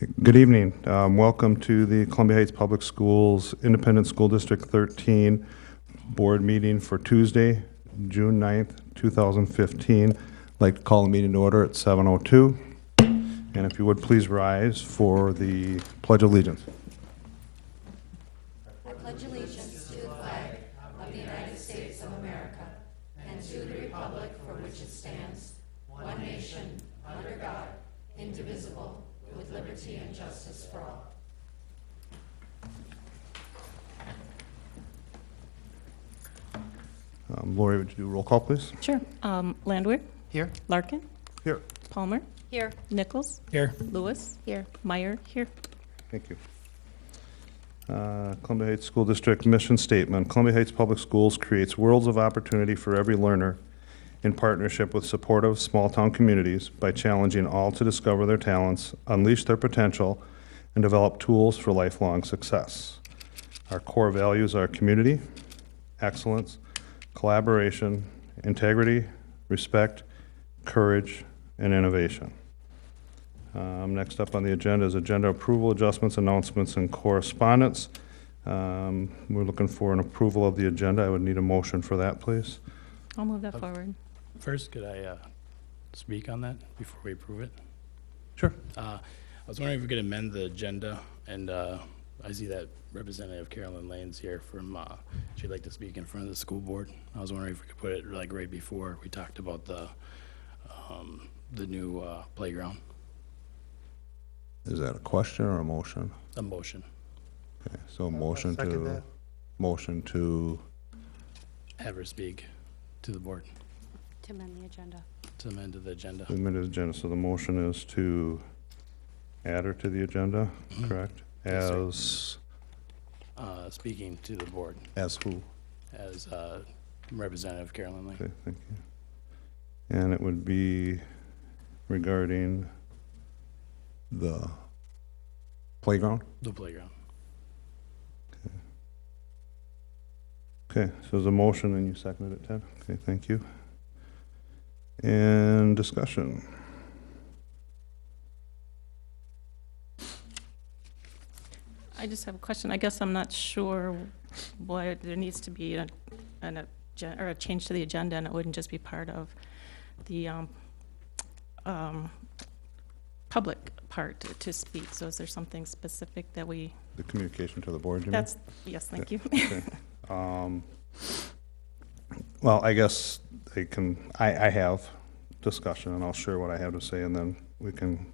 Good evening. Welcome to the Columbia Heights Public Schools Independent School District 13 board meeting for Tuesday, June 9th, 2015. I'd like to call the meeting to order at 7:02. And if you would please rise for the Pledge of Allegiance. I pledge allegiance to the flag of the United States of America and to the republic for which it stands, one nation, under God, indivisible, with liberty and justice for all. Lori, would you do a roll call, please? Sure. Landwehr? Here. Larkin? Here. Palmer? Here. Nichols? Here. Lewis? Here. Meyer? Here. Thank you. Columbia Heights School District mission statement. Columbia Heights Public Schools creates worlds of opportunity for every learner in partnership with supportive small-town communities by challenging all to discover their talents, unleash their potential, and develop tools for lifelong success. Our core values are community, excellence, collaboration, integrity, respect, courage, and innovation. Next up on the agenda is agenda approval, adjustments, announcements, and correspondence. We're looking for an approval of the agenda. I would need a motion for that, please. I'll move that forward. First, could I speak on that before we approve it? Sure. I was wondering if we could amend the agenda, and I see that Representative Carolyn Lane's here from, she'd like to speak in front of the school board. I was wondering if we could put it like right before we talked about the new playground. Is that a question or a motion? A motion. Okay, so a motion to, Have her speak to the board, To amend the agenda. to amend to the agenda. amended agenda. So the motion is to add her to the agenda, correct? Yes, sir. As, Speaking to the board as who? as Representative Carolyn Lane. Okay, thank you. And it would be regarding the playground? The playground. Okay, so there's a motion and you seconded it, Ted? Okay, thank you. And discussion. I just have a question. I guess I'm not sure why there needs to be a change to the agenda, and it wouldn't just be part of the public part to speak. So is there something specific that we? The communication to the board, you mean? That's, yes, thank you. Okay. Well, I guess I have discussion, and I'll share what I have to say, and then we can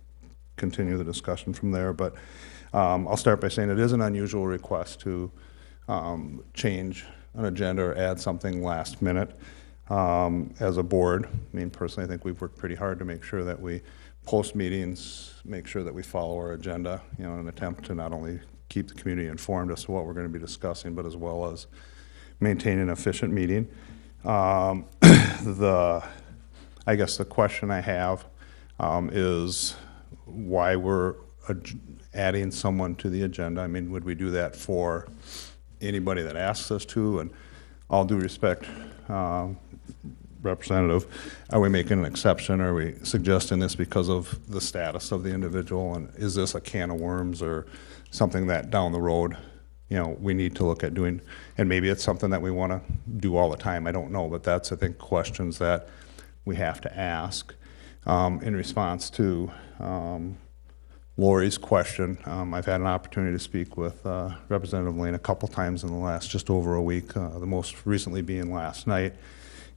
continue the discussion from there. But I'll start by saying it is an unusual request to change an agenda or add something last minute as a board. I mean, personally, I think we've worked pretty hard to make sure that we post meetings, make sure that we follow our agenda, in an attempt to not only keep the community informed as to what we're going to be discussing, but as well as maintain an efficient meeting. I guess the question I have is why we're adding someone to the agenda. I mean, would we do that for anybody that asks us to? And all due respect, Representative, are we making an exception? Are we suggesting this because of the status of the individual? And is this a can of worms or something that down the road, we need to look at doing? And maybe it's something that we want to do all the time. I don't know, but that's, I think, questions that we have to ask in response to Lori's question. I've had an opportunity to speak with Representative Lane a couple times in the last just over a week, the most recently being last night,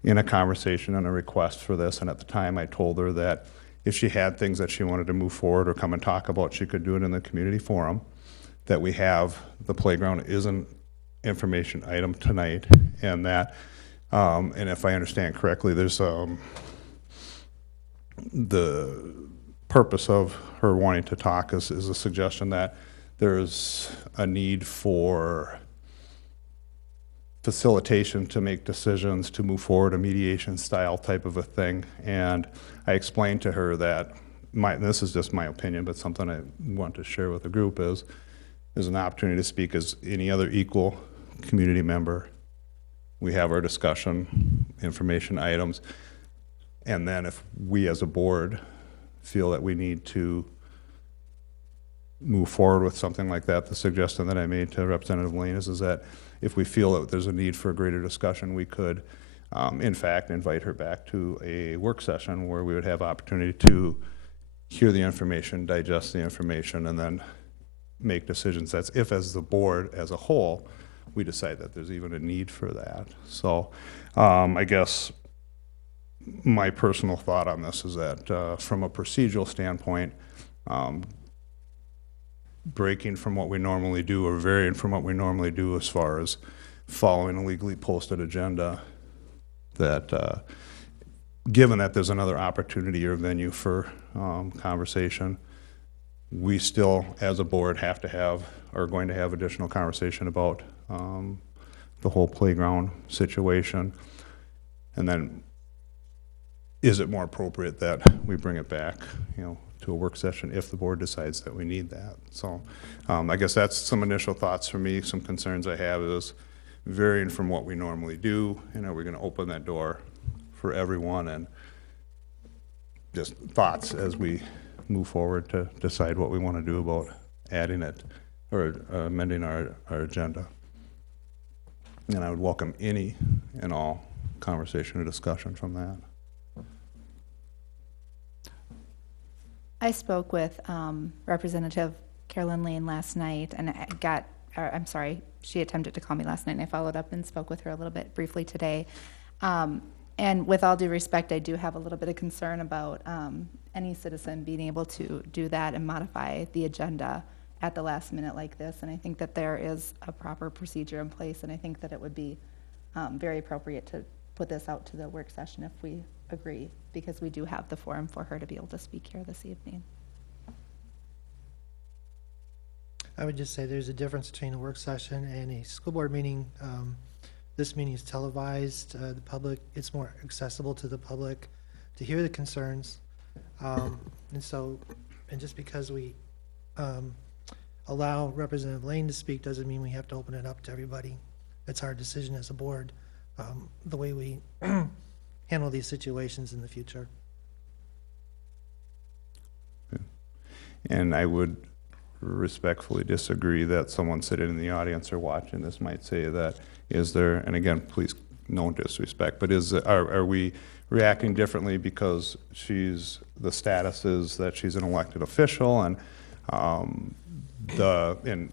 in a conversation and a request for this. And at the time I told her that if she had things that she wanted to move forward or come and talk about, she could do it in the community forum, that we have the playground is an information item tonight, and that, and if I understand correctly, there's the purpose of her wanting to talk is a suggestion that there's a need for facilitation to make decisions, to move forward, a mediation style type of a thing. And I explained to her that this is just my opinion, but something I want to share with the group is there's an opportunity to speak as any other equal community member. We have our discussion, information items, and then if we as a board feel that we need to move forward with something like that, the suggestion that I made to Representative Lane is that if we feel that there's a need for a greater discussion, we could, in fact, invite her back to a work session where we would have opportunity to hear the information, digest the information, and then make decisions. That's if, as the board as a whole, we decide that there's even a need for that. So I guess my personal thought on this is that from a procedural standpoint, breaking from what we normally do or varying from what we normally do as far as following a legally posted agenda, that given that there's another opportunity or venue for conversation, we still, as a board, have to have, are going to have additional conversation about the whole playground situation. And then, is it more appropriate that we bring it back, to a work session if the board decides that we need that? So I guess that's some initial thoughts for me. Some concerns I have is varying from what we normally do, and are we going to open that door for everyone? And just thoughts as we move forward to decide what we want to do about adding it or amending our agenda. And I would welcome any and all conversation or discussion from that. I spoke with Representative Carolyn Lane last night, and I'm sorry, she attempted to call me last night, and I followed up and spoke with her a little bit briefly today. And with all due respect, I do have a little bit of concern about any citizen being able to do that and modify the agenda at the last minute like this. And I think that there is a proper procedure in place, and I think that it would be very appropriate to put this out to the work session if we agree, because we do have the forum for her to be able to speak here this evening. I would just say there's a difference between a work session and a school board meeting. This meeting is televised. The public, it's more accessible to the public to hear the concerns. And just because we allow Representative Lane to speak doesn't mean we have to open it up to everybody. It's our decision as a board, the way we handle these situations in the future. And I would respectfully disagree that someone sitting in the audience or watching this might say that, is there, and again, please, no disrespect, but are we reacting differently because the status is that she's an elected official, and and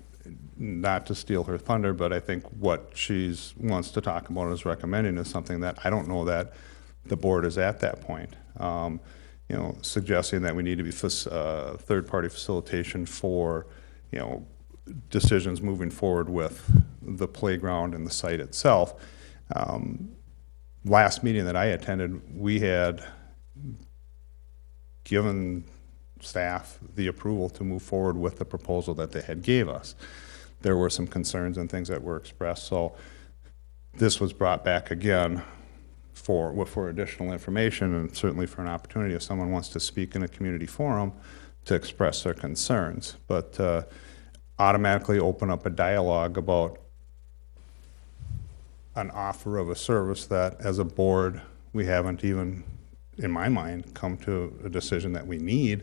not to steal her thunder, but I think what she wants to talk about is recommending is something that I don't know that the board is at that point. Suggesting that we need to be third-party facilitation for, decisions moving forward with the playground and the site itself. Last meeting that I attended, we had given staff the approval to move forward with the proposal that they had gave us. There were some concerns and things that were expressed, so this was brought back again for additional information, and certainly for an opportunity if someone wants to speak in a community forum to express their concerns. But automatically open up a dialogue about an offer of a service that, as a board, we haven't even, in my mind, come to a decision that we need.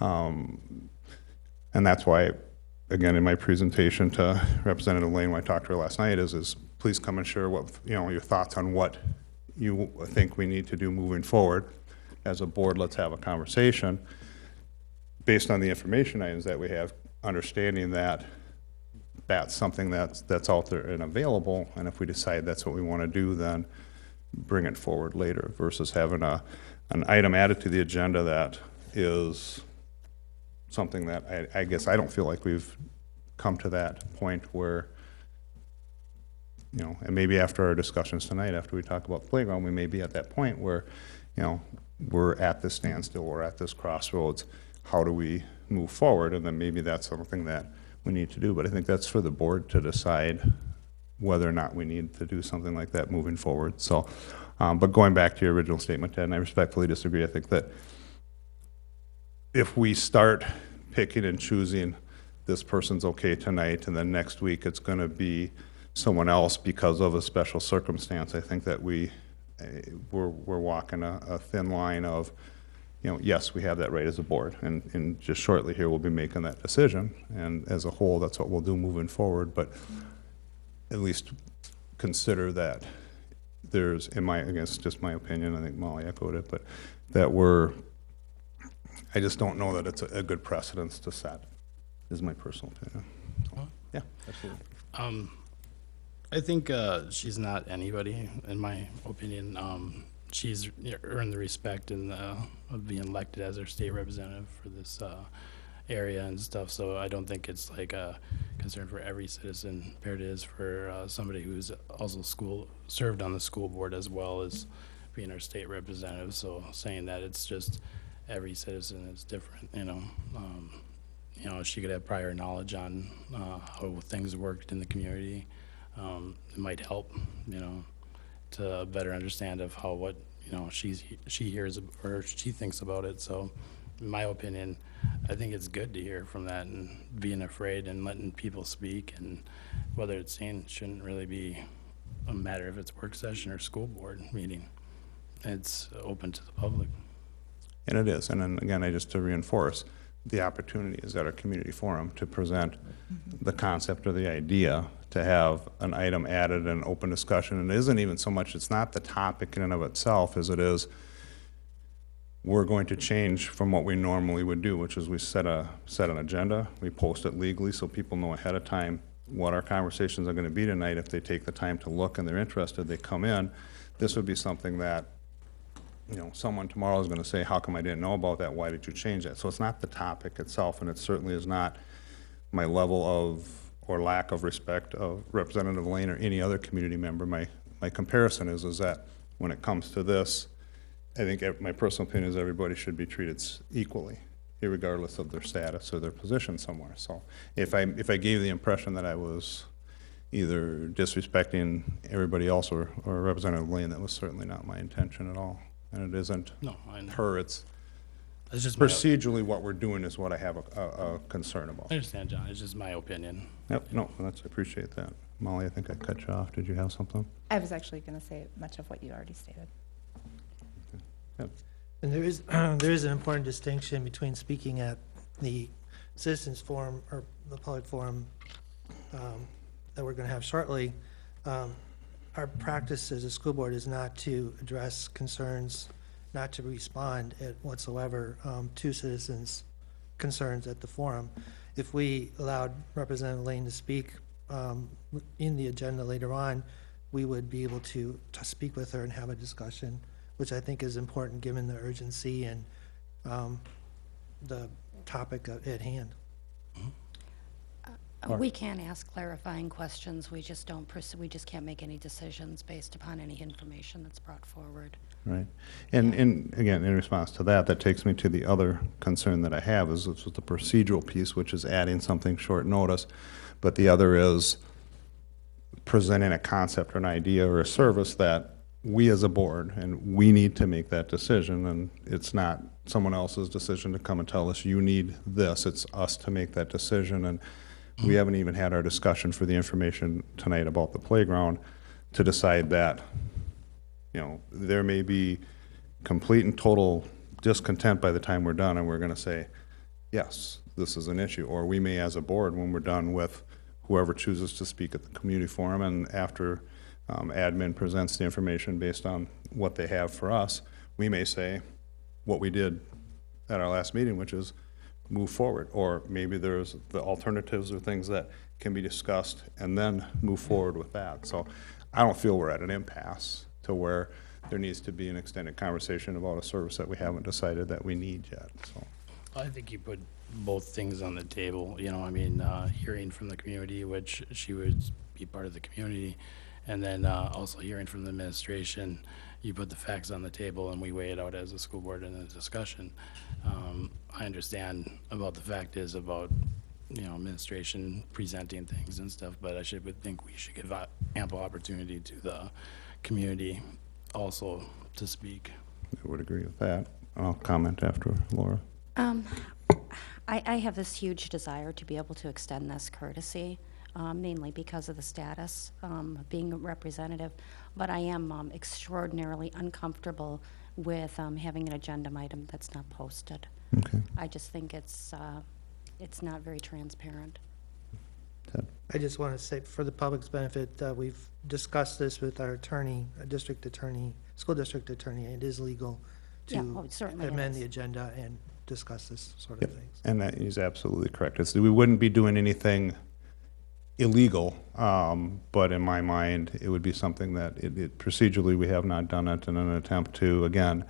And that's why, again, in my presentation to Representative Lane, when I talked to her last night, is please come and share what, your thoughts on what you think we need to do moving forward. As a board, let's have a conversation based on the information items that we have, understanding that that's something that's out there and available, and if we decide that's what we want to do, then bring it forward later, versus having an item added to the agenda that is something that I guess I don't feel like we've come to that point where, and maybe after our discussions tonight, after we talk about the playground, we may be at that point where, we're at this standstill, we're at this crossroads. How do we move forward? And then maybe that's something that we need to do. But I think that's for the board to decide whether or not we need to do something like that moving forward. So, but going back to your original statement, Ted, and I respectfully disagree. I think that if we start picking and choosing, this person's okay tonight, and then next week it's going to be someone else because of a special circumstance, I think that we're walking a thin line of yes, we have that right as a board, and just shortly here, we'll be making that decision, and as a whole, that's what we'll do moving forward, but at least consider that there's, again, it's just my opinion, I think Molly echoed it, but that I just don't know that it's a good precedence to set, is my personal opinion. So, yeah, absolutely. I think she's not anybody, in my opinion. She's earned the respect and of being elected as our state representative for this area and stuff. So I don't think it's like a concern for every citizen. Compared it is for somebody who's also served on the school board as well as being our state representative. So saying that it's just every citizen is different, she could have prior knowledge on how things worked in the community. It might help, to better understand of what she hears or she thinks about it. So in my opinion, I think it's good to hear from that, and being afraid and letting people speak, and whether it's seen shouldn't really be a matter if it's work session or school board meeting. It's open to the public. And it is, and then again, just to reinforce, the opportunity is at our community forum to present the concept or the idea, to have an item added and open discussion. And it isn't even so much, it's not the topic in and of itself as it is, we're going to change from what we normally would do, which is we set an agenda, we post it legally so people know ahead of time what our conversations are going to be tonight. If they take the time to look and they're interested, they come in. This would be something that someone tomorrow is going to say, how come I didn't know about that? Why did you change that? So it's not the topic itself, and it certainly is not my level of or lack of respect of Representative Lane or any other community member. My comparison is that when it comes to this, I think my personal opinion is everybody should be treated equally, irregardless of their status or their position somewhere. So if I gave the impression that I was either disrespecting everybody else or Representative Lane, that was certainly not my intention at all. And it isn't her, it's just procedurally what we're doing is what I have a concern about. I understand, John. It's just my opinion. Yep, no, I appreciate that. Molly, I think I cut you off. Did you have something? I was actually going to say much of what you already stated. Yep. And there is an important distinction between speaking at the citizens forum or the public forum that we're going to have shortly. Our practice as a school board is not to address concerns, not to respond whatsoever to citizens' concerns at the forum. If we allowed Representative Lane to speak in the agenda later on, we would be able to speak with her and have a discussion, which I think is important given the urgency and the topic at hand. We can ask clarifying questions. We just don't. We just can't make any decisions based upon any information that's brought forward. Right. And again, in response to that, that takes me to the other concern that I have is the procedural piece, which is adding something short notice. But the other is presenting a concept or an idea or a service that we as a board, and we need to make that decision, and it's not someone else's decision to come and tell us you need this. It's us to make that decision. And we haven't even had our discussion for the information tonight about the playground to decide that, there may be complete and total discontent by the time we're done, and we're going to say, yes, this is an issue. Or we may, as a board, when we're done with whoever chooses to speak at the community forum, and after admin presents the information based on what they have for us, we may say what we did at our last meeting, which is move forward. Or maybe there's the alternatives or things that can be discussed and then move forward with that. So I don't feel we're at an impasse to where there needs to be an extended conversation about a service that we haven't decided that we need yet. So I think you put both things on the table, hearing from the community, which she would be part of the community, and then also hearing from the administration. You put the facts on the table and we weigh it out as a school board in a discussion. I understand about the fact is about, administration presenting things and stuff, but I would think we should give ample opportunity to the community also to speak. I would agree with that. I'll comment after Laura. I have this huge desire to be able to extend this courtesy, mainly because of the status of being a representative, but I am extraordinarily uncomfortable with having an agenda item that's not posted. Okay. I just think it's not very transparent. I just want to say, for the public's benefit, we've discussed this with our attorney, district attorney, school district attorney. It is legal Yeah, to oh, it certainly amend is. the agenda and discuss this sort Yep. of things. And that is absolutely correct. We wouldn't be doing anything illegal, but in my mind, it would be something that procedurally, we have not done it in an attempt to, again,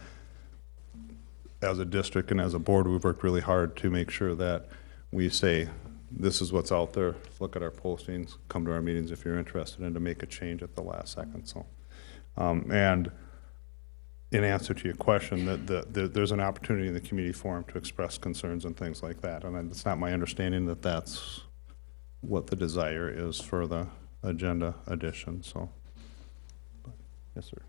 as a district and as a board, we've worked really hard to make sure that we say, this is what's out there, look at our postings, come to our meetings if you're interested, and to make a change at the last second. So, and in answer to your question, there's an opportunity in the community forum to express concerns and things like that. And it's not my understanding that that's what the desire is for the agenda addition. So, yes, sir.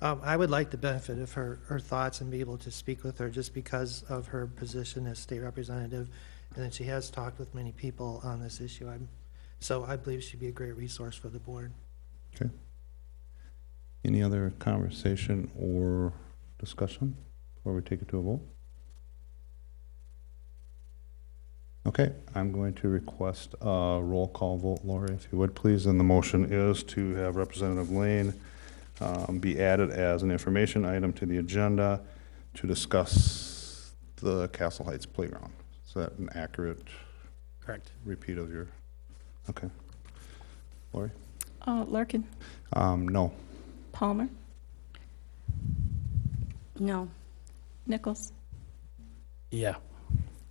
I would like the benefit of her thoughts and be able to speak with her just because of her position as state representative, and that she has talked with many people on this issue. So I believe she'd be a great resource for the board. Okay. Any other conversation or discussion before we take it to a vote? Okay, I'm going to request a roll call vote, Lori, if you would please. And the motion is to have Representative Lane be added as an information item to the agenda to discuss the Castle Heights Playground. Is that an accurate Correct. repeat of your, okay. Lori? Larkin, No. Palmer, No. Nichols, Yeah.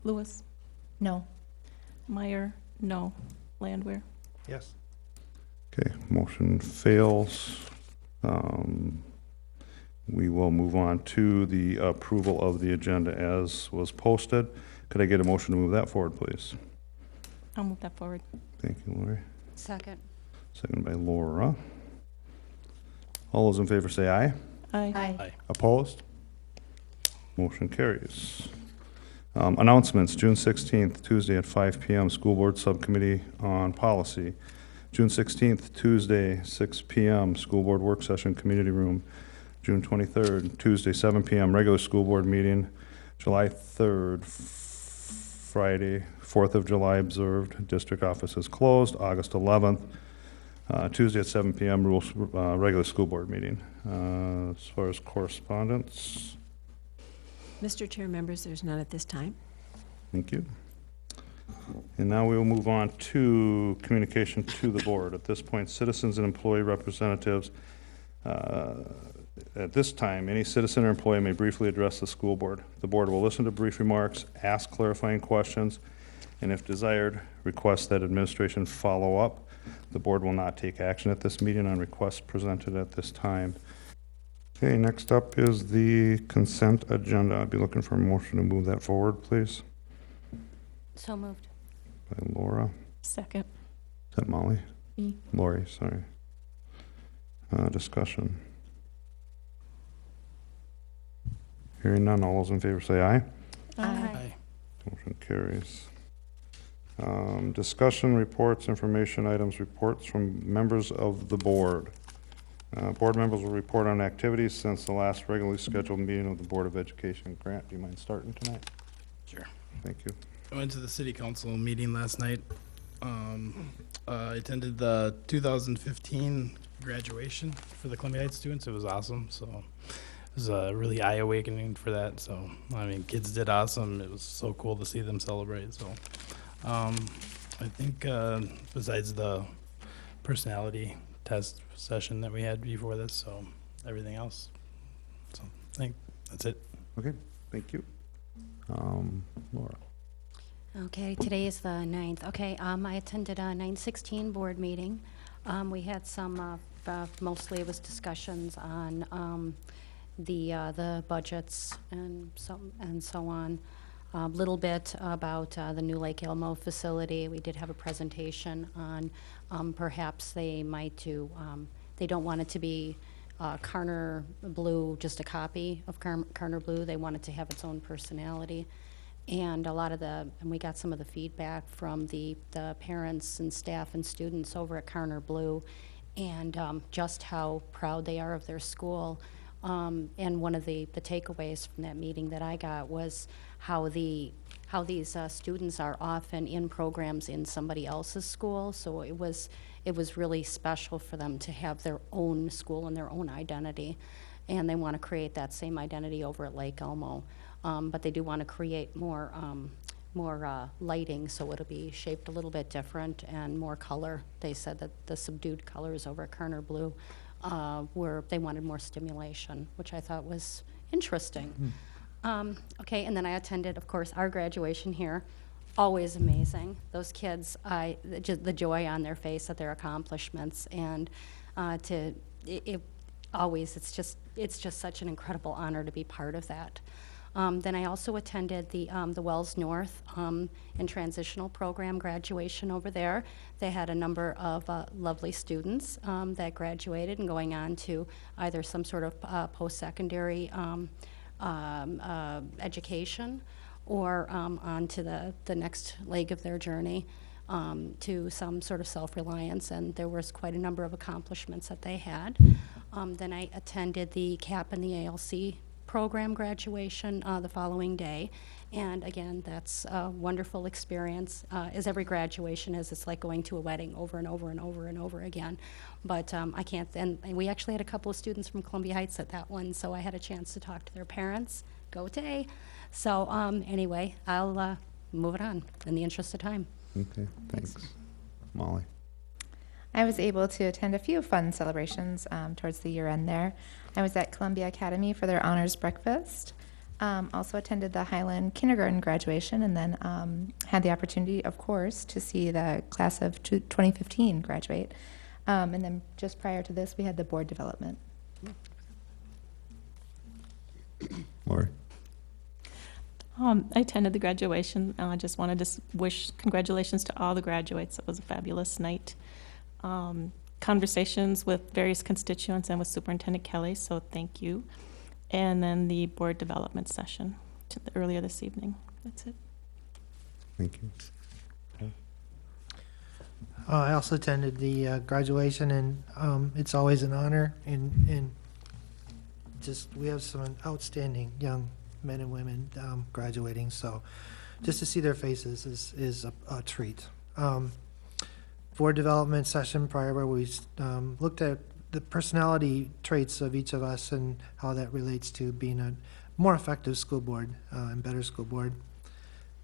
Lewis, No. Meyer, no. Landwehr. Yes. Okay, motion fails. We will move on to the approval of the agenda as was posted. Could I get a motion to move that forward, please? I'll move that forward. Thank you, Lori. Second. Second by Laura. All those in favor say aye. Aye. Aye. Opposed? Motion carries. Announcements, June 16th, Tuesday at 5 p.m., School Board Subcommittee on Policy. June 16th, Tuesday, 6 p.m., School Board Work Session, Community Room. June 23rd, Tuesday, 7 p.m., regular School Board meeting. July 3rd, Friday, 4th of July observed, district office is closed. August 11th, Tuesday at 7 p.m., regular School Board meeting. As far as correspondence, Mr. Chair, members, there's none at this time. thank you. And now we will move on to communication to the board. At this point, citizens and employee representatives. At this time, any citizen or employee may briefly address the school board. The board will listen to brief remarks, ask clarifying questions, and if desired, request that administration follow up. The board will not take action at this meeting on requests presented at this time. Okay, next up is the consent agenda. I'd be looking for a motion to move that forward, please. So moved. By Laura. Second. Is that Molly? Me. Lori, sorry. Discussion. Hearing none, all those in favor say aye. Aye. Motion carries. Discussion, reports, information items, reports from members of the board. Board members will report on activities since the last regularly scheduled meeting of the Board of Education. Grant, do you mind starting tonight? Sure. Thank you. I went to the city council meeting last night. I attended the 2015 graduation for the Columbia Heights students. It was awesome. So it was really eye-awakening for that. So, I mean, kids did awesome. It was so cool to see them celebrate. So I think besides the personality test session that we had before this, so everything else. So I think that's it. Okay, thank you. Laura. Okay, today is the 9th. Okay, I attended a 9/16 board meeting. We had some, mostly it was discussions on the budgets and so on. A little bit about the new Lake Elmo facility. We did have a presentation on perhaps they might do, they don't want it to be Carner Blue, just a copy of Carner Blue. They want it to have its own personality. And and we got some of the feedback from the parents and staff and students over at Carner Blue, and just how proud they are of their school. And one of the takeaways from that meeting that I got was how these students are often in programs in somebody else's school. So it was really special for them to have their own school and their own identity. And they want to create that same identity over at Lake Elmo. But they do want to create more lighting, so it'll be shaped a little bit different and more color. They said that the subdued colors over at Kerner Blue they wanted more stimulation, which I thought was interesting. Okay, and then I attended, of course, our graduation here. Always amazing. Those kids, the joy on their face at their accomplishments, and it's just such an incredible honor to be part of that. Then I also attended the Wells North and Transitional Program graduation over there. They had a number of lovely students that graduated and going on to either some sort of post-secondary education or on to the next leg of their journey to some sort of self-reliance, and there was quite a number of accomplishments that they had. Then I attended the CAP and the ALC program graduation the following day, and again, that's a wonderful experience, as every graduation is. It's like going to a wedding over and over and over and over again. But I can't, and we actually had a couple of students from Columbia Heights at that one, so I had a chance to talk to their parents. Go Tay! So anyway, I'll move it on in the interest of time. Okay, thanks. Molly? I was able to attend a few fun celebrations towards the year end there. I was at Columbia Academy for their honors breakfast. Also attended the Highland Kindergarten graduation, and then had the opportunity, of course, to see the class of 2015 graduate. And then just prior to this, we had the board development. Lori? I attended the graduation. I just wanted to wish congratulations to all the graduates. It was a fabulous night. Conversations with various constituents and with Superintendent Kelly, so thank you. And then the board development session earlier this evening. That's it. Thank you. I also attended the graduation, and it's always an honor, and just we have some outstanding young men and women graduating, so just to see their faces is a treat. Board development session prior, where we looked at the personality traits of each of us and how that relates to being a more effective school board and better school board.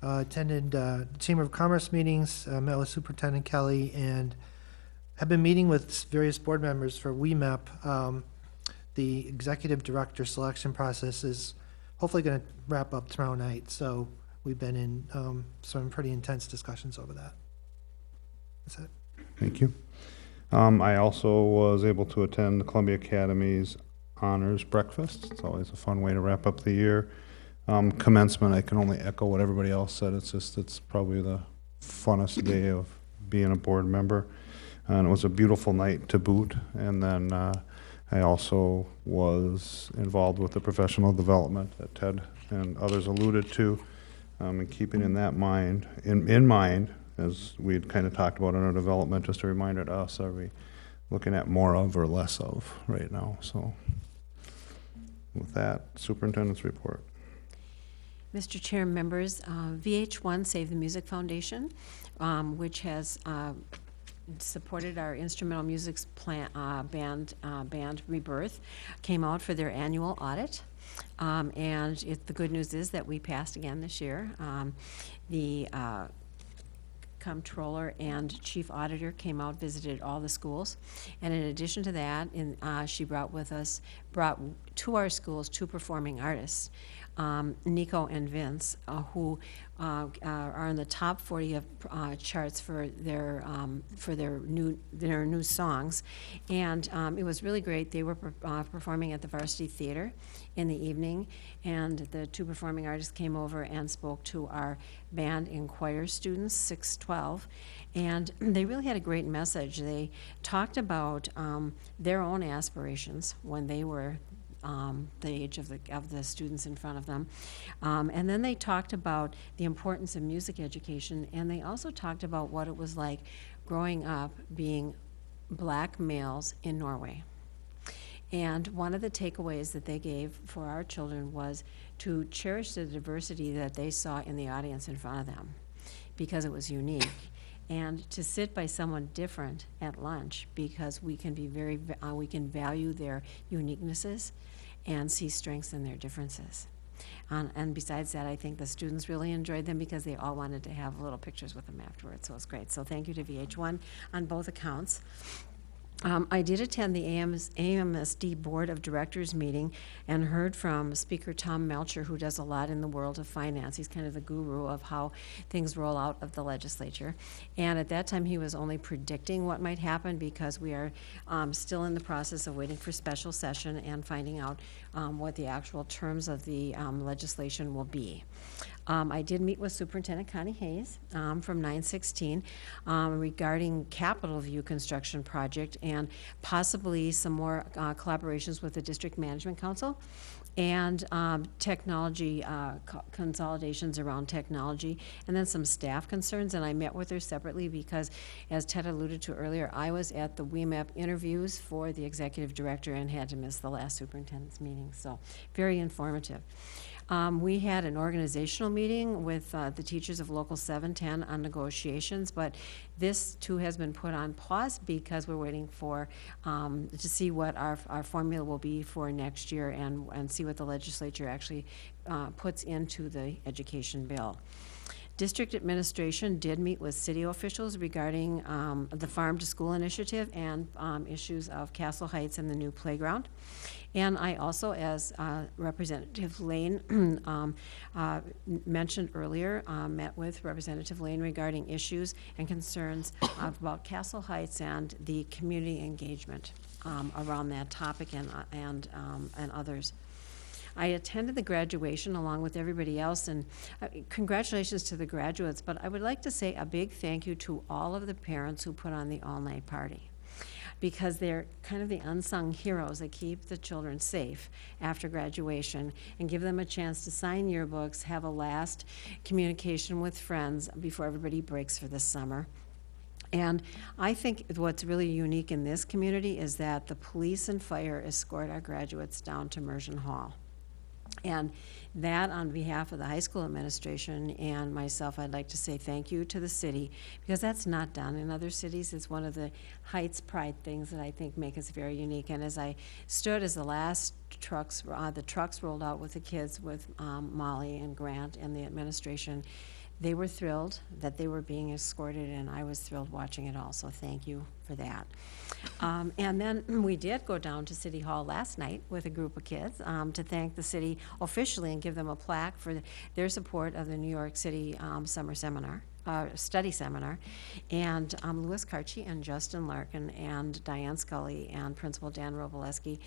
Attended Chamber of Commerce meetings, met with Superintendent Kelly, and have been meeting with various board members for WEMAP. The executive director selection process is hopefully going to wrap up tomorrow night, so we've been in some pretty intense discussions over that. That's it. Thank you. I also was able to attend the Columbia Academy's honors breakfast. It's always a fun way to wrap up the year. Commencement, I can only echo what everybody else said. It's probably the funnest day of being a board member. And it was a beautiful night to boot. And then I also was involved with the professional development that Ted and others alluded to, and keeping in mind, as we had kind of talked about in our development, just a reminder to us, are we looking at more of or less of right now? So with that, Superintendent's report. Mr. Chair, members, VH1 Save the Music Foundation, which has supported our instrumental music band Rebirth, came out for their annual audit. And the good news is that we passed again this year. The Comptroller and Chief Auditor came out, visited all the schools, and in addition to that, she brought to our schools 2 performing artists, Nico and Vince, who are in the top 40 of charts for their new songs, and it was really great. They were performing at the Varsity Theater in the evening, and the 2 performing artists came over and spoke to our band and choir students, 612, and they really had a great message. They talked about their own aspirations when they were the age of the students in front of them, and then they talked about the importance of music education, and they also talked about what it was like growing up being black males in Norway. And one of the takeaways that they gave for our children was to cherish the diversity that they saw in the audience in front of them, because it was unique. And to sit by someone different at lunch, because we can be we can value their uniquenesses and see strengths in their differences. And besides that, I think the students really enjoyed them because they all wanted to have little pictures with them afterwards, so it was great. So thank you to VH1 on both accounts. I did attend the AMSD Board of Directors meeting and heard from Speaker Tom Melcher, who does a lot in the world of finance. He's kind of the guru of how things roll out of the legislature. And at that time, he was only predicting what might happen because we are still in the process of waiting for special session and finding out what the actual terms of the legislation will be. I did meet with Superintendent Connie Hayes from 916 regarding Capitol View construction project and possibly some more collaborations with the District Management Council and technology consolidations around technology, and then some staff concerns. And I met with her separately because, as Ted alluded to earlier, I was at the WEMAP interviews for the executive director and had to miss the last superintendent's meeting, so very informative. We had an organizational meeting with the teachers of Local 710 on negotiations, but this too has been put on pause because we're waiting for to see what our formula will be for next year and see what the legislature actually puts into the education bill. District administration did meet with city officials regarding the Farm to School initiative and issues of Castle Heights and the new playground. And I also, as Representative Lane mentioned earlier, met with Representative Lane regarding issues and concerns about Castle Heights and the community engagement around that topic and others. I attended the graduation along with everybody else, and congratulations to the graduates, but I would like to say a big thank you to all of the parents who put on the all-night party, because they're kind of the unsung heroes that keep the children safe after graduation and give them a chance to sign yearbooks, have a last communication with friends before everybody breaks for the summer. And I think what's really unique in this community is that the police and fire escort our graduates down to Mersion Hall. And that, on behalf of the high school administration and myself, I'd like to say thank you to the city, because that's not done in other cities. It's one of the Heights pride things that I think make us very unique. And as I stood as the last trucks rolled out with the kids, with Molly and Grant and the administration, they were thrilled that they were being escorted, and I was thrilled watching it all, so thank you for that. And then we did go down to City Hall last night with a group of kids to thank the city officially and give them a plaque for their support of the New York City summer seminar, study seminar. And Louis Karchi and Justin Larkin and Diane Scully and Principal Dan Roboleski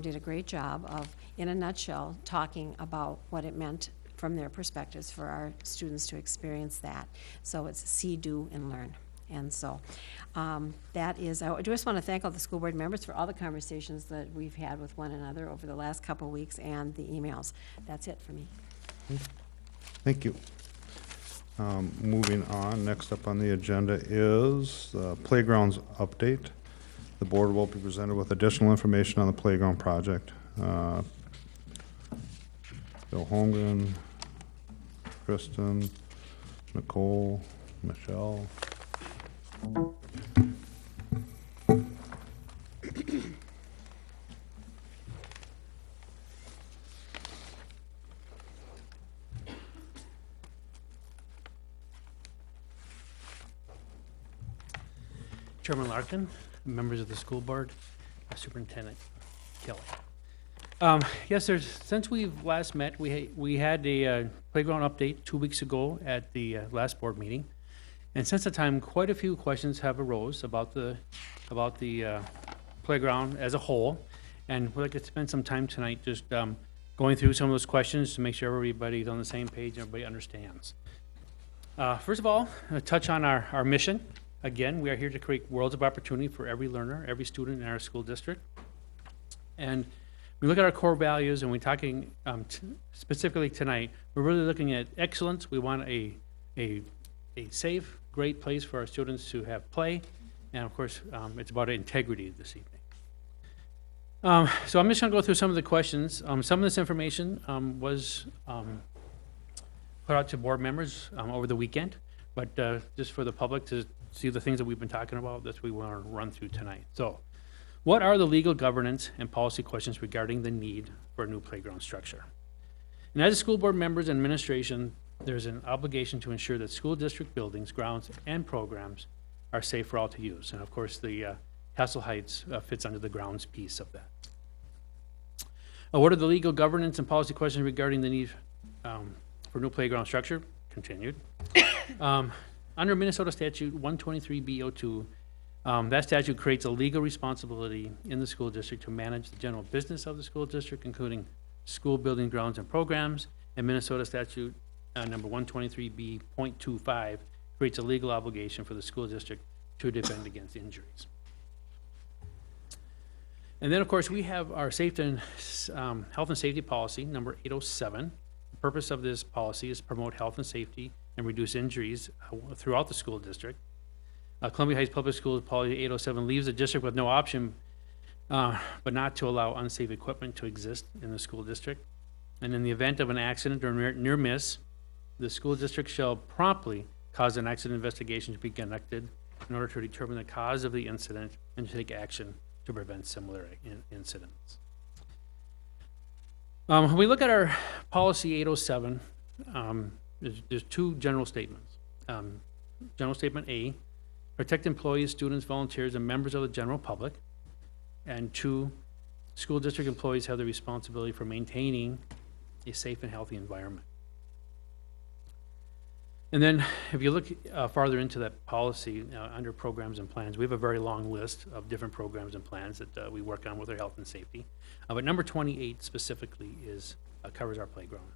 did a great job of, in a nutshell, talking about what it meant from their perspectives for our students to experience that. So it's see, do, and learn. And so that is, I just want to thank all the school board members for all the conversations that we've had with one another over the last couple of weeks and the emails. That's it for me. Thank you. Moving on, next up on the agenda is the playgrounds update. The board will be presented with additional information on the playground project. Bill Holmgren, Kristen, Nicole, Michelle. Chairman Larkin, members of the school board, Superintendent Kelly. Yes, since we've last met, we had a playground update 2 weeks ago at the last board meeting. And since the time, quite a few questions have arose about the playground as a whole. And we'd like to spend some time tonight just going through some of those questions to make sure everybody's on the same page and everybody understands. First of all, a touch on our mission. Again, we are here to create worlds of opportunity for every learner, every student in our school district. And we look at our core values, and we're talking specifically tonight, we're really looking at excellence. We want a safe, great place for our students to have play. And of course, it's about integrity this evening. So I'm just gonna go through some of the questions. Some of this information was put out to board members over the weekend, but just for the public to see the things that we've been talking about, that's what we want to run through tonight. So, what are the legal governance and policy questions regarding the need for a new playground structure? And as school board members and administration, there's an obligation to ensure that school district buildings, grounds, and programs are safe for all to use. And of course, the Castle Heights fits under the grounds piece of that. What are the legal governance and policy questions regarding the need for new playground structure? Continued. Under Minnesota Statute 123B02, that statute creates a legal responsibility in the school district to manage the general business of the school district, including school building, grounds, and programs. And Minnesota Statute number 123B.25 creates a legal obligation for the school district to defend against injuries. And then, of course, we have our safety and health and safety policy, number 807. The purpose of this policy is to promote health and safety and reduce injuries throughout the school district. Columbia Heights Public Schools Policy 807 leaves the district with no option but not to allow unsafe equipment to exist in the school district. And in the event of an accident or near miss, the school district shall promptly cause an accident investigation to be conducted in order to determine the cause of the incident and to take action to prevent similar incidents. When we look at our policy 807, there's two general statements. General statement A, protect employees, students, volunteers, and members of the general public. And two, school district employees have the responsibility for maintaining a safe and healthy environment. And then if you look farther into that policy, under programs and plans, we have a very long list of different programs and plans that we work on with our health and safety. But number 28 specifically covers our playground.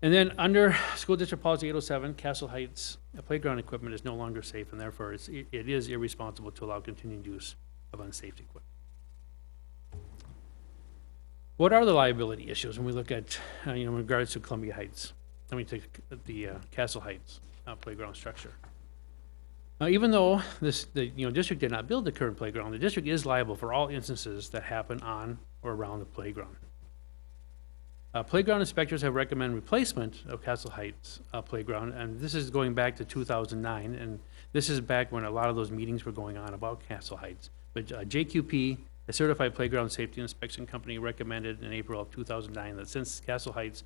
And then under School District Policy 807, Castle Heights playground equipment is no longer safe, and therefore it is irresponsible to allow continued use of unsafe equipment. What are the liability issues when we look at, in regards to Columbia Heights? Let me take the Castle Heights playground structure. Even though the district did not build the current playground, the district is liable for all instances that happen on or around the playground. Playground inspectors have recommended replacement of Castle Heights playground, and this is going back to 2009, and this is back when a lot of those meetings were going on about Castle Heights. But JQP, a certified playground safety inspection company, recommended in April of 2009 that since Castle Heights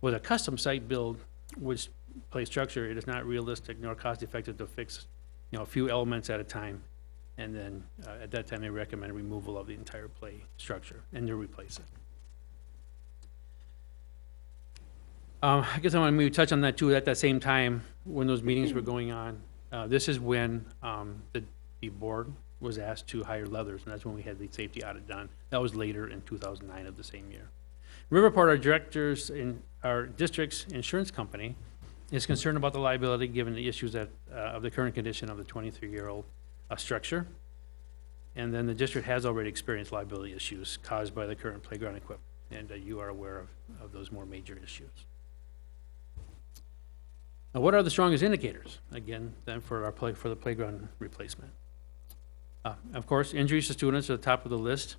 was a custom site build which play structure, it is not realistic nor cost effective to fix a few elements at a time. And then at that time they recommended removal of the entire play structure and to replace it. I guess I want to maybe touch on that too. At that same time, when those meetings were going on, this is when the board was asked to hire Leathers, and that's when we had the safety audit done. That was later in 2009 of the same year. Riverport, our directors in our district's insurance company, is concerned about the liability given the issues of the current condition of the 23-year-old structure. And then the district has already experienced liability issues caused by the current playground equipment, and you are aware of those more major issues. Now, what are the strongest indicators, again, then for the playground replacement? Of course, injuries to students are the top of the list.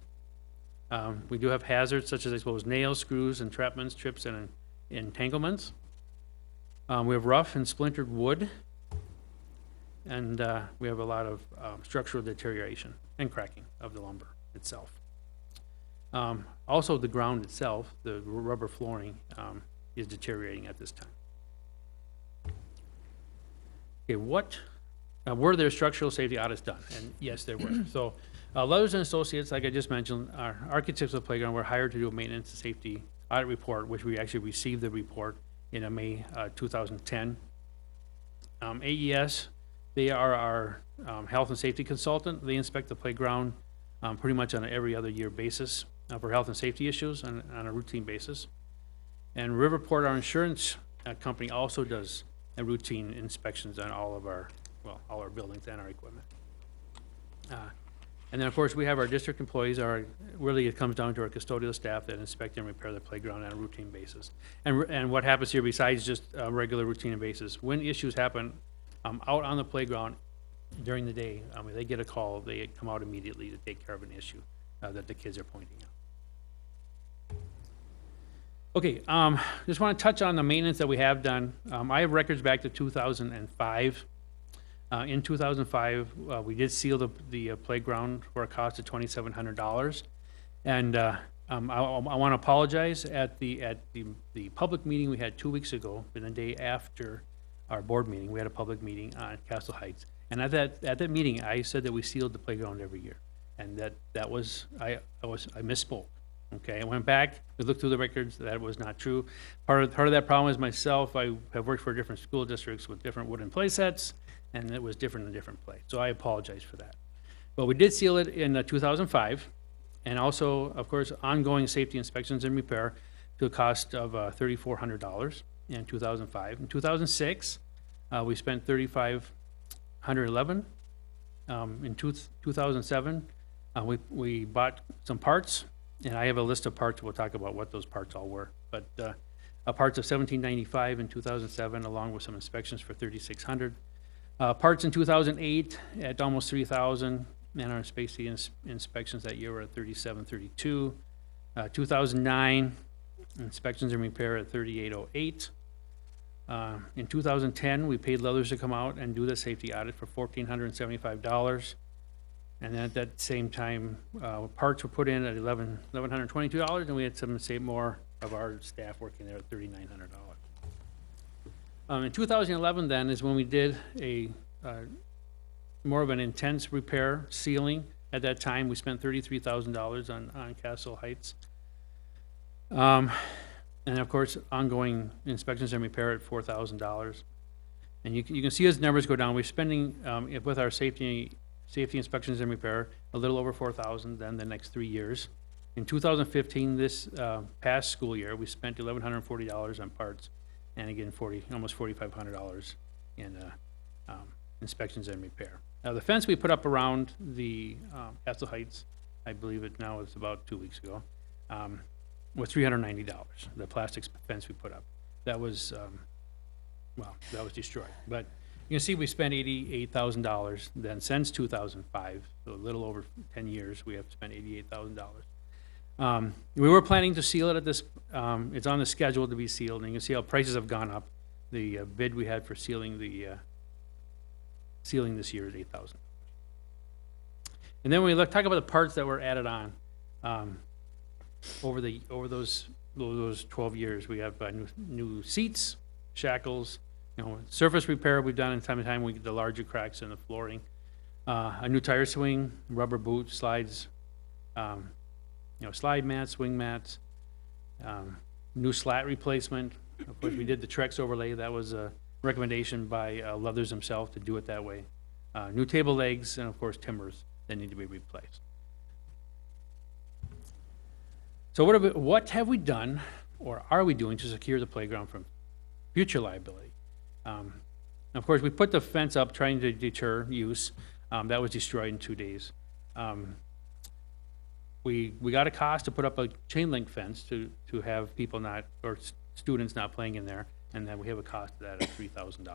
We do have hazards such as, I suppose, nails, screws, entrapments, trips, and entanglements. We have rough and splintered wood, and we have a lot of structural deterioration and cracking of the lumber itself. Also, the ground itself, the rubber flooring, is deteriorating at this time. Okay, were there structural safety audits done? And yes, there were. So Leathers and Associates, like I just mentioned, our architects of the playground were hired to do a maintenance and safety audit report, which we actually received the report in May 2010. AES, they are our health and safety consultant. They inspect the playground pretty much on an every other year basis for health and safety issues on a routine basis. And Riverport, our insurance company, also does routine inspections on all our buildings and our equipment. And then, of course, we have our district employees. Really, it comes down to our custodial staff that inspect and repair the playground on a routine basis. And what happens here, besides just regular routine basis, when issues happen out on the playground, during the day, when they get a call, they come out immediately to take care of an issue that the kids are pointing out. Okay, just want to touch on the maintenance that we have done. I have records back to 2005. In 2005, we did seal the playground for a cost of $2,700. And I want to apologize at the public meeting we had 2 weeks ago, and the day after our board meeting, we had a public meeting on Castle Heights. And at that meeting, I said that we sealed the playground every year, and that was I misspoke. Okay, I went back, we looked through the records, that was not true. Part of that problem is myself. I have worked for different school districts with different wooden play sets, and it was different in different place. So I apologize for that. But we did seal it in 2005, and also, of course, ongoing safety inspections and repair to a cost of $3,400 in 2005. In 2006, we spent $3,511. In 2007, we bought some parts, and I have a list of parts. We'll talk about what those parts all were. But parts of $1,795 in 2007, along with some inspections for $3,600. Parts in 2008 at almost $3,000, and our spacey inspections that year were at $3,732. 2009, inspections and repair at $3,808. In 2010, we paid Leathers to come out and do the safety audit for $1,475. And then at that same time, parts were put in at $1,122, and we had some more of our staff working there at $3,900. In 2011 then is when we did a more of an intense repair sealing. At that time, we spent $33,000 on Castle Heights. And of course, ongoing inspections and repair at $4,000. And you can see as numbers go down, we're spending, with our safety inspections and repair, a little over $4,000 then the next 3 years. In 2015, this past school year, we spent $1,140 on parts, and again, almost $4,500 in inspections and repair. Now, the fence we put up around the Castle Heights, I believe it now is about 2 weeks ago, was $390. The plastic fence we put up, that was that was destroyed. But you can see we spent $88,000 then since 2005, so a little over 10 years. We have spent $88,000. We were planning to seal it at this. It's on the schedule to be sealed, and you can see how prices have gone up. The bid we had for sealing this year is $8,000. And then when we talk about the parts that were added on over those 12 years, we have new seats, shackles, surface repair we've done in time to time. We get the larger cracks in the flooring, a new tire swing, rubber boot slides, slide mats, swing mats, new slat replacement. Of course, we did the Trex overlay. That was a recommendation by Leathers himself to do it that way. New table legs, and of course, timbers that need to be replaced. So what have we done, or are we doing, to secure the playground from future liability? Of course, we put the fence up trying to deter use. That was destroyed in 2 days. We got a cost to put up a chain link fence to have people students not playing in there, and then we have a cost of that of $3,000.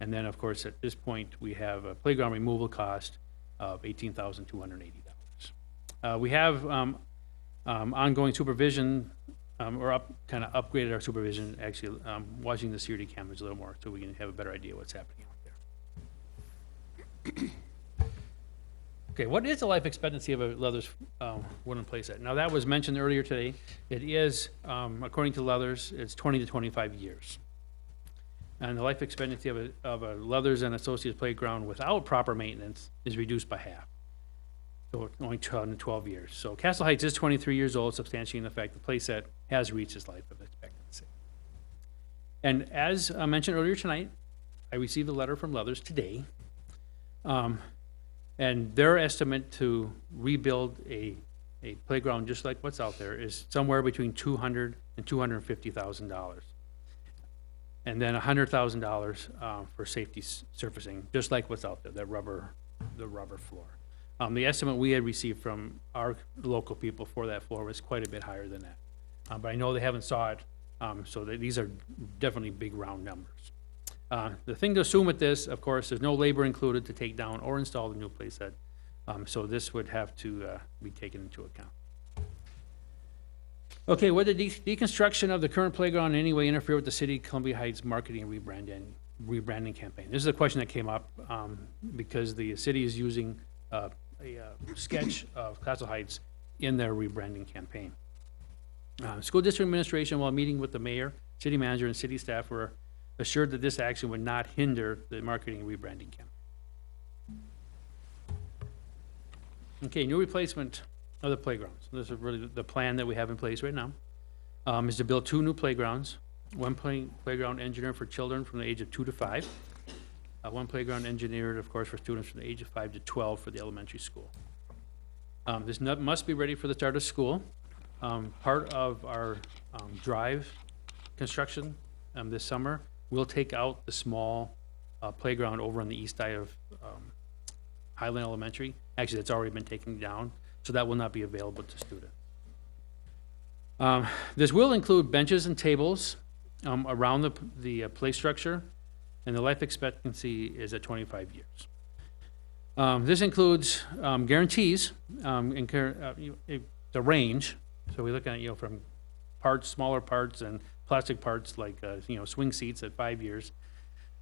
And then, of course, at this point, we have a playground removal cost of $18,280. We have ongoing supervision, or kind of upgraded our supervision, actually watching the security cameras a little more so we can have a better idea what's happening out there. Okay, what is the life expectancy of a Leathers wooden playset? Now, that was mentioned earlier today. It is, according to Leathers, it's 20 to 25 years. And the life expectancy of a Leathers and Associates playground without proper maintenance is reduced by half. So only 12 years. So Castle Heights is 23 years old, substantiating the fact the playset has reached its life of expectancy. And as mentioned earlier tonight, I received a letter from Leathers today. And their estimate to rebuild a playground just like what's out there is somewhere between $200,000 and $250,000. And then $100,000 for safety surfacing, just like what's out there, the rubber floor. The estimate we had received from our local people for that floor was quite a bit higher than that. But I know they haven't saw it, so these are definitely big round numbers. The thing to assume with this, of course, there's no labor included to take down or install the new playset. So this would have to be taken into account. Okay, would the deconstruction of the current playground in any way interfere with the city of Columbia Heights marketing and rebranding campaign? This is a question that came up because the city is using a sketch of Castle Heights in their rebranding campaign. School district administration, while meeting with the mayor, city manager, and city staff, were assured that this action would not hinder the marketing and rebranding campaign. Okay, new replacement of the playgrounds. This is really the plan that we have in place right now. Is to build 2 new playgrounds, one playground engineered for children from the age of 2 to 5, one playground engineered, of course, for students from the age of 5 to 12 for the elementary school. This must be ready for the start of school. Part of our drive construction this summer, we'll take out the small playground over on the east side of Highland Elementary. Actually, that's already been taken down, so that will not be available to students. This will include benches and tables around the play structure, and the life expectancy is at 25 years. This includes guarantees, the range. So we look at from parts, smaller parts, and plastic parts like swing seats at 5 years,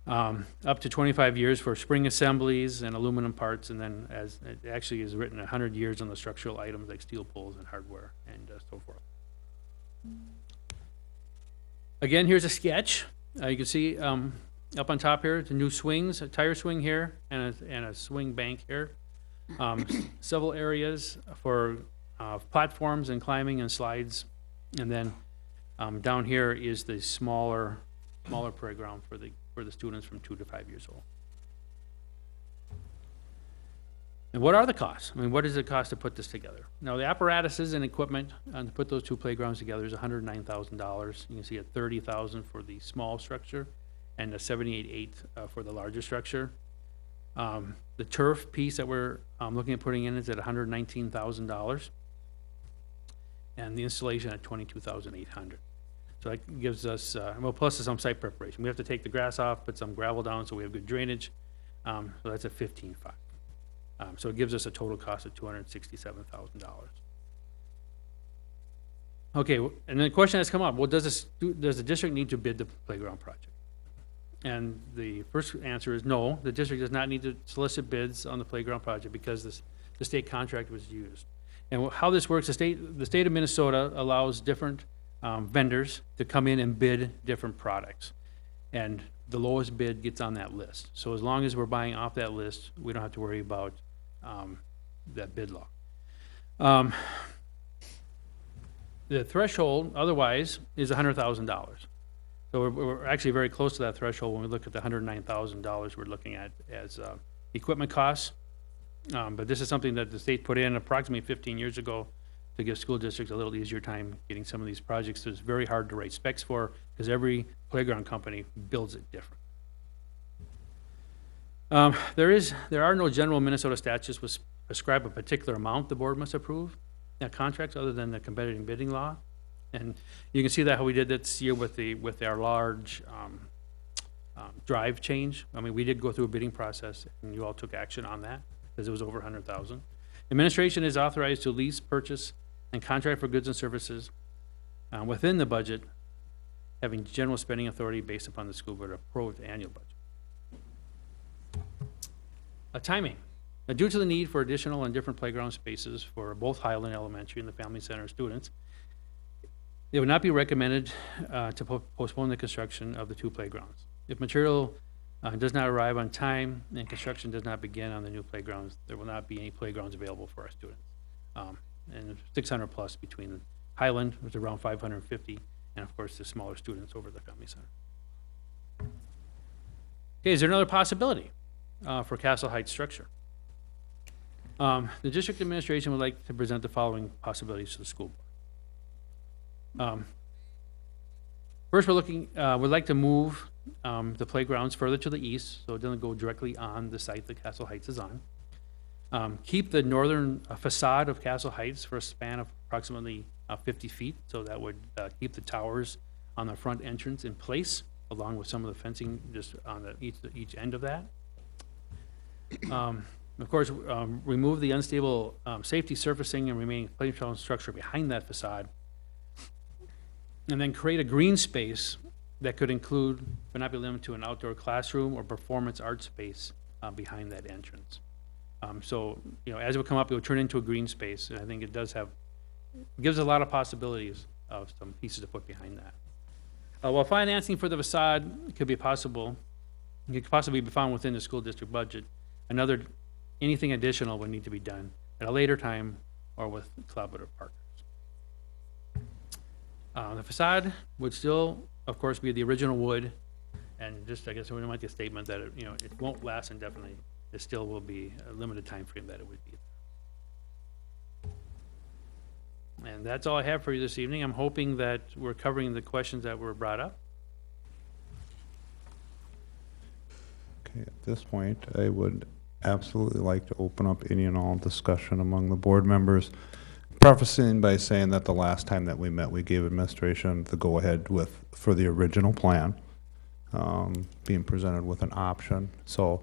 up to 25 years for spring assemblies and aluminum parts, and then as it actually is written, 100 years on the structural items like steel poles and hardware and so forth. Again, here's a sketch. You can see up on top here, the new swings, a tire swing here, and a swing bank here. Several areas for platforms and climbing and slides, and then down here is the smaller playground for the students from 2 to 5 years old. And what are the costs? I mean, what does it cost to put this together? Now, the apparatuses and equipment to put those 2 playgrounds together is $109,000. You can see at $30,000 for the small structure and a $78,800 for the larger structure. The turf piece that we're looking at putting in is at $119,000, and the installation at $22,800. So that gives us, well, plus some site preparation. We have to take the grass off, put some gravel down so we have good drainage. So that's at $15,500. So it gives us a total cost of $267,000. Okay, and the question has come up, well, does the district need to bid the playground project? And the first answer is no, the district does not need to solicit bids on the playground project because the state contract was used. And how this works, the state of Minnesota allows different vendors to come in and bid different products. And the lowest bid gets on that list. So as long as we're buying off that list, we don't have to worry about that bid law. The threshold otherwise is $100,000. So we're actually very close to that threshold when we look at the $109,000 we're looking at as equipment costs. But this is something that the state put in approximately 15 years ago to give school districts a little easier time getting some of these projects that it's very hard to write specs for because every playground company builds it different. There are no general Minnesota statutes which prescribe a particular amount the board must approve contracts other than the competitive bidding law. And you can see that how we did this year with our large drive change. I mean, we did go through a bidding process and you all took action on that because it was over 100,000. Administration is authorized to lease, purchase, and contract for goods and services within the budget, having general spending authority based upon the school board approved annual budget. Timing. Now, due to the need for additional and different playground spaces for both Highland Elementary and the Family Center students, it would not be recommended to postpone the construction of the 2 playgrounds. If material does not arrive on time and construction does not begin on the new playgrounds, there will not be any playgrounds available for our students. And 600 plus between Highland, which is around 550, and of course the smaller students over the Family Center. Okay, is there another possibility for Castle Heights structure? The district administration would like to present the following possibilities to the school board. First, we'd like to move the playgrounds further to the east, so it doesn't go directly on the site that Castle Heights is on. Keep the northern facade of Castle Heights for a span of approximately 50 feet, so that would keep the towers on the front entrance in place along with some of the fencing just on each end of that. Of course, remove the unstable safety surfacing and remaining playground structure behind that facade. And then create a green space that could include, but not be limited to, an outdoor classroom or performance art space behind that entrance. So, as it would come up, it would turn into a green space, and I think it gives a lot of possibilities of some pieces to put behind that. While financing for the facade could possibly be found within the school district budget, anything additional would need to be done at a later time or with collaborative partners. The facade would still, of course, be the original wood, and I guess we might get a statement that it won't last indefinitely. There still will be a limited time frame that it would be. And that's all I have for you this evening. I'm hoping that we're covering the questions that were brought up. Okay, at this point, I would absolutely like to open up any and all discussion among the board members, prefacing by saying that the last time that we met, we gave administration the go-ahead for the original plan, being presented with an option. So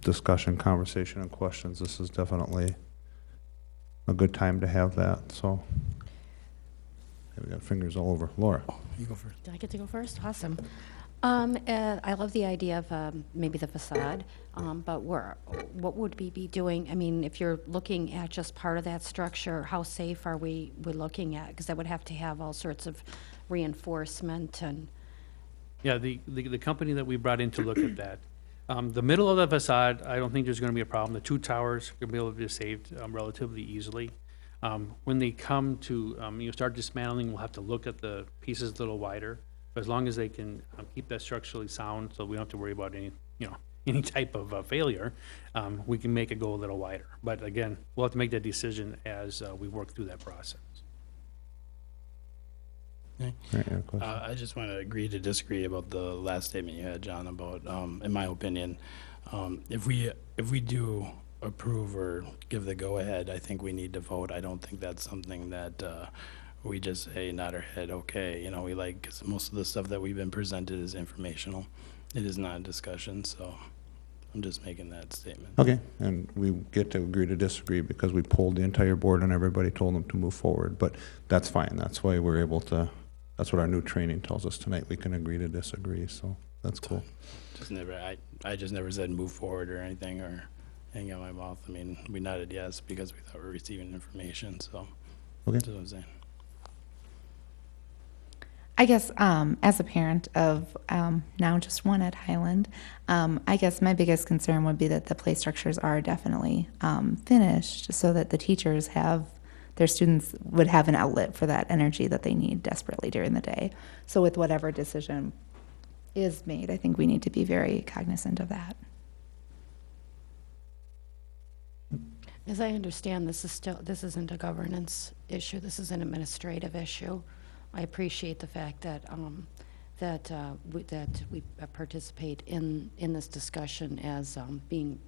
discussion, conversation, and questions, this is definitely a good time to have that. So we got fingers all over. Laura. You go first. Did I get to go first? Awesome. I love the idea of maybe the facade, but what would we be doing? I mean, if you're looking at just part of that structure, how safe are we looking at? Because that would have to have all sorts of reinforcement and. Yeah, the company that we brought in to look at that. The middle of the facade, I don't think there's going to be a problem. The two towers are going to be able to be saved relatively easily. When they come to start dismantling, we'll have to look at the pieces a little wider. But as long as they can keep that structurally sound, so we don't have to worry about any type of failure, we can make it go a little wider. But again, we'll have to make that decision as we work through that process. I just want to agree to disagree about the last statement you had, John, about, in my opinion, if we do approve or give the go-ahead, I think we need to vote. I don't think that's something that we just say, nod our head, okay. Cause most of the stuff that we've been presented is informational. It is not a discussion, so I'm just making that statement. Okay, and we get to agree to disagree because we polled the entire board and everybody told them to move forward, but that's fine. That's why we're able to, that's what our new training tells us tonight. We can agree to disagree, so that's cool. I just never said move forward or anything or hang out my mouth. I mean, we nodded yes because we thought we were receiving information, so Okay. that's what I'm saying. I guess as a parent of now just one at Highland, I guess my biggest concern would be that the play structures are definitely finished so that the teachers their students would have an outlet for that energy that they need desperately during the day. So with whatever decision is made, I think we need to be very cognizant of that. As I understand, this isn't a governance issue. This is an administrative issue. I appreciate the fact that we participate in this discussion as being,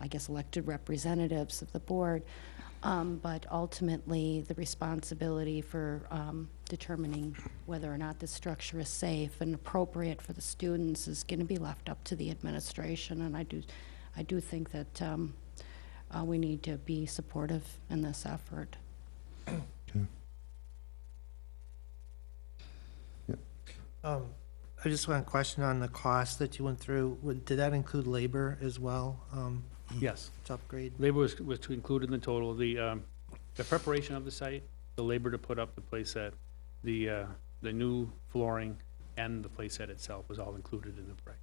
I guess, elected representatives of the board. But ultimately, the responsibility for determining whether or not the structure is safe and appropriate for the students is going to be left up to the administration. And I do think that we need to be supportive in this effort. I just want a question on the cost that you went through. Did that include labor as well? Yes. To upgrade? Labor was to include in the total, the preparation of the site, the labor to put up the playset, the new flooring, and the playset itself was all included in the price.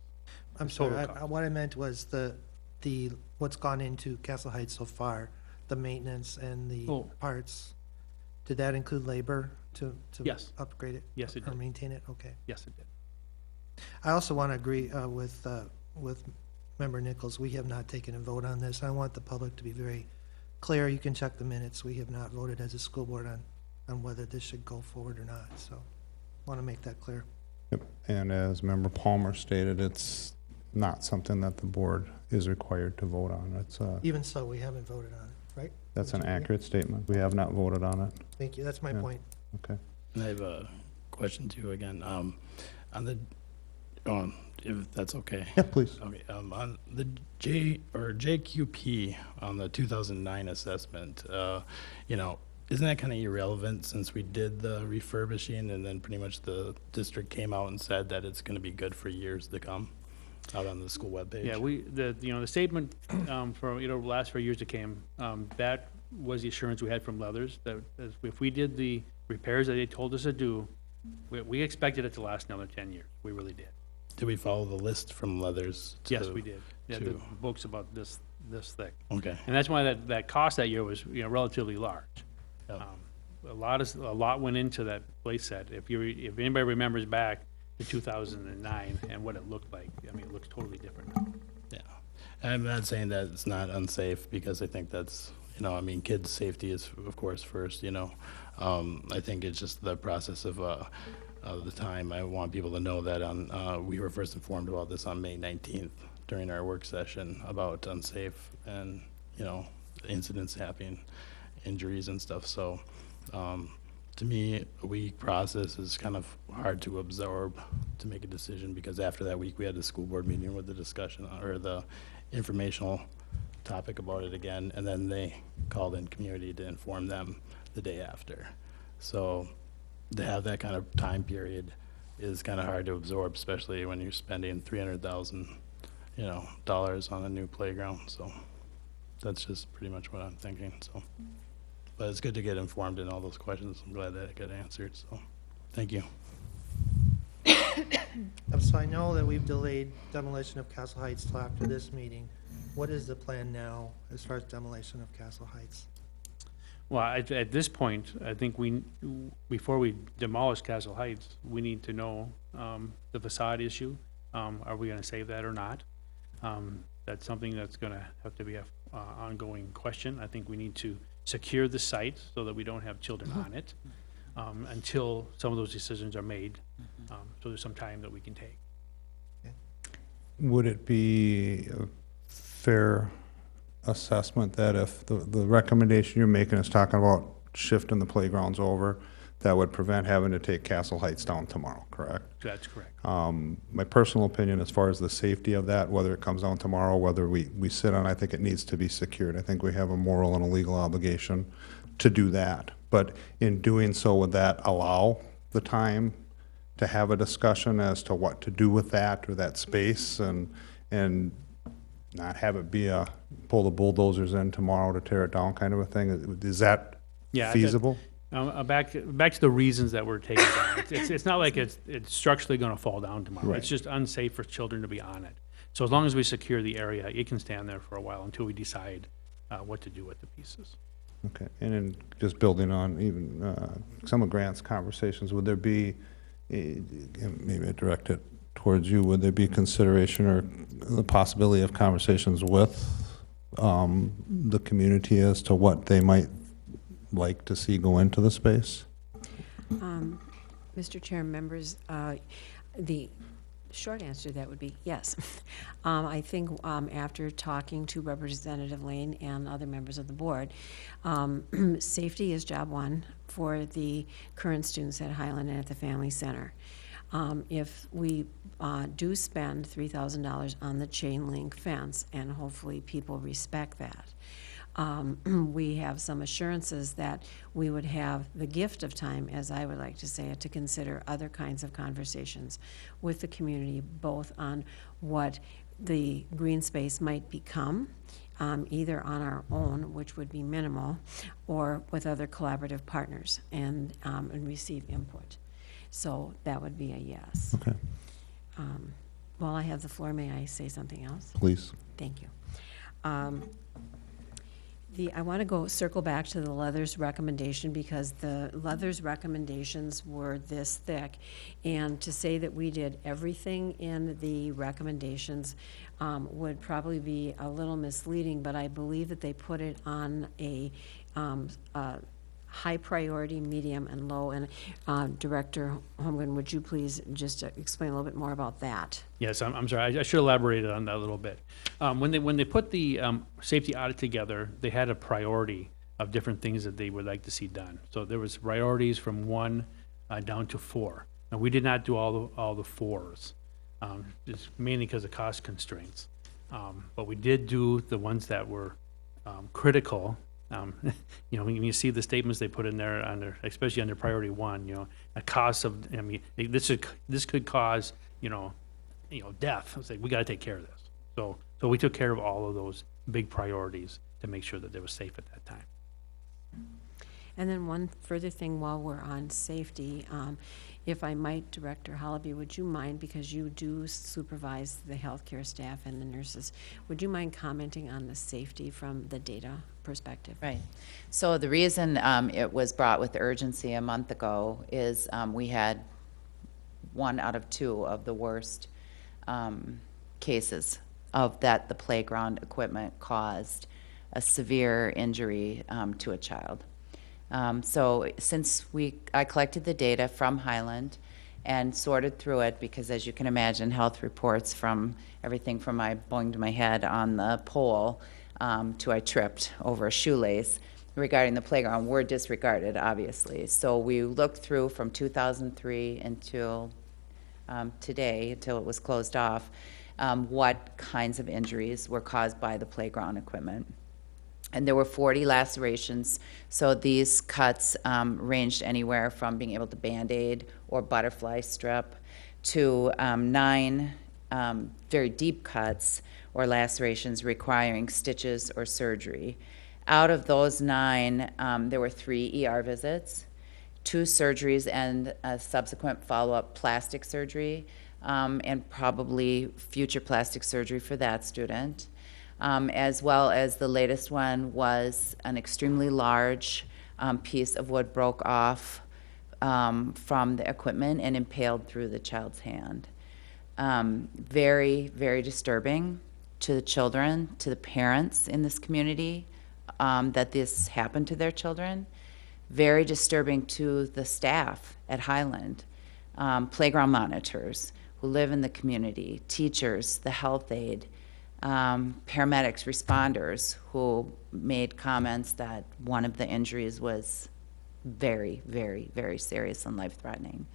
I'm sorry, what I meant was the what's gone into Castle Heights so far, the maintenance and the parts. Did that include labor to Yes. upgrade it? Yes, it Or did. maintain it? Okay. Yes, it did. I also want to agree with Member Nichols. We have not taken a vote on this. I want the public to be very clear. You can check the minutes. We have not voted as a school board on whether this should go forward or not. So I want to make that clear. Yep. And as Member Palmer stated, it's not something that the board is required to vote on. It's Even so, we haven't voted on it, right? that's an Would you agree? accurate statement. We have not voted on it. Thank you. That's my Yeah. point. Okay. And I have a question too, again, on Oh, if that's okay. Yeah, please. Okay, on the JQP on the 2009 assessment, you know, isn't that kind of irrelevant since we did the refurbishing and then pretty much the district came out and said that it's going to be good for years to come out on the school webpage? Yeah, the statement, for, the last 4 years it came, that was the assurance we had from Leathers, that if we did the repairs that they told us to do, we expected it to last another 10 years. We really did. Did we follow the list from Leathers? Yes, we did. Yeah, the to- book's about this thick. Okay. And that's why that cost that year was, relatively large. Yep. A lot went into that place set. If anybody remembers back to 2009 and what it looked like, I mean, it looks totally different now. Yeah. I'm not saying that it's not unsafe because I think that's, I mean, kids' safety is of course first, I think it's just the process of the time. I want people to know that we were first informed about this on May 19th during our work session about unsafe and, incidents happening, injuries and stuff. So to me, a week process is kind of hard to absorb to make a decision because after that week we had the school board meeting with the discussion or the informational topic about it again, and then they called in community to inform them the day after. So to have that kind of time period is kind of hard to absorb, especially when you're spending $300,000, dollars on a new playground. So that's just pretty much what I'm thinking. So, but it's good to get informed in all those questions. I'm glad that it got answered. So, thank you. So I know that we've delayed demolition of Castle Heights till after this meeting. What is the plan now as far as demolition of Castle Heights? Well, at this point, I think before we demolish Castle Heights, we need to know the facade issue. Are we going to save that or not? That's something that's going to have to be an ongoing question. I think we need to secure the site so that we don't have children on it until some of those decisions are made. So there's some time that we can take. Would it be a fair assessment that if the recommendation you're making is talking about shifting the playgrounds over, that would prevent having to take Castle Heights down tomorrow, correct? That's correct. My personal opinion as far as the safety of that, whether it comes down tomorrow, whether we sit on, I think it needs to be secured. I think we have a moral and a legal obligation to do that. But in doing so, would that allow the time to have a discussion as to what to do with that or that space and not have it be a pull the bulldozers in tomorrow to tear it down kind of a thing? Is that feasible? Back to the reasons that we're taking down. It's not like it's structurally going to fall down tomorrow. Right. It's just unsafe for children to be on it. So as long as we secure the area, it can stand there for a while until we decide what to do with the pieces. Okay, and then just building on even some of Grant's conversations, would there be, maybe I direct it towards you, would there be consideration or the possibility of conversations with the community as to what they might like to see go into the space? Mr. Chair, members, the short answer to that would be yes. I think after talking to Representative Lane and other members of the board, safety is job one for the current students at Highland and at the Family Center. If we do spend $3,000 on the chain link fence, and hopefully people respect that, we have some assurances that we would have the gift of time, as I would like to say it, to consider other kinds of conversations with the community, both on what the green space might become, either on our own, which would be minimal, or with other collaborative partners and receive input. So that would be a yes. Okay, While I have the floor, may I say something else? please. Thank you. I want to circle back to the Leathers recommendation because the Leathers recommendations were this thick. And to say that we did everything in the recommendations would probably be a little misleading, but I believe that they put it on a high priority, medium, and low. And Director Holmgren, would you please just explain a little bit more about that? Yes, I'm sorry. I should have elaborated on that a little bit. When they put the safety audit together, they had a priority of different things that they would like to see done. So there was priorities from 1 down to 4. Now we did not do all the 4s. just mainly because of cost constraints. But we did do the ones that were critical. You know, when you see the statements they put in there under, especially under priority one, you know, a cost of, I mean, this could cause, you know, death. It's like, we gotta take care of this. So we took care of all of those big priorities to make sure that they were safe at that time. And then one further thing while we're on safety, if I might, Director Hollaby, would you mind, because you do supervise the healthcare staff and the nurses, would you mind commenting on the safety from the data perspective? Right. So the reason it was brought with urgency a month ago is we had 1 out of 2 of the worst cases of that the playground equipment caused a severe injury to a child. So since I collected the data from Highland and sorted through it, because as you can imagine, health reports from everything from my banged my head on the pole to I tripped over a shoelace regarding the playground were disregarded, obviously. So we looked through from 2003 until today, until it was closed off, what kinds of injuries were caused by the playground equipment. And there were 40 lacerations, so these cuts ranged anywhere from being able to Band-Aid or butterfly strip to 9 very deep cuts or lacerations requiring stitches or surgery. Out of those 9, there were 3 ER visits, 2 surgeries, and a subsequent follow-up plastic surgery, and probably future plastic surgery for that student. As well as the latest one was an extremely large piece of wood broke off from the equipment and impaled through the child's hand. Very, very disturbing to the children, to the parents in this community that this happened to their children. Very disturbing to the staff at Highland, playground monitors who live in the community, teachers, the health aide, paramedics, responders who made comments that one of the injuries was very, very, very serious and life-threatening.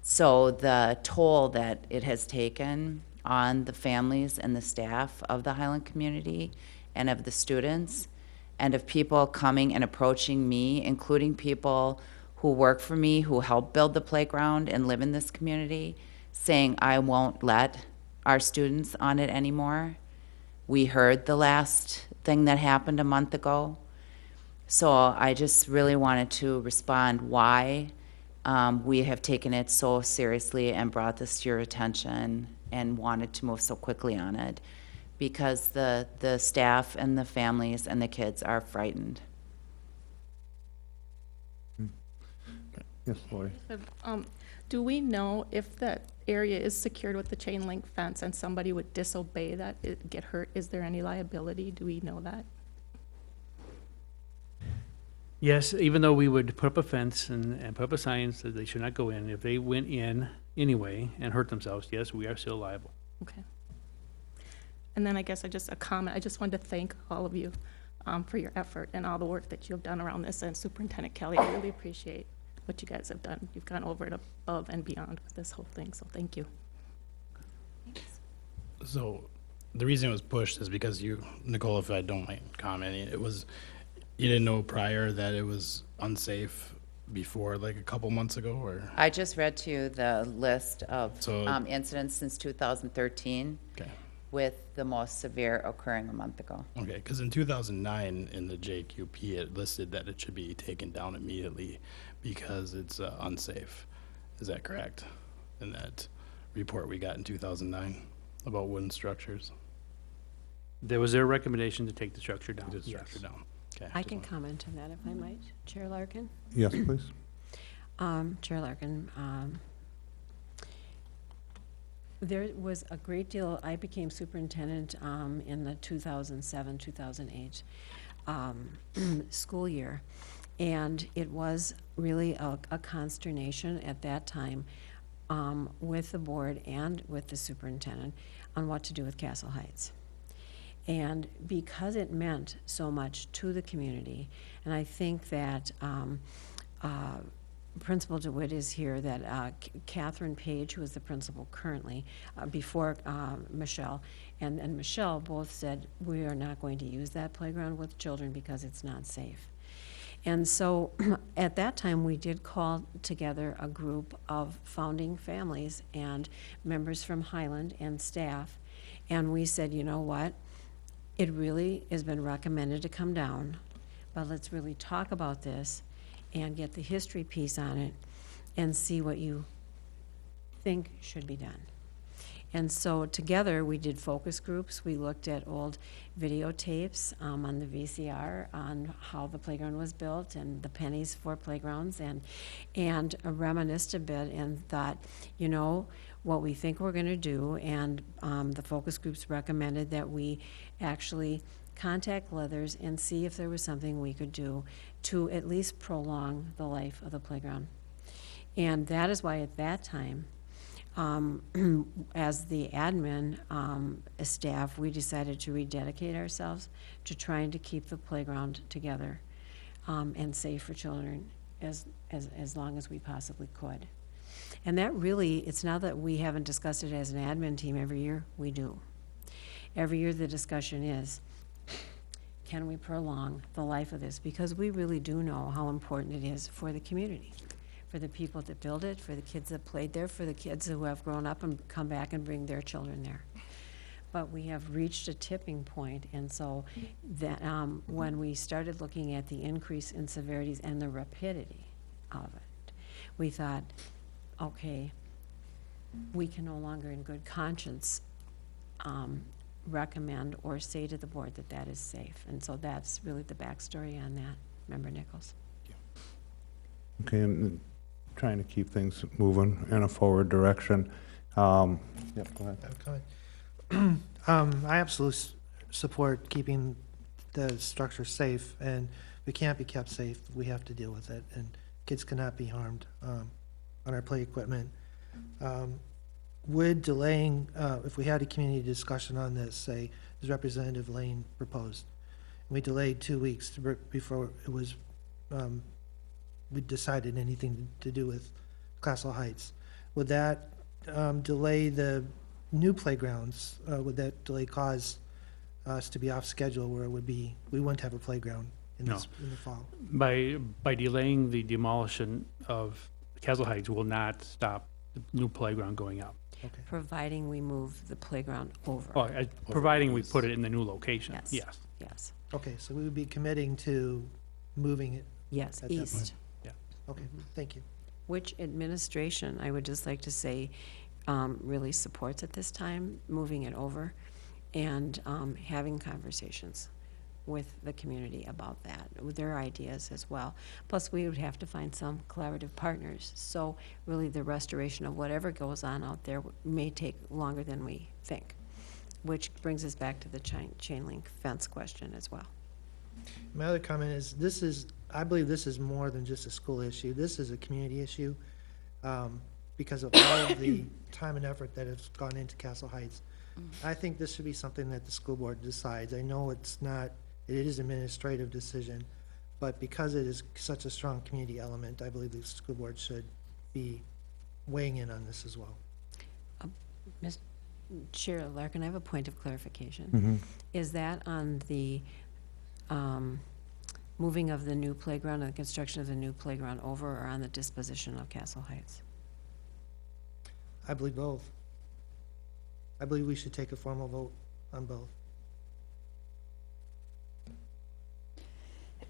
So the toll that it has taken on the families and the staff of the Highland community and of the students and of people coming and approaching me, including people who work for me, who help build the playground and live in this community, saying, I won't let our students on it anymore. We heard the last thing that happened a month ago. So I just really wanted to respond why we have taken it so seriously and brought this to your attention and wanted to move so quickly on it, because the staff and the families and the kids are frightened. Yes, Lori. Do we know if that area is secured with the chain link fence and somebody would disobey that, get hurt? Is there any liability? Do we know that? Yes, even though we would put up a fence and put up a sign that they should not go in, if they went in anyway and hurt themselves, yes, we are still liable. Okay. And then I guess a comment. I just wanted to thank all of you for your effort and all the work that you have done around this. And Superintendent Kelly, I really appreciate what you guys have done. You've gone over and above and beyond with this whole thing, so thank you. So the reason it was pushed is because you, Nicole, if I don't mind commenting, it was, you didn't know prior that it was unsafe before, like a couple months ago, or? I just read to you the list of So- incidents since 2013 Okay. with the most severe occurring a month ago. Okay, because in 2009, in the JQP, it listed that it should be taken down immediately because it's unsafe. Is that correct? In that report we got in 2009 about wooden structures? There was their recommendation to take the structure down. Take the Yes. structure down. Okay. I can comment on that if I might, Chair Larkin. Yes, please. Chair Larkin, there was a great deal, I became superintendent in the 2007, 2008 school year. And it was really a consternation at that time with the board and with the superintendent on what to do with Castle Heights. And because it meant so much to the community, and I think that Principal DeWitt is here, that Catherine Page, who is the principal currently, before Michelle, and Michelle both said, we are not going to use that playground with children because it's not safe. And so at that time, we did call together a group of founding families and members from Highland and staff, and we said, you know what? It really has been recommended to come down, but let's really talk about this and get the history piece on it and see what you think should be done. And so together we did focus groups. We looked at old videotapes on the VCR on how the playground was built and the pennies for playgrounds, and reminisced a bit and thought, you know, what we think we're going to do. And the focus groups recommended that we actually contact Leathers and see if there was something we could do to at least prolong the life of the playground. And that is why at that time, as the admin staff, we decided to rededicate ourselves to trying to keep the playground together and safe for children as long as we possibly could. And that really, it's not that we haven't discussed it as an admin team every year, we do. Every year the discussion is, can we prolong the life of this? Because we really do know how important it is for the community, for the people that build it, for the kids that played there, for the kids who have grown up and come back and bring their children there. But we have reached a tipping point, and so that when we started looking at the increase in severities and the rapidity of it, we thought, okay, we can no longer in good conscience recommend or say to the board that that is safe. And so that's really the backstory on that. Member Nichols. Okay, and trying to keep things moving in a forward direction. Yep, go ahead. I absolutely support keeping the structure safe, and if it can't be kept safe, we have to deal with it, and kids cannot be harmed on our play equipment. Would delaying, if we had a community discussion on this, say, as Representative Lane proposed, and we delayed 2 weeks before it was, we decided anything to do with Castle Heights, would that delay the new playgrounds? Would that delay cause us to be off schedule where it would be, we wouldn't have a playground in No. in the fall? By delaying the demolition of Castle Heights will not stop the new playground going up. Okay. Providing we move the playground over. Oh, providing we put it in the new location, Yes. yes. Yes, Okay, so we would be committing to moving it. yes, At that east. Okay, thank you. Which administration, I would just like to say, really supports at this time, moving it over and having conversations with the community about that, with their ideas as well. Plus, we would have to find some collaborative partners. So really the restoration of whatever goes on out there may take longer than we think, which brings us back to the chain link fence question as well. My other comment is, I believe this is more than just a school issue. This is a community issue because of all of the time and effort that has gone into Castle Heights. I think this should be something that the school board decides. I know it's not, it is an administrative decision, but because it is such a strong community element, I believe the school board should be weighing in on this as well. Chair Larkin, I have a point of clarification. Mm-hmm. Is that on the moving of the new playground and the construction of the new playground over, or on the disposition of Castle Heights? I believe both. I believe we should take a formal vote on both.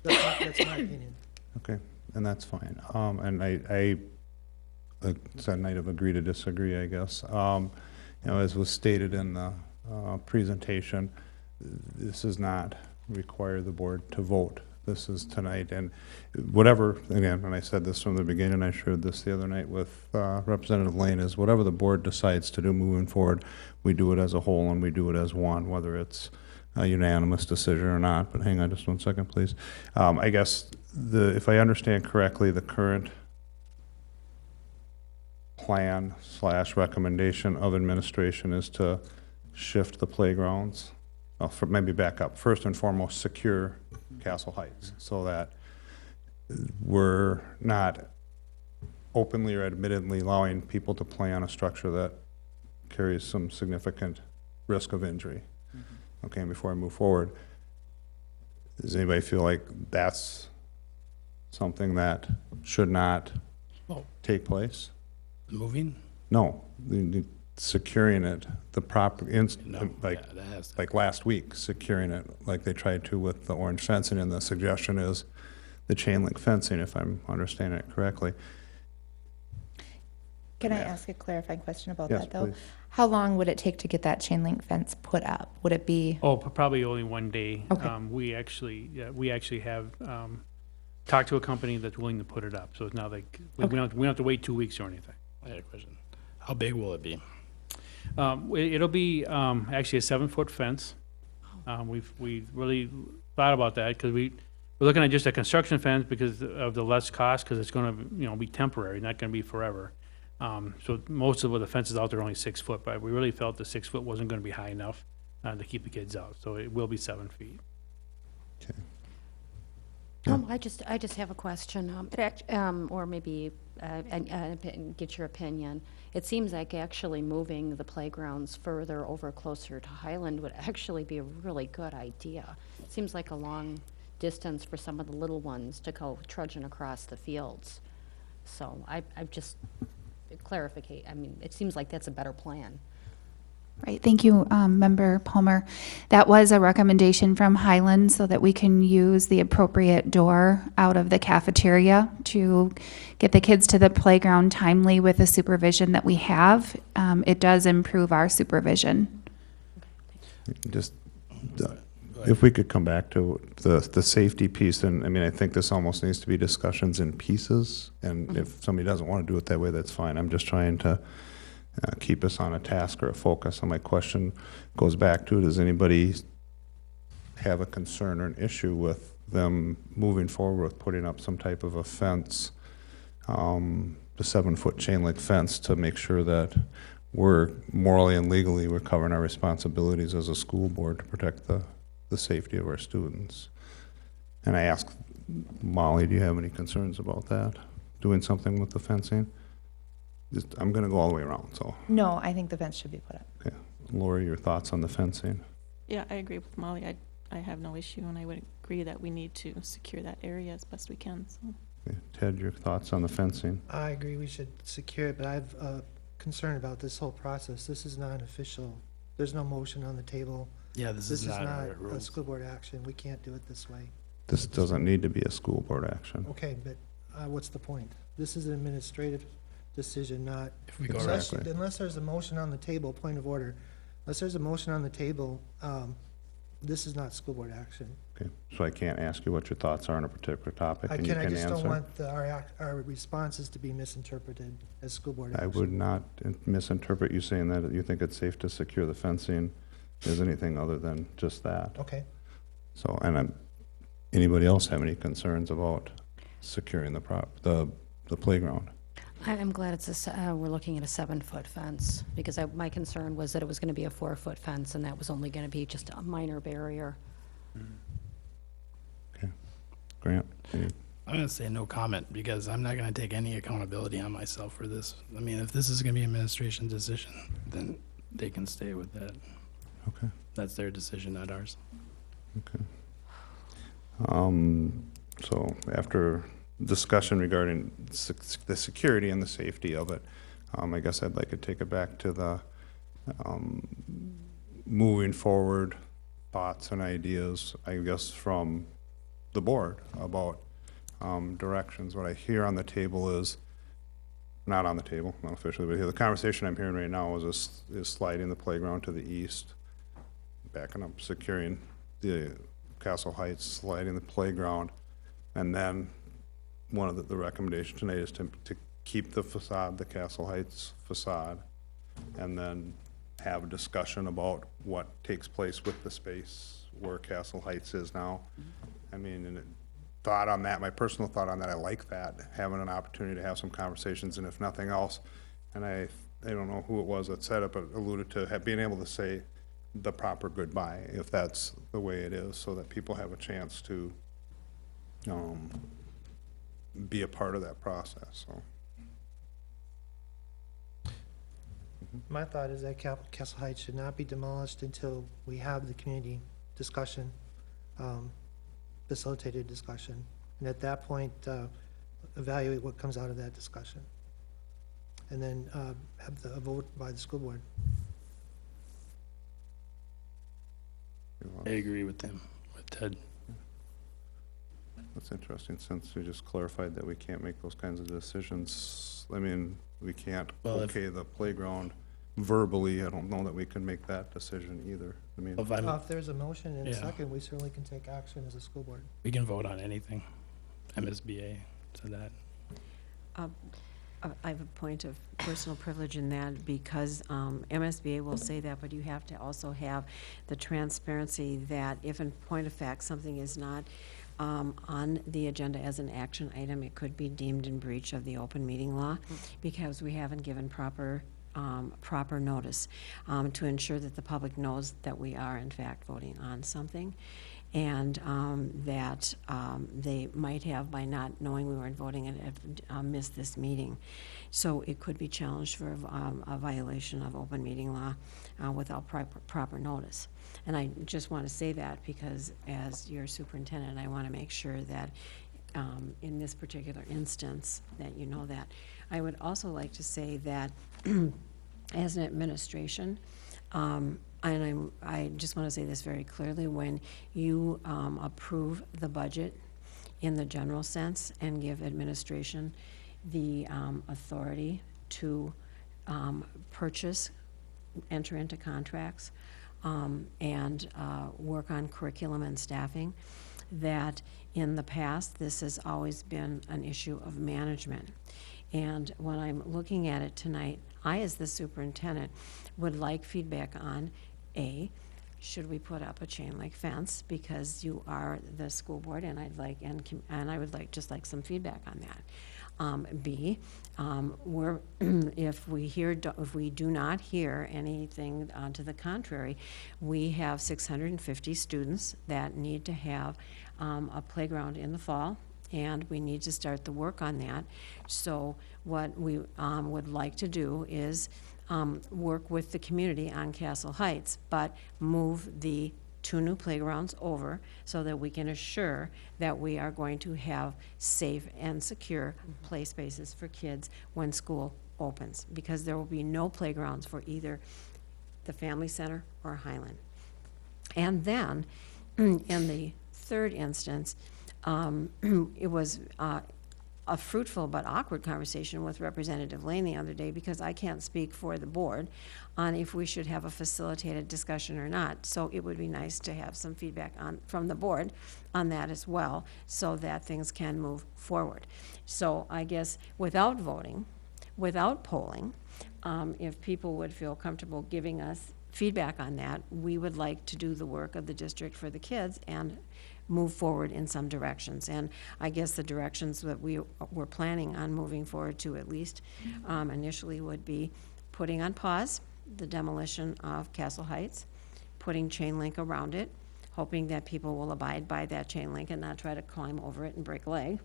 That's my opinion. Okay, and that's fine. And it's a night of agree to disagree, I guess. You know, as was stated in the presentation, this does not require the board to vote. This is tonight, and whatever, again, and I said this from the beginning, I shared this the other night with Representative Lane, is whatever the board decides to do moving forward, we do it as a whole and we do it as one, whether it's a unanimous decision or not. But hang on just 1 second, please. I guess if I understand correctly, the current plan / recommendation of administration is to shift the playgrounds. Maybe back up. First and foremost, secure Castle Heights so that we're not openly or admittedly allowing people to play on a structure that carries some significant risk of injury. Okay, and before I move forward, does anybody feel like that's something that should not Well- take place? Moving? No, securing it, the proper, No, like, yeah, that has to. like last week, securing it like they tried to with the orange fencing, and the suggestion is the chain link fencing, if I'm understanding it correctly. Can I ask a clarifying question about Yes, that, though? please. How long would it take to get that chain link fence put up? Would it be, Oh, probably only one day. Okay. We actually have talked to a company that's willing to put it up, so it's not like, we don't have to wait 2 weeks or anything. I had a question. How big will it be? It'll be actually a 7-foot fence. We really thought about that because we're looking at just a construction fence because of the less cost, because it's going to be temporary, not going to be forever. So most of the fences out there are only 6 foot, but we really felt the 6 foot wasn't going to be high enough to keep the kids out. So it will be 7 feet. I just have a question, or maybe get your opinion. It seems like actually moving the playgrounds further over closer to Highland would actually be a really good idea. It seems like a long distance for some of the little ones to go trudging across the fields. So I've just clarificate. I mean, it seems like that's a better plan. right, thank you, Member Palmer. That was a recommendation from Highland so that we can use the appropriate door out of the cafeteria to get the kids to the playground timely with the supervision that we have. It does improve our supervision. Just, if we could come back to the safety piece, and I mean, I think this almost needs to be discussions in pieces, and if somebody doesn't want to do it that way, that's fine. I'm just trying to keep us on a task or a focus. And my question goes back to, does anybody have a concern or an issue with them moving forward with putting up some type of a fence, the 7-foot chain link fence, to make sure that we're morally and legally we're covering our responsibilities as a school board to protect the safety of our students? And I asked Molly, do you have any concerns about that? Doing something with the fencing? I'm going to go all the way around, so. No, I think the fence should be put up. Okay. Lori, your thoughts on the fencing? Yeah, I agree with Molly. I have no issue, and I would agree that we need to secure that area as best we can. So. Okay. Ted, your thoughts on the fencing? I agree we should secure it, but I have a concern about this whole process. This is not official. There's no motion on the table. Yeah, this is not our a rules. school board action. We can't do it this way. This doesn't need to be a school board action. Okay, but what's the point? This is an administrative decision, not, If we go Exactly. around, unless there's a motion on the table, point of order. Unless there's a motion on the table, this is not school board action. Okay, so I can't ask you what your thoughts are on a particular topic, I and you can, I can just don't answer? want our responses to be misinterpreted as school board I action. would not misinterpret you saying that you think it's safe to secure the fencing as anything other than just that. Okay. So, and anybody else have any concerns about securing the playground? I'm glad we're looking at a 7-foot fence, because my concern was that it was going to be a 4-foot fence, and that was only going to be just a minor barrier. Grant? Any- I'm going to say no comment because I'm not going to take any accountability on myself for this. I mean, if this is going to be administration decision, then they can stay with that. Okay. That's their decision, not ours. Okay. So after discussion regarding the security and the safety of it, I guess I'd like to take it back to the moving forward thoughts and ideas, I guess, from the board about directions. What I hear on the table is, not on the table, not officially, but here, the conversation I'm hearing right now is sliding the playground to the east, backing up, securing the Castle Heights, sliding the playground, and then one of the recommendation tonight is to keep the facade, the Castle Heights facade, and then have a discussion about what takes place with the space where Castle Heights is now. I mean, and thought on that, my personal thought on that, I like that, having an opportunity to have some conversations, and if nothing else, and I don't know who it was that said it, but alluded to being able to say the proper goodbye, if that's the way it is, so that people have a chance to be a part of that process, so. My thought is that Castle Heights should not be demolished until we have the community discussion, facilitated discussion. And at that point, evaluate what comes out of that discussion. And then have a vote by the school board. I agree with them, with Ted. That's interesting, since we just clarified that we can't make those kinds of decisions. I mean, we can't Well, if- okay the playground verbally. I don't know that we can make that decision either. I mean, If I'm, If there's a motion and a Yeah. second, we certainly can take action as a school board. we can vote on anything. MSBA said that. I have a point of personal privilege in that because MSBA will say that, but you have to also have the transparency that if in point of fact something is not on the agenda as an action item, it could be deemed in breach of the open meeting law because we haven't given proper notice to ensure that the public knows that we are in fact voting on something. And that they might have, by not knowing we weren't voting, and have missed this meeting. So it could be challenged for a violation of open meeting law without proper notice. And I just want to say that because as your superintendent, I want to make sure that in this particular instance that you know that. I would also like to say that as an administration, and I just want to say this very clearly, when you approve the budget in the general sense and give administration the authority to purchase, enter into contracts, and work on curriculum and staffing, that in the past, this has always been an issue of management. And when I'm looking at it tonight, I, as the superintendent, would like feedback on should we put up a chain link fence because you are the school board, and I'd like and I would like just like some feedback on that. B, if we do not hear anything to the contrary, we have 650 students that need to have a playground in the fall, and we need to start the work on that. So what we would like to do is work with the community on Castle Heights, but move the 2 new playgrounds over so that we can assure that we are going to have safe and secure play spaces for kids when school opens, because there will be no playgrounds for either the Family Center or Highland. And then, in the third instance, it was a fruitful but awkward conversation with Representative Lane the other day, because I can't speak for the board on if we should have a facilitated discussion or not. So it would be nice to have some feedback from the board on that as well, so that things can move forward. So I guess without voting, without polling, if people would feel comfortable giving us feedback on that, we would like to do the work of the district for the kids and move forward in some directions. And I guess the directions that we were planning on moving forward to, at least initially, would be putting on pause the demolition of Castle Heights, putting chain link around it, hoping that people will abide by that chain link and not try to climb over it and break a leg.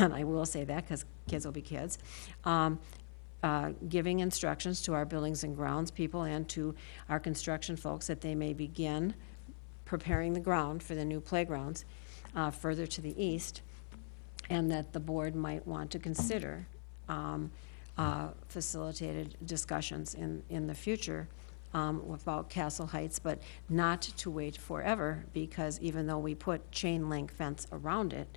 And I will say that because kids will be kids. Giving instructions to our buildings and grounds people and to our construction folks that they may begin preparing the ground for the new playgrounds further to the east, and that the board might want to consider facilitated discussions in the future about Castle Heights, but not to wait forever, because even though we put chain link fence around it,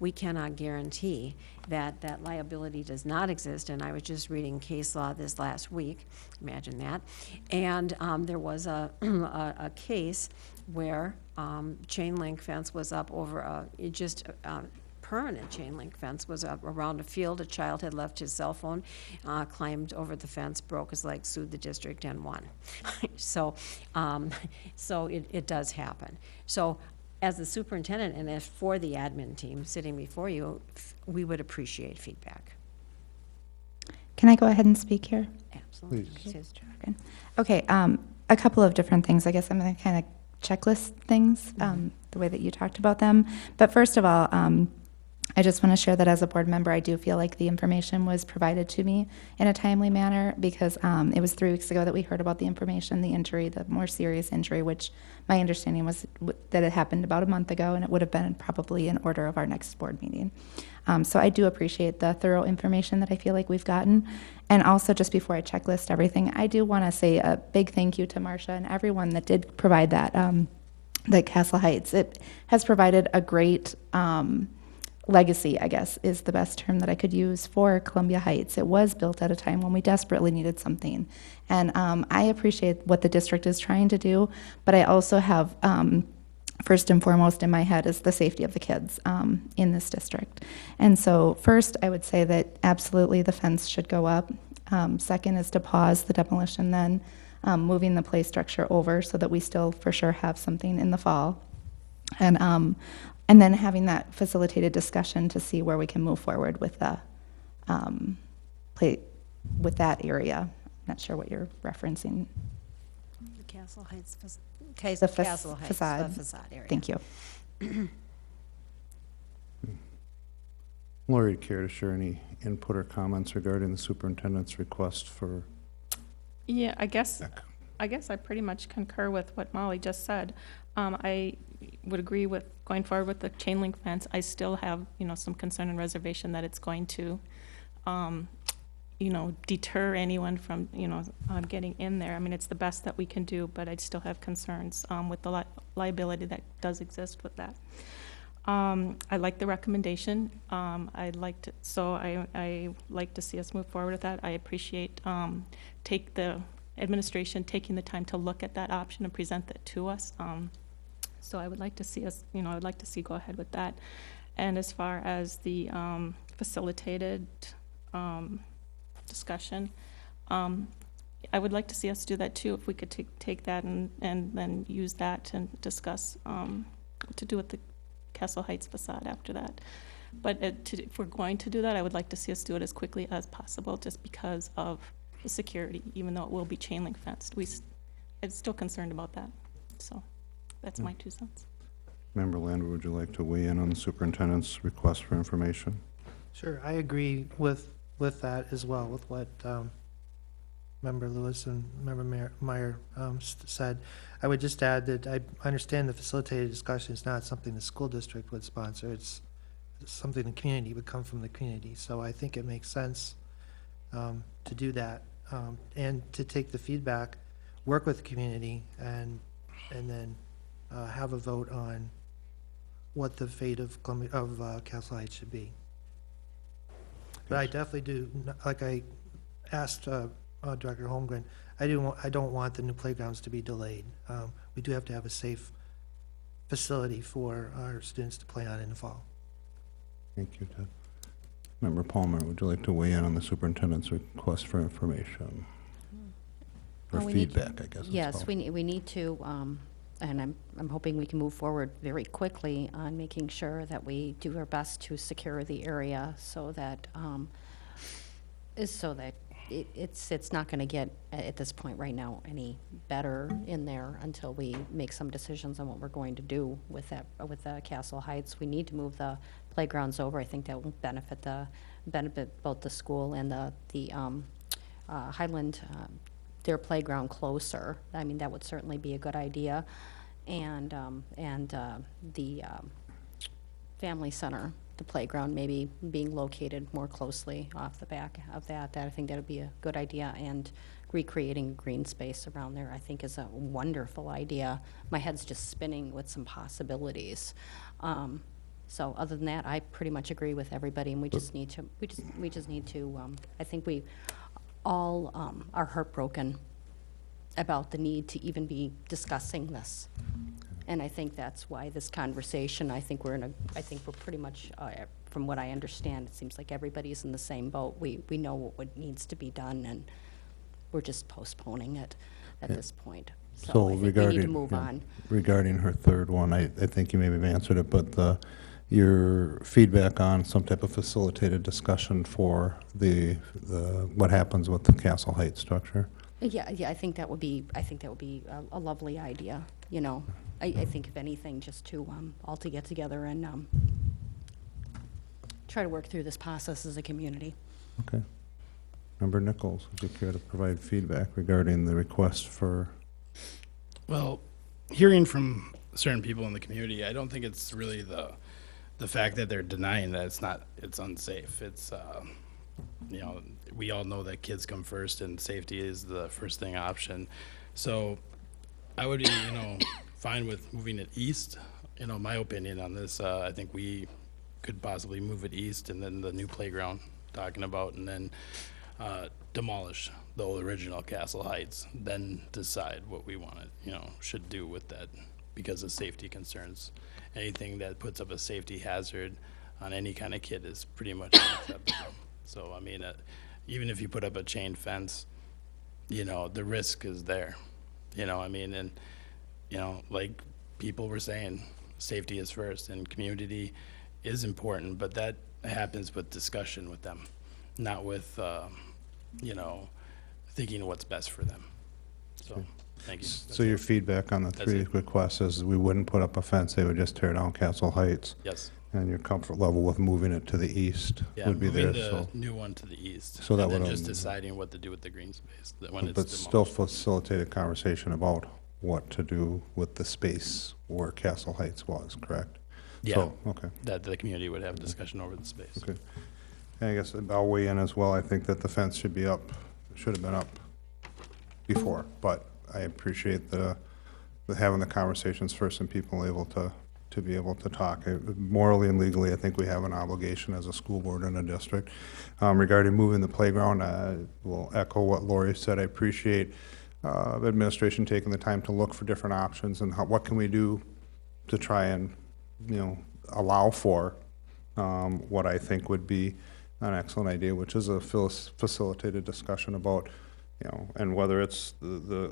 we cannot guarantee that that liability does not exist. And I was just reading case law this last week, imagine that, and there was a case where chain link fence was up over permanent chain link fence was up around a field. A child had left his cell phone, climbed over the fence, broke his leg, sued the district, and won. So it does happen. So as the superintendent and as for the admin team sitting before you, we would appreciate feedback. Can I go ahead and speak here? Absolutely. Please. Okay, a couple of different things. I guess I'm going to kind of checklist things the way that you talked about them. But first of all, I just want to share that as a board member, I do feel like the information was provided to me in a timely manner because it was 3 weeks ago that we heard about the information, the injury, the more serious injury, which my understanding was that it happened about a month ago, and it would have been probably in order of our next board meeting. So I do appreciate the thorough information that I feel like we've gotten. And also, just before I checklist everything, I do want to say a big thank you to Marcia and everyone that did provide that, that Castle Heights. It has provided a great legacy, I guess, is the best term that I could use for Columbia Heights. It was built at a time when we desperately needed something. And I appreciate what the district is trying to do, but I also have, first and foremost in my head is the safety of the kids in this district. And so first, I would say that absolutely the fence should go up. Second is to pause the demolition, then moving the play structure over so that we still for sure have something in the fall. And then having that facilitated discussion to see where we can move forward with the with that area. Not sure what you're referencing. The Castle Heights, The Castle Heights, facade. the facade area. Thank you. Lori, care to share any input or comments regarding the superintendent's request for? Yeah, I guess I pretty much concur with what Molly just said. I would agree with going forward with the chain link fence. I still have, some concern and reservation that it's going to, deter anyone from, getting in there. I mean, it's the best that we can do, but I still have concerns with the liability that does exist with that. I like the recommendation. I like to see us move forward with that. I appreciate take the administration taking the time to look at that option and present that to us. So I would like to see us, I would like to see go ahead with that. And as far as the facilitated discussion, I would like to see us do that too, if we could take that and then use that and discuss to do with the Castle Heights facade after that. But if we're going to do that, I would like to see us do it as quickly as possible, just because of the security, even though it will be chain link fenced. I'm still concerned about that. So that's my 2 cents. Member Lander, would you like to weigh in on the superintendent's request for information? Sure, I agree with that as well, with what Member Lewis and Member Meyer said. I would just add that I understand the facilitated discussion is not something the school district would sponsor. It's something the community would come from the community. So I think it makes sense to do that and to take the feedback, work with the community, and then have a vote on what the fate of Castle Heights should be. But I definitely do, like I asked Director Holmgren, I don't want the new playgrounds to be delayed. We do have to have a safe facility for our students to play on in the fall. Thank you, Ted. Member Palmer, would you like to weigh in on the superintendent's request for information? Or feedback, I guess it's Yes, called. we need to, and I'm hoping we can move forward very quickly on making sure that we do our best to secure the area so that it's not going to get at this point right now any better in there until we make some decisions on what we're going to do with the Castle Heights. We need to move the playgrounds over. I think that will benefit both the school and the Highland. Their playground closer. I mean, that would certainly be a good idea, and the family center, the playground maybe being located more closely off the back of that. I think that would be a good idea, and recreating green space around there I think is a wonderful idea. My head's just spinning with some possibilities. So other than that, I pretty much agree with everybody, and we just need to I think we all are heartbroken about the need to even be discussing this. And I think that's why this conversation, I think we're pretty much, from what I understand, it seems like everybody's in the same boat. We know what needs to be done, and we're just postponing it at this point. So I think we need to move on. Regarding her third one, I think you maybe have answered it, but your feedback on some type of facilitated discussion for the what happens with the Castle Heights structure. Yeah, I think that would be a lovely idea. I think if anything, just to all to get together and try to work through this process as a community. Okay. Member Nichols, would you care to provide feedback regarding the request for, Well, hearing from certain people in the community, I don't think it's really the fact that they're denying that it's unsafe. It's, you know, we all know that kids come first and safety is the first thing option. So I would be, you know, fine with moving it east. You know, my opinion on this, I think we could possibly move it east and then the new playground talking about, and then demolish the old original Castle Heights, then decide what we want to, you know, should do with that because of safety concerns. Anything that puts up a safety hazard on any kind of kid is pretty much unacceptable. So, I mean, even if you put up a chain fence, you know, the risk is there, you know, I mean, and, you know, like people were saying, safety is first and community is important, but that happens with discussion with them, not with, you know, thinking what's best for them. So, thank you. so your feedback on the That's three it. requests is we wouldn't put up a fence, they would just tear down Castle Heights, Yes, and your comfort level with moving it to the east yeah, would be there, moving the so. new one to the east. So that and then would, just deciding what to do with the green space when it's But still demolished. facilitate a conversation about what to do with the space where Castle Heights was, correct? Yeah, So, okay. that the community would have a discussion over the space. Okay. And I guess I'll weigh in as well. I think that the fence should be up, should have been up before, but I appreciate the having the conversations first and people able to be able to talk. Morally and legally, I think we have an obligation as a school board and a district. Regarding moving the playground, I will echo what Lori said. I appreciate the administration taking the time to look for different options and what can we do to try and, you know, allow for what I think would be an excellent idea, which is a facilitated discussion about, you know, and whether it's the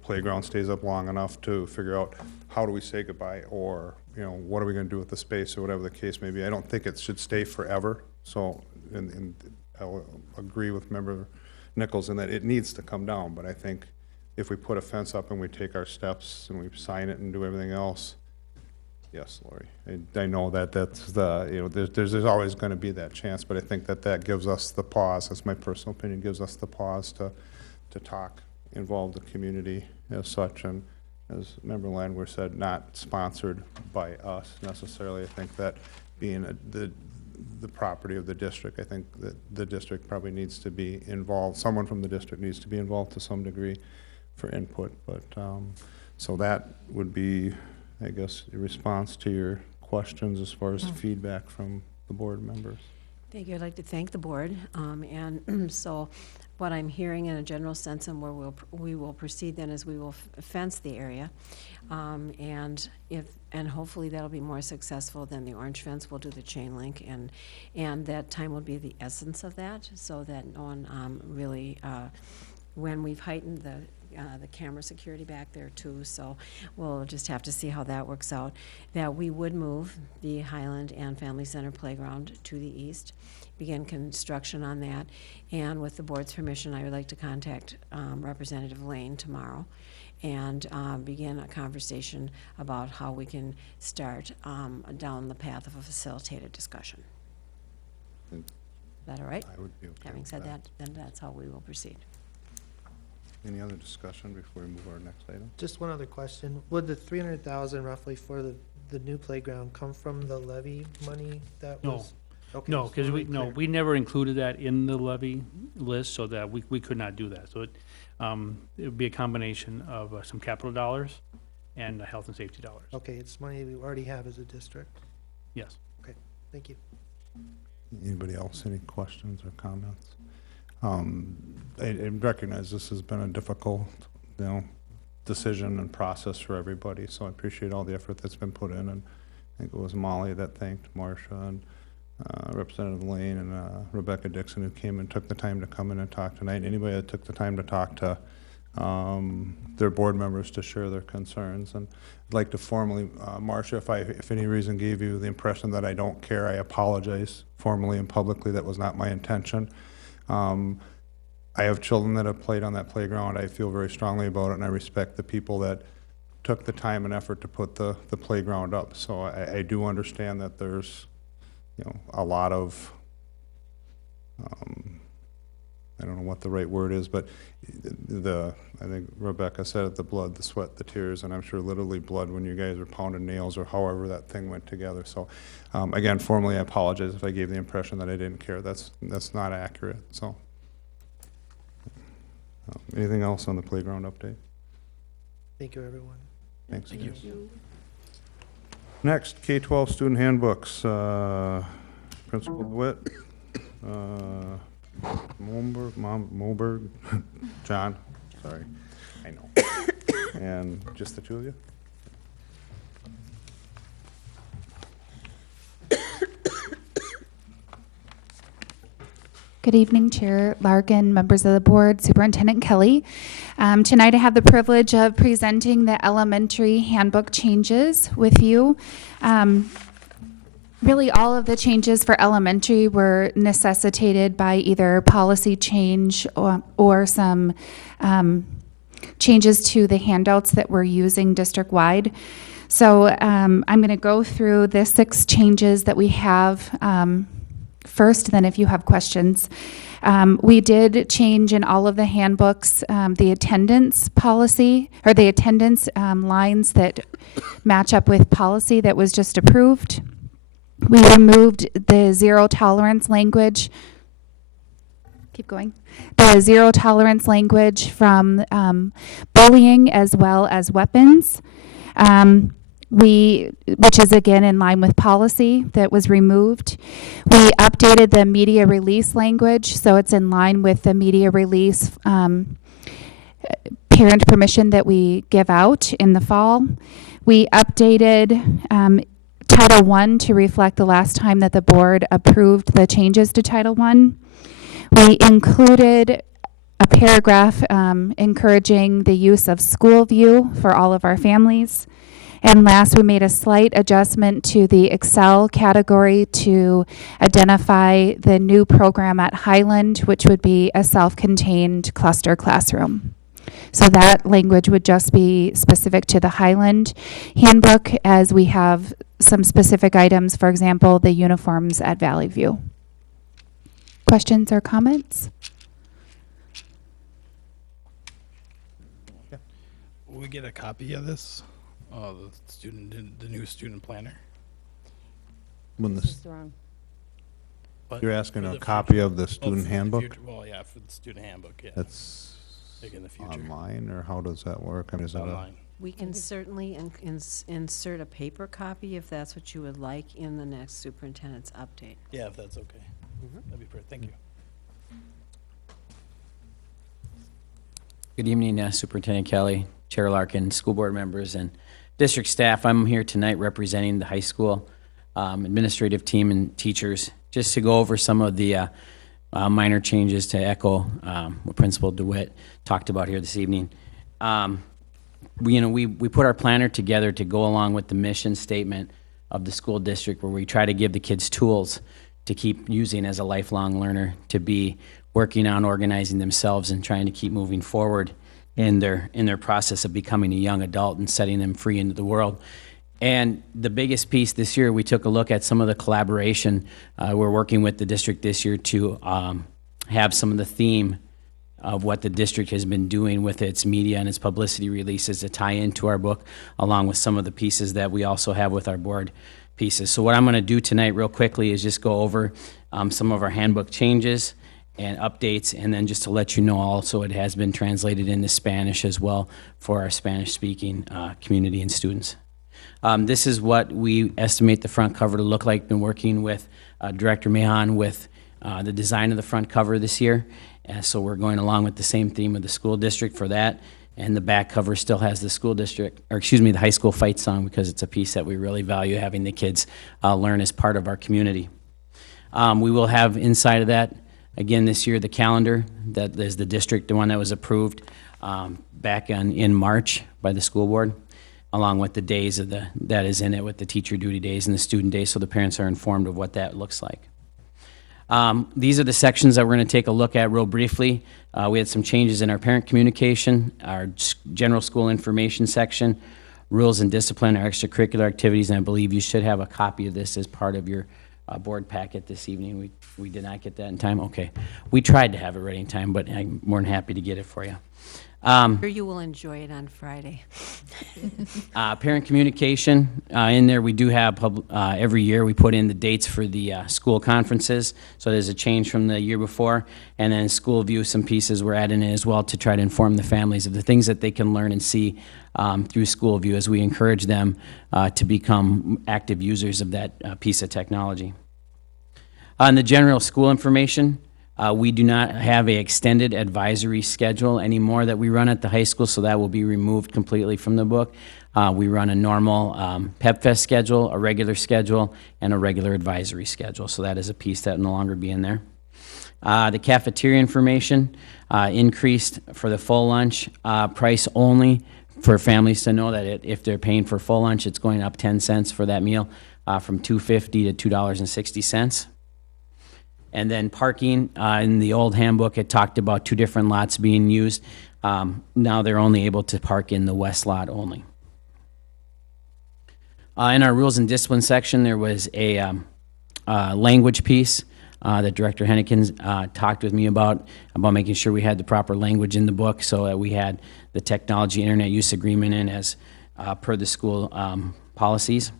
playground stays up long enough to figure out how do we say goodbye, or, you know, what are we gonna do with the space, or whatever the case may be. I don't think it should stay forever, so, and I'll agree with Member Nichols in that it needs to come down, but I think if we put a fence up and we take our steps and we sign it and do everything else, yes, Lori, I know that that's the, you know, there's always gonna be that chance, but I think that gives us the pause, that's my personal opinion, gives us the pause to talk, involve the community as such, and as Member Landwehr said, not sponsored by us necessarily. I think that being the property of the district, I think that the district probably needs to be involved, someone from the district needs to be involved to some degree for input, but, so that would be, I guess, a response to your questions as far as feedback from the board members. Thank you. I'd like to thank the board. And so what I'm hearing in a general sense and where we will proceed then is we will fence the area. And hopefully that'll be more successful than the orange fence. We'll do the chain link, and that time will be the essence of that, so that no one really, when we've heightened the camera security back there too, so we'll just have to see how that works out. That we would move the Highland and Family Center playground to the east, begin construction on that, and with the board's permission, I would like to contact Representative Lane tomorrow and begin a conversation about how we can start down the path of a facilitated discussion. Is that all right? I would be okay Having with said that, then that's how we will proceed. Any other discussion before we move our next item? Just one other question. Would the 300,000 roughly for the new playground come from the levy money that No. was? Okay, No, just because wanna be clear. we never included that in the levy list, so that we could not do that. So it would be a combination of some capital dollars and health and safety dollars. Okay, it's money we already have as a district. Yes. Thank you. Anybody else, any questions or comments? I recognize this has been a difficult, you know, decision and process for everybody, so I appreciate all the effort that's been put in, and I think it was Molly that thanked Marcia and Representative Lane and Rebecca Dixon, who came and took the time to come in and talk tonight. Anybody that took the time to talk to their board members to share their concerns. And I'd like to formally, Marcia, if any reason gave you the impression that I don't care, I apologize formally and publicly. That was not my intention. I have children that have played on that playground. I feel very strongly about it, and I respect the people that took the time and effort to put the playground up. So I do understand that there's a lot of, I don't know what the right word is, but I think Rebecca said it, the blood, the sweat, the tears, and I'm sure literally blood when you guys are pounding nails or however that thing went together. So again, formally, I apologize if I gave the impression that I didn't care. That's not accurate. So anything else on the playground update? Thank you, everyone. Thanks. Thank you. Next, K-12 student handbooks. Principal DeWitt, Moberg, John, sorry, I know. And just the two of you? Good evening, Chair Larkin, members of the board, Superintendent Kelly. Tonight I have the privilege of presenting the elementary handbook changes with you. Really, all of the changes for elementary were necessitated by either policy change or some changes to the handouts that we're using district-wide. So I'm going to go through the 6 changes that we have first, then if you have questions. We did change in all of the handbooks the attendance policy, or the attendance lines that match up with policy that was just approved. We removed the zero tolerance language. Keep going. The zero tolerance language from bullying as well as weapons, which is again in line with policy that was removed. We updated the media release language, so it's in line with the media release parent permission that we give out in the fall. We updated Title I to reflect the last time that the board approved the changes to Title I. We included a paragraph encouraging the use of School View for all of our families. And last, we made a slight adjustment to the Excel category to identify the new program at Highland, which would be a self-contained cluster classroom. So that language would just be specific to the Highland handbook, as we have some specific items, for example, the uniforms at Valley View. Questions or comments? Will we get a copy of this? The new student planner? When This is wrong. But you're asking for a the copy future- of the oh, student for the handbook? future- Well, yeah, for the student handbook, yeah. That's Like in the future. online, or how does that work? I mean, is that a, Online. We can certainly insert a paper copy if that's what you would like in the next superintendent's update. Yeah, if that's okay. That'd be perfect. Thank you. Good evening, Superintendent Kelly, Chair Larkin, school board members, and district staff. I'm here tonight representing the high school administrative team and teachers, just to go over some of the minor changes to echo what Principal DeWitt talked about here this evening. We put our planner together to go along with the mission statement of the school district, where we try to give the kids tools to keep using as a lifelong learner, to be working on organizing themselves and trying to keep moving forward in their process of becoming a young adult and setting them free into the world. And the biggest piece this year, we took a look at some of the collaboration. We're working with the district this year to have some of the theme of what the district has been doing with its media and its publicity releases to tie into our book, along with some of the pieces that we also have with our board pieces. So what I'm going to do tonight real quickly is just go over some of our handbook changes and updates, and then just to let you know also, it has been translated into Spanish as well for our Spanish-speaking community and students. This is what we estimate the front cover to look like. Been working with Director Mahan with the design of the front cover this year. So we're going along with the same theme of the school district for that. And the back cover still has the school district, or excuse me, the high school fight song, because it's a piece that we really value having the kids learn as part of our community. We will have inside of that, again this year, the calendar that is the district, the one that was approved back in March by the school board, along with the days of that is in it, with the teacher duty days and the student days, so the parents are informed of what that looks like. These are the sections that we're going to take a look at real briefly. We had some changes in our parent communication, our general school information section, rules and discipline, our extracurricular activities, and I believe you should have a copy of this as part of your board packet this evening. We did not get that in time? Okay. We tried to have it ready in time, but I'm more than happy to get it for you. Sure you will enjoy it on Friday. Parent communication, in there, we do have, every year, we put in the dates for the school conferences, so there's a change from the year before, and then school view, some pieces we're adding in as well to try to inform the families of the things that they can learn and see through school view as we encourage them to become active users of that piece of technology. On the general school information, we do not have an extended advisory schedule anymore that we run at the high school, so that will be removed completely from the book. We run a normal PepFest schedule, a regular schedule, and a regular advisory schedule, so that is a piece that will no longer be in there. The cafeteria information increased for the full lunch price only for families to know that if they're paying for full lunch, it's going up 10 cents for that meal from $2.50 to $2.60. And then parking, in the old handbook, it talked about 2 different lots being used. Now they're only able to park in the west lot only. In our rules and discipline section, there was a language piece that Director Hennekins talked with me about making sure we had the proper language in the book, so that we had the technology internet use agreement in as per the school policies.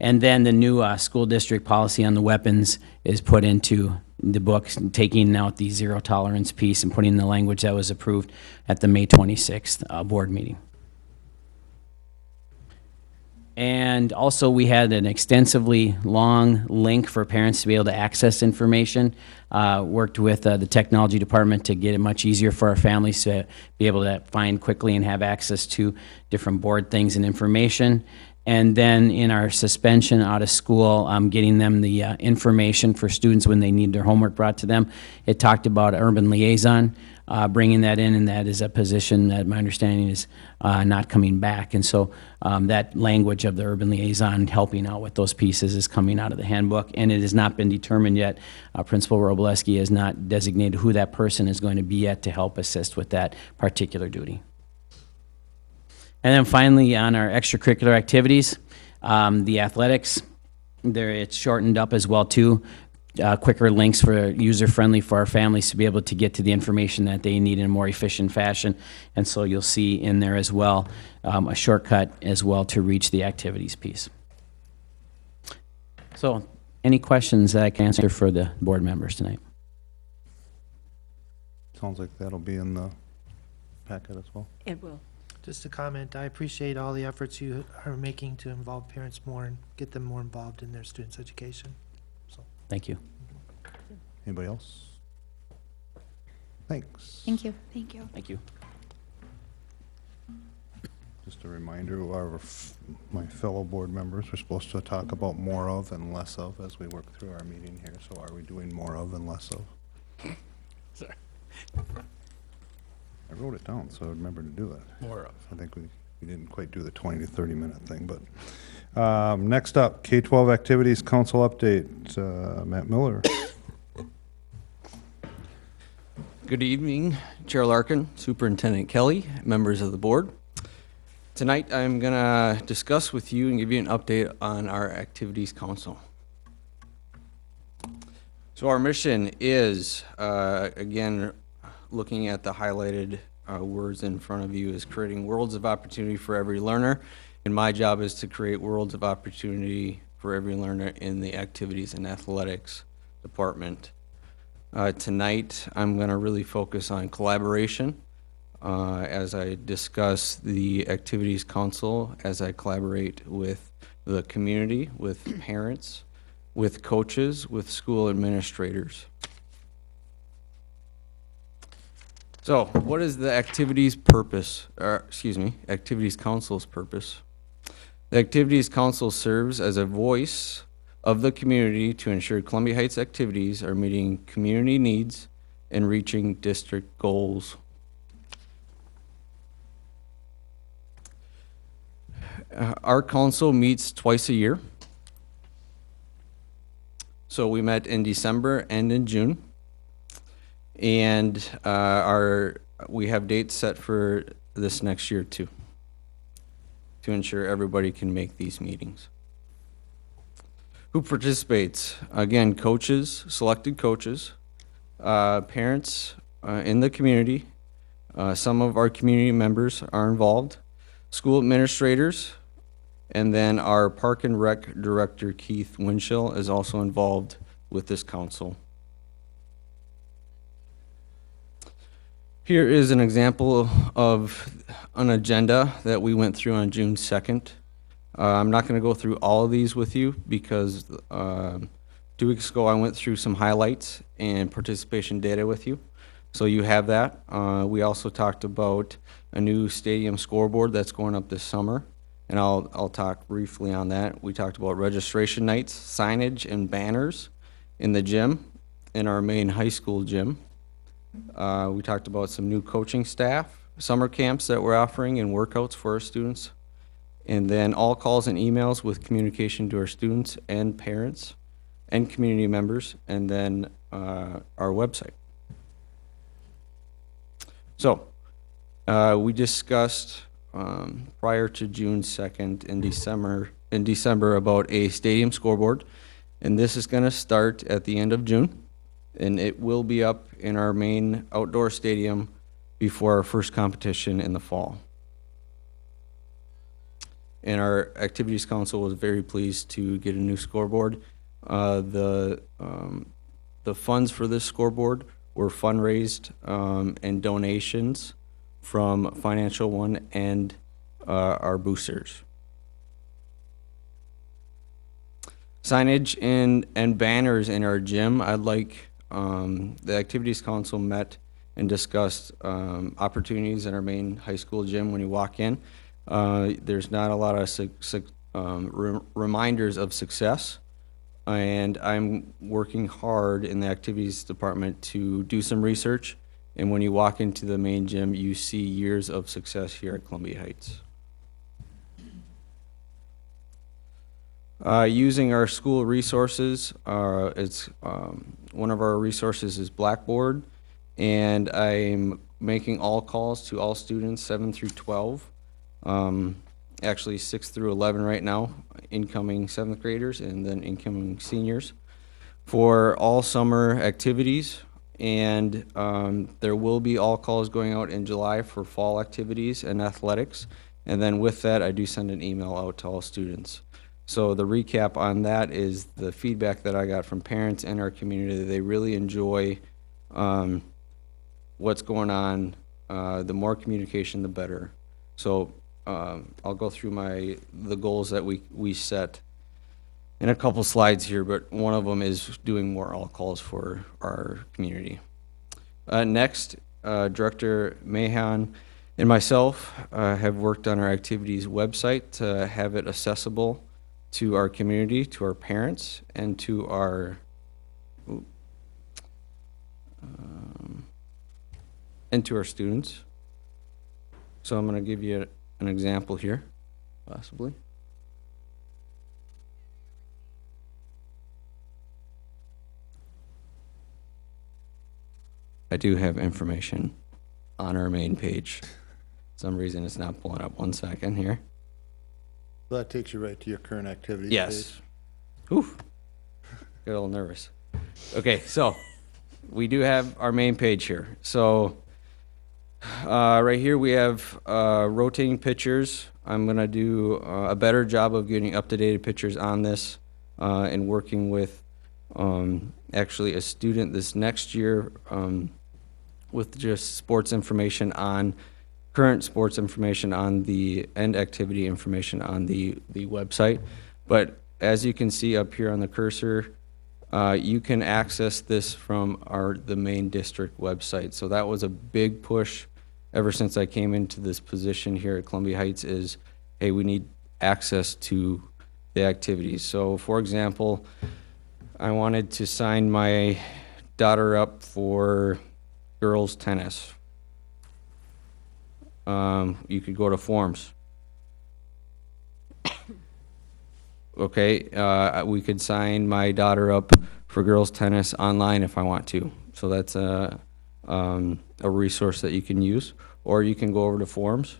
And then the new school district policy on the weapons is put into the book, taking out the zero tolerance piece and putting the language that was approved at the May 26th board meeting. And also we had an extensively long link for parents to be able to access information. Worked with the technology department to get it much easier for our families to be able to find quickly and have access to different board things and information. And then in our suspension out of school, getting them the information for students when they need their homework brought to them. It talked about urban liaison, bringing that in, and that is a position that my understanding is not coming back. And so that language of the urban liaison helping out with those pieces is coming out of the handbook, and it has not been determined yet. Principal Robleski has not designated who that person is going to be yet to help assist with that particular duty. And then finally, on our extracurricular activities, the athletics, it's shortened up as well too. Quicker links for user-friendly for our families to be able to get to the information that they need in a more efficient fashion. And so you'll see in there as well a shortcut as well to reach the activities piece. So any questions that I can answer for the board members tonight? Sounds like that'll be in the packet as well. It will. Just a comment, I appreciate all the efforts you are making to involve parents more and get them more involved in their students' education. Thank you. Anybody else? Thanks. Thank you. Thank you. Thank you. Just a reminder, my fellow board members, we're supposed to talk about more of and less of as we work through our meeting here. So are we doing more of and less of? Sorry. I wrote it down, so I remember to do it. More of. I think we didn't quite do the 20 to 30 minute thing, but next up, K-12 Activities Council update. Matt Miller. Good evening, Chair Larkin, Superintendent Kelly, members of the board. Tonight I'm going to discuss with you and give you an update on our Activities Council. So our mission is, again, looking at the highlighted words in front of you, is creating worlds of opportunity for every learner. And my job is to create worlds of opportunity for every learner in the Activities and Athletics department. Tonight, I'm going to really focus on collaboration as I discuss the Activities Council, as I collaborate with the community, with parents, with coaches, with school administrators. So, what is the Activities Council's purpose? The Activities Council serves as a voice of the community to ensure Columbia Heights activities are meeting community needs and reaching district goals. Our council meets twice a year. So we met in December and in June. And we have dates set for this next year too, to ensure everybody can make these meetings. Who participates? Again, coaches, selected coaches, parents in the community. Some of our community members are involved, school administrators, and then our Park and Rec Director, Keith Winchell, is also involved with this council. Here is an example of an agenda that we went through on June 2nd. I'm not going to go through all of these with you because 2 weeks ago I went through some highlights and participation data with you. So you have that. We also talked about a new stadium scoreboard that's going up this summer, and I'll talk briefly on that. We talked about registration nights, signage and banners in the gym, in our main high school gym. We talked about some new coaching staff, summer camps that we're offering, and workouts for our students. And then all calls and emails with communication to our students and parents and community members, and then our website. So we discussed prior to June 2nd in December about a stadium scoreboard, and this is going to start at the end of June, and it will be up in our main outdoor stadium before our first competition in the fall. And our Activities Council was very pleased to get a new scoreboard. The funds for this scoreboard were fundraised and donations from Financial One and our boosters. Signage and banners in our gym. I'd like the Activities Council met and discussed opportunities in our main high school gym when you walk in. There's not a lot of reminders of success, and I'm working hard in the activities department to do some research, and when you walk into the main gym, you see years of success here at Columbia Heights. Using our school resources, one of our resources is Blackboard, and I'm making all calls to all students 7 through 12. Actually 6 through 11 right now, incoming 7th graders and then incoming seniors for all summer activities. And there will be all calls going out in July for fall activities and athletics. And then with that, I do send an email out to all students. So the recap on that is the feedback that I got from parents in our community. They really enjoy what's going on. The more communication, the better. So I'll go through the goals that we set in a couple slides here, but one of them is doing more all calls for our community. Next, Director Mahan and myself have worked on our activities website to have it accessible to our community, to our parents, and to our students. So I'm going to give you an example here, possibly. I do have information on our main page. For some reason it's not pulling up. 1 second here. So that takes you right to your current activities Yes. page. Oof. Get a little nervous. Okay, so we do have our main page here. So right here we have rotating pictures. I'm going to do a better job of getting up-to-date pictures on this and working with actually a student this next year with just sports information on current sports information on the and activity information on the website. But as you can see up here on the cursor, you can access this from the main district website. So that was a big push ever since I came into this position here at Columbia Heights is, hey, we need access to the activities. So for example, I wanted to sign my daughter up for girls tennis. You could go to forms. Okay, we could sign my daughter up for girls tennis online if I want to. So that's a resource that you can use, or you can go over to forms,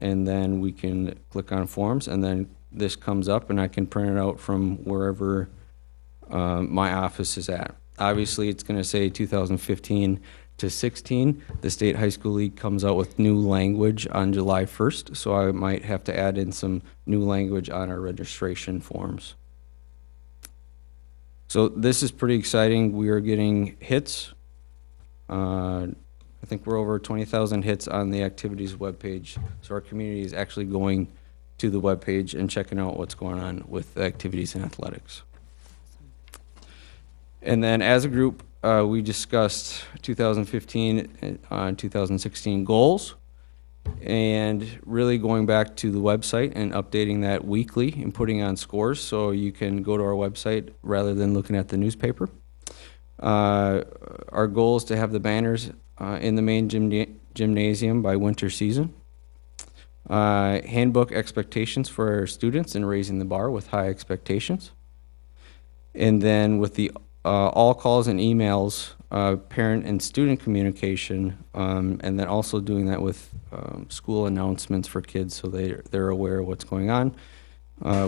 and then we can click on forms and then this comes up, and I can print it out from wherever my office is at. Obviously, it's going to say 2015 to 16. The State High School League comes out with new language on July 1st, so I might have to add in some new language on our registration forms. So this is pretty exciting. We are getting hits. I think we're over 20,000 hits on the activities webpage. So our community is actually going to the webpage and checking out what's going on with the activities and athletics. And then as a group, we discussed 2015 and 2016 goals, and really going back to the website and updating that weekly and putting on scores so you can go to our website rather than looking at the newspaper. Our goal is to have the banners in the main gymnasium by winter season. Handbook expectations for our students and raising the bar with high expectations. And then with the all calls and emails, parent and student communication, and then also doing that with school announcements for kids so they're aware of what's going on,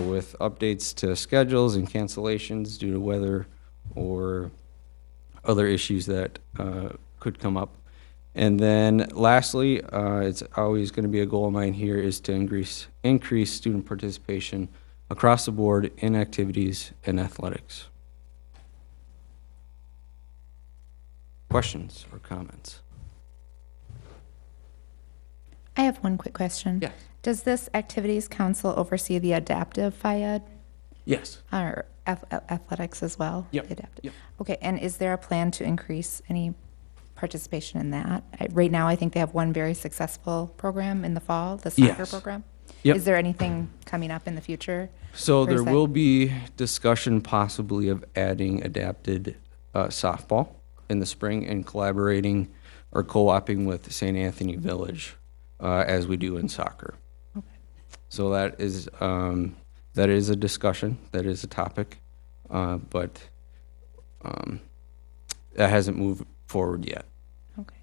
with updates to schedules and cancellations due to weather or other issues that could come up. And then lastly, it's always going to be a goal of mine here is to increase student participation across the board in activities and athletics. Questions or comments? I have one quick question. Yes. Does this Activities Council oversee the adaptive FIAD Yes. or athletics as well? Yep. The adaptive. Yep. Okay, and is there a plan to increase any participation in that? Right now, I think they have one very successful program in the fall, the soccer Yes. program. Yep. Is there anything coming up in the future? So Or there is that- will be discussion possibly of adding adapted softball in the spring and collaborating or co-oping with St. Anthony Village as we do in soccer. Okay. So that is a discussion, that is a topic, but that hasn't moved forward yet. Okay.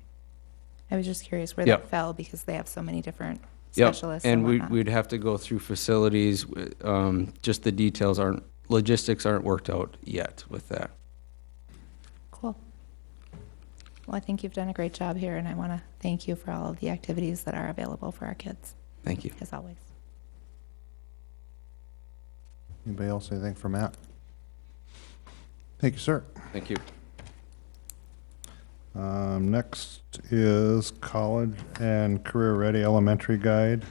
I was just curious where Yep. that fell because they have so many different Yep, specialists and whatnot. we'd have to go through facilities, just the details logistics aren't worked out yet with that. Cool. Well, I think you've done a great job here, and I want to thank you for all of the activities that are available for our kids, Thank you. as always. Anybody else, anything for Matt? Thank you, sir. Thank you. Next is College and Career Ready Elementary Guide.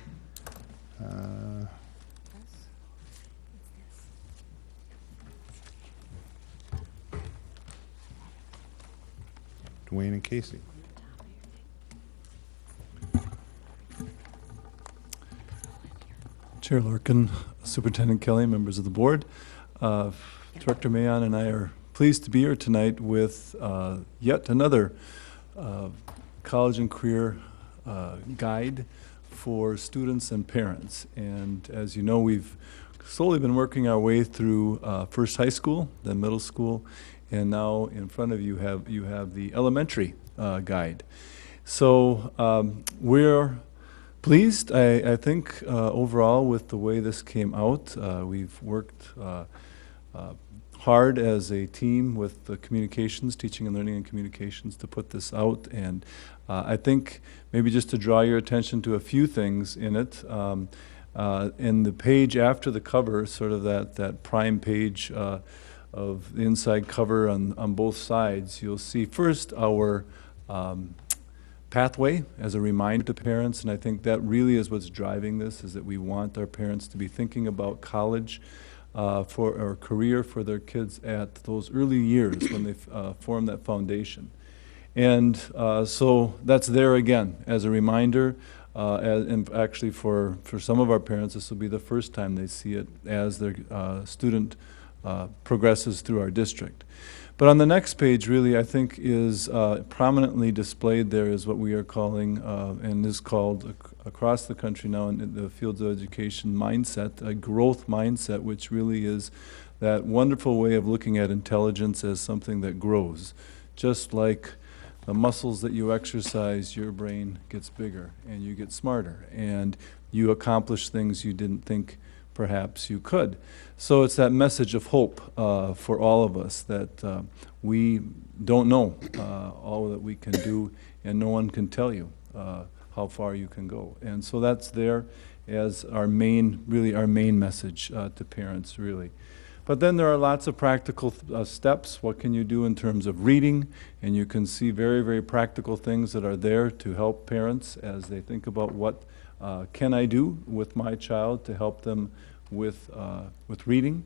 Dwayne and Casey. Chair Larkin, Superintendent Kelly, members of the board. Director Mayon and I are pleased to be here tonight with yet another college and career guide for students and parents. And as you know, we've slowly been working our way through first high school, then middle school, and now in front of you have the elementary guide. So we're pleased, I think, overall with the way this came out. We've worked hard as a team with the communications, teaching and learning and communications to put this out. And I think maybe just to draw your attention to a few things in it, in the page after the cover, sort of that prime page of the inside cover on both sides, you'll see first our pathway as a reminder to parents, and I think that really is what's driving this, is that we want our parents to be thinking about college or career for their kids at those early years when they form that foundation. And so that's there again as a reminder, and actually for some of our parents, this will be the first time they see it as their student progresses through our district. But on the next page, really, I think is prominently displayed there is what we are calling, and is called across the country now in the fields of education, mindset, a growth mindset, which really is that wonderful way of looking at intelligence as something that grows. Just like the muscles that you exercise, your brain gets bigger and you get smarter and you accomplish things you didn't think perhaps you could. So it's that message of hope for all of us that we don't know all that we can do, and no one can tell you how far you can go. And so that's there as our main, really our main message to parents, really. But then there are lots of practical steps. What can you do in terms of reading? And you can see very, very practical things that are there to help parents as they think about what can I do with my child to help them with reading.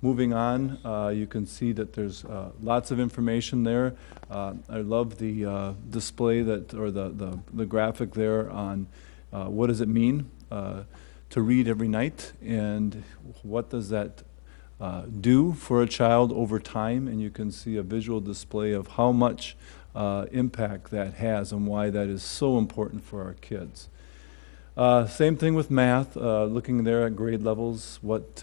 Moving on, you can see that there's lots of information there. I love the display that, or the graphic there on what does it mean to read every night, and what does that do for a child over time. And you can see a visual display of how much impact that has and why that is so important for our kids. Same thing with math, looking there at grade levels, what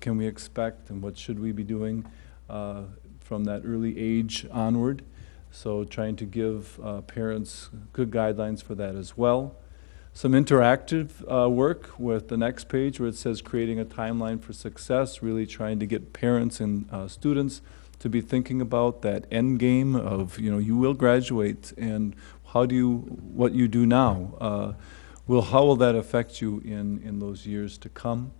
can we expect and what should we be doing from that early age onward. So trying to give parents good guidelines for that as well. Some interactive work with the next page where it says creating a timeline for success, really trying to get parents and students to be thinking about that end game of, you will graduate, and what you do now, how will that affect you in those years to come?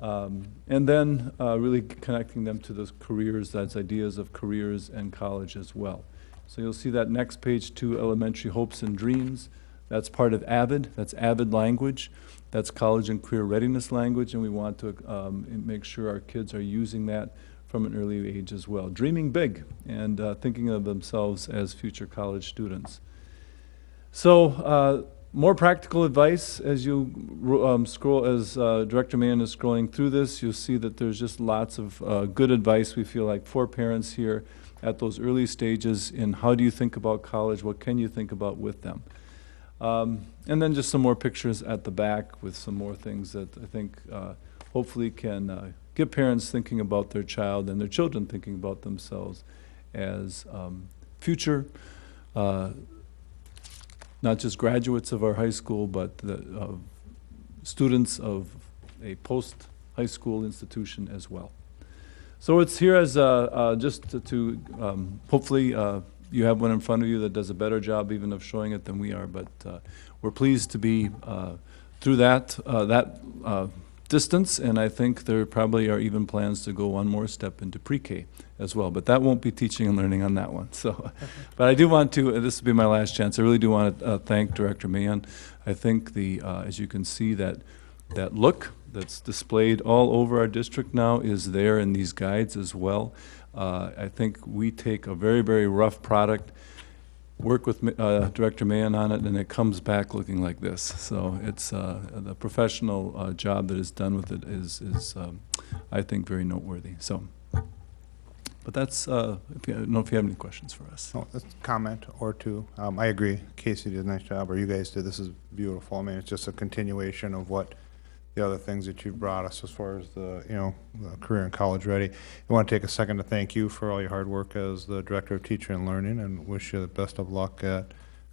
And then really connecting them to those careers, that's ideas of careers and college as well. So you'll see that next page too, elementary hopes and dreams. That's part of AVID, that's AVID language. That's college and career readiness language, and we want to make sure our kids are using that from an early age as well. Dreaming big and thinking of themselves as future college students. So more practical advice as you scroll, as Director Mann is scrolling through this, you'll see that there's just lots of good advice, we feel like, for parents here at those early stages in how do you think about college, what can you think about with them. And then just some more pictures at the back with some more things that I think hopefully can get parents thinking about their child and their children thinking about themselves as future, not just graduates of our high school, but students of a post-high school institution as well. So it's here as just to hopefully you have one in front of you that does a better job even of showing it than we are, but we're pleased to be through that distance, and I think there probably are even plans to go one more step into pre-K as well, but that won't be teaching and learning on that one. So, but I do want to, and this will be my last chance, I really do want to thank Director Mahan. I think as you can see, that look that's displayed all over our district now is there in these guides as well. I think we take a very, very rough product, work with Director Mahan on it, and it comes back looking like this. So it's the professional job that is done with it is I think, very noteworthy. So, but that's, I don't know if you have any questions for us. Oh, a comment or two. I agree. Casey did a nice job, or you guys did. This is beautiful. I mean, it's just a continuation of what the other things that you've brought us as far as the career and college ready. I want to take a second to thank you for all your hard work as the Director of Teacher and Learning, and wish you the best of luck at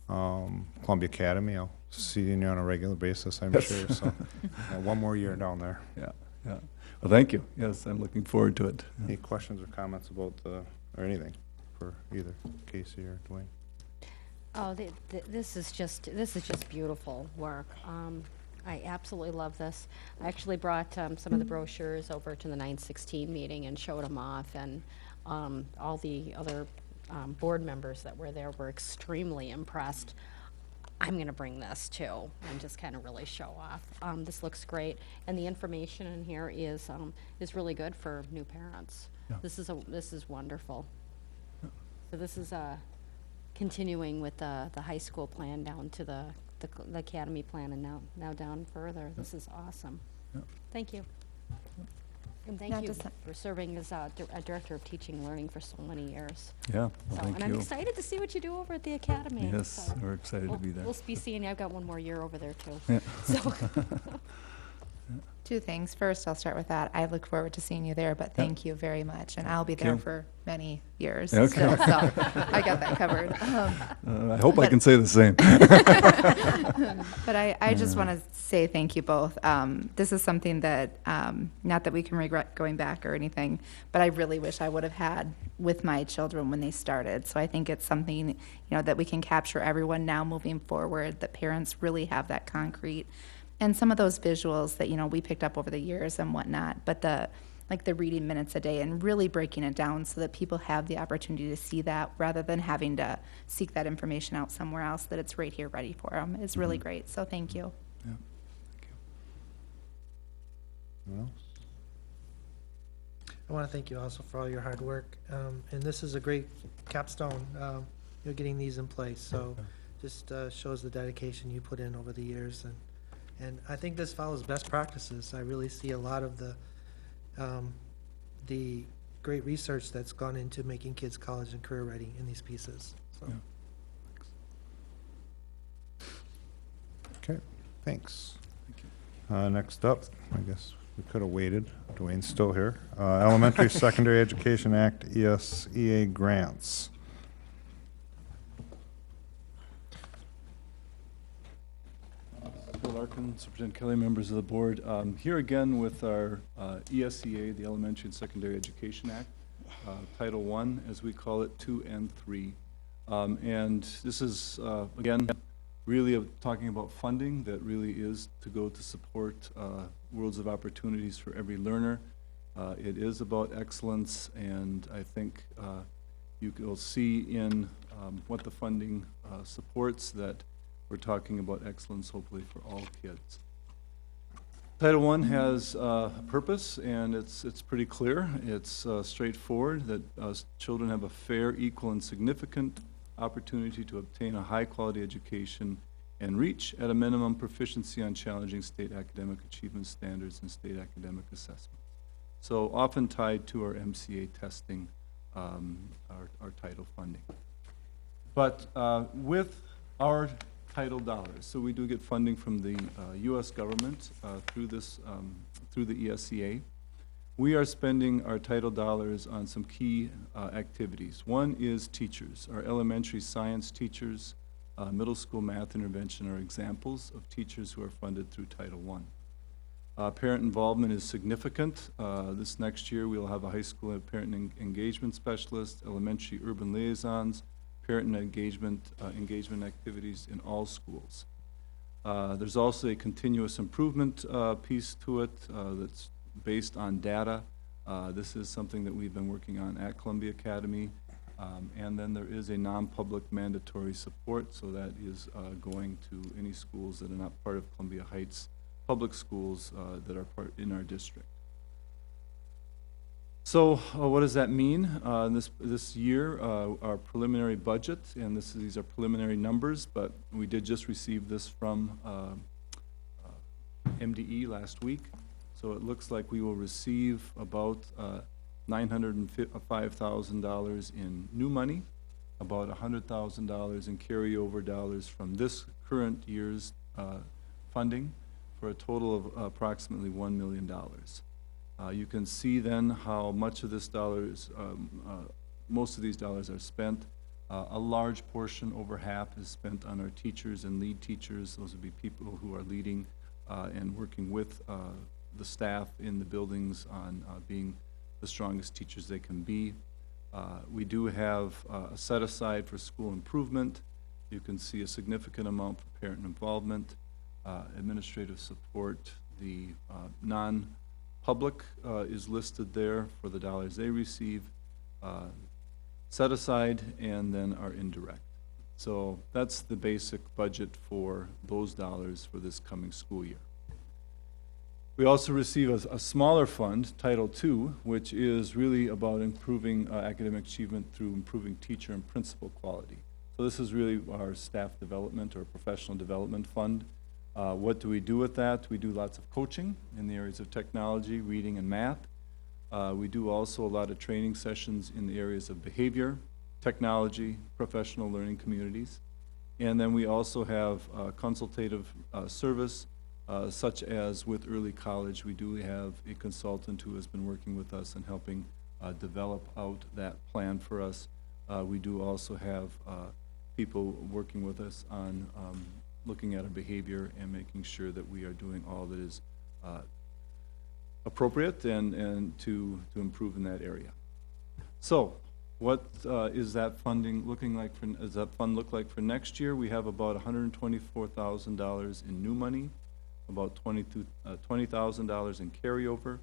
Columbia Academy. I'll see you on a regular basis, I'm sure. So one more year down there. Yeah. Well, thank you. Yes, I'm looking forward to it. Any questions or comments about or anything for either Casey or Dwayne? Oh, this is just beautiful work. I absolutely love this. I actually brought some of the brochures over to the 916 meeting and showed them off, and all the other board members that were there were extremely impressed. I'm going to bring this too and just kind of really show off. This looks great, and the information in here is really good for new parents. Yeah. This is wonderful. Yeah. So this is continuing with the high school plan down to the academy plan, and now down further. Yeah. This is awesome. Yeah. Thank you. And thank you for serving as a director of teaching and learning for so many years. Yeah, well, thank you. And I'm excited to see what you do over at the academy. Yes, so we're excited to be there. We'll be seeing you. I've got one more year over there too. Yeah. So Two things. First, I'll start with that. I look forward to seeing you there, but thank you very much. And I'll be Thank there you. for many years Okay. still, so I got that covered. I hope I but- can say the same. But I just want to say thank you both. This is something that, not that we can regret going back or anything, but I really wish I would have had with my children when they started. So I think it's something, that we can capture everyone now moving forward, that parents really have that concrete. And some of those visuals that, we picked up over the years and whatnot, but the reading minutes a day and really breaking it down so that people have the opportunity to see that rather than having to seek that information out somewhere else, that it's right here ready for them is really great. So thank you. Yeah, thank you. Anyone else? I want to thank you also for all your hard work. And this is a great capstone, getting these in place. So just shows the dedication you put in over the years. And I think this follows best practices. I really see a lot of the great research that's gone into making kids college and career ready in these pieces. So. Yeah. Okay, thanks. Next up, I guess we could have waited. Dwayne's still here. Elementary Secondary Education Act, ESEA grants. Bill Larkin, Superintendent Kelly, members of the board. Here again with our ESEA, the Elementary and Secondary Education Act, Title I, as we call it, 2 and 3. And this is, again, really talking about funding that really is to go to support worlds of opportunities for every learner. It is about excellence, and I think you'll see in what the funding supports that we're talking about excellence, hopefully, for all kids. Title I has a purpose, and it's pretty clear. It's straightforward that children have a fair, equal, and significant opportunity to obtain a high-quality education and reach, at a minimum, proficiency on challenging state academic achievement standards and state academic assessments. So often tied to our MCA testing, our title funding. But with our title dollars, so we do get funding from the U.S. government through the ESEA. We are spending our title dollars on some key activities. One is teachers. Our elementary science teachers, middle school math intervention are examples of teachers who are funded through Title I. Parent involvement is significant. This next year we'll have a high school parent engagement specialist, elementary urban liaisons, parent engagement activities in all schools. There's also a continuous improvement piece to it that's based on data. This is something that we've been working on at Columbia Academy. And then there is a non-public mandatory support, so that is going to any schools that are not part of Columbia Heights public schools that are part in our district. So what does that mean? This year, our preliminary budget, and these are preliminary numbers, but we did just receive this from MDE last week. So it looks like we will receive about $905,000 in new money, about $100,000 in carryover dollars from this current year's funding, for a total of approximately $1 million. You can see then how much of this most of these dollars are spent. A large portion, over half, is spent on our teachers and lead teachers. Those would be people who are leading and working with the staff in the buildings on being the strongest teachers they can be. We do have a set aside for school improvement. You can see a significant amount for parent involvement, administrative support. The non-public is listed there for the dollars they receive, set aside, and then our indirect. So that's the basic budget for those dollars for this coming school year. We also receive a smaller fund, Title II, which is really about improving academic achievement through improving teacher and principal quality. So this is really our staff development or professional development fund. What do we do with that? We do lots of coaching in the areas of technology, reading, and math. We do also a lot of training sessions in the areas of behavior, technology, professional learning communities. And then we also have consultative service such as with early college, we do have a consultant who has been working with us and helping develop out that plan for us. We do also have people working with us on looking at our behavior and making sure that we are doing all that is appropriate and to improve in that area. So what is that funding looking like for, does that fund look like for next year? We have about $124,000 in new money, about $20,000 in carryover.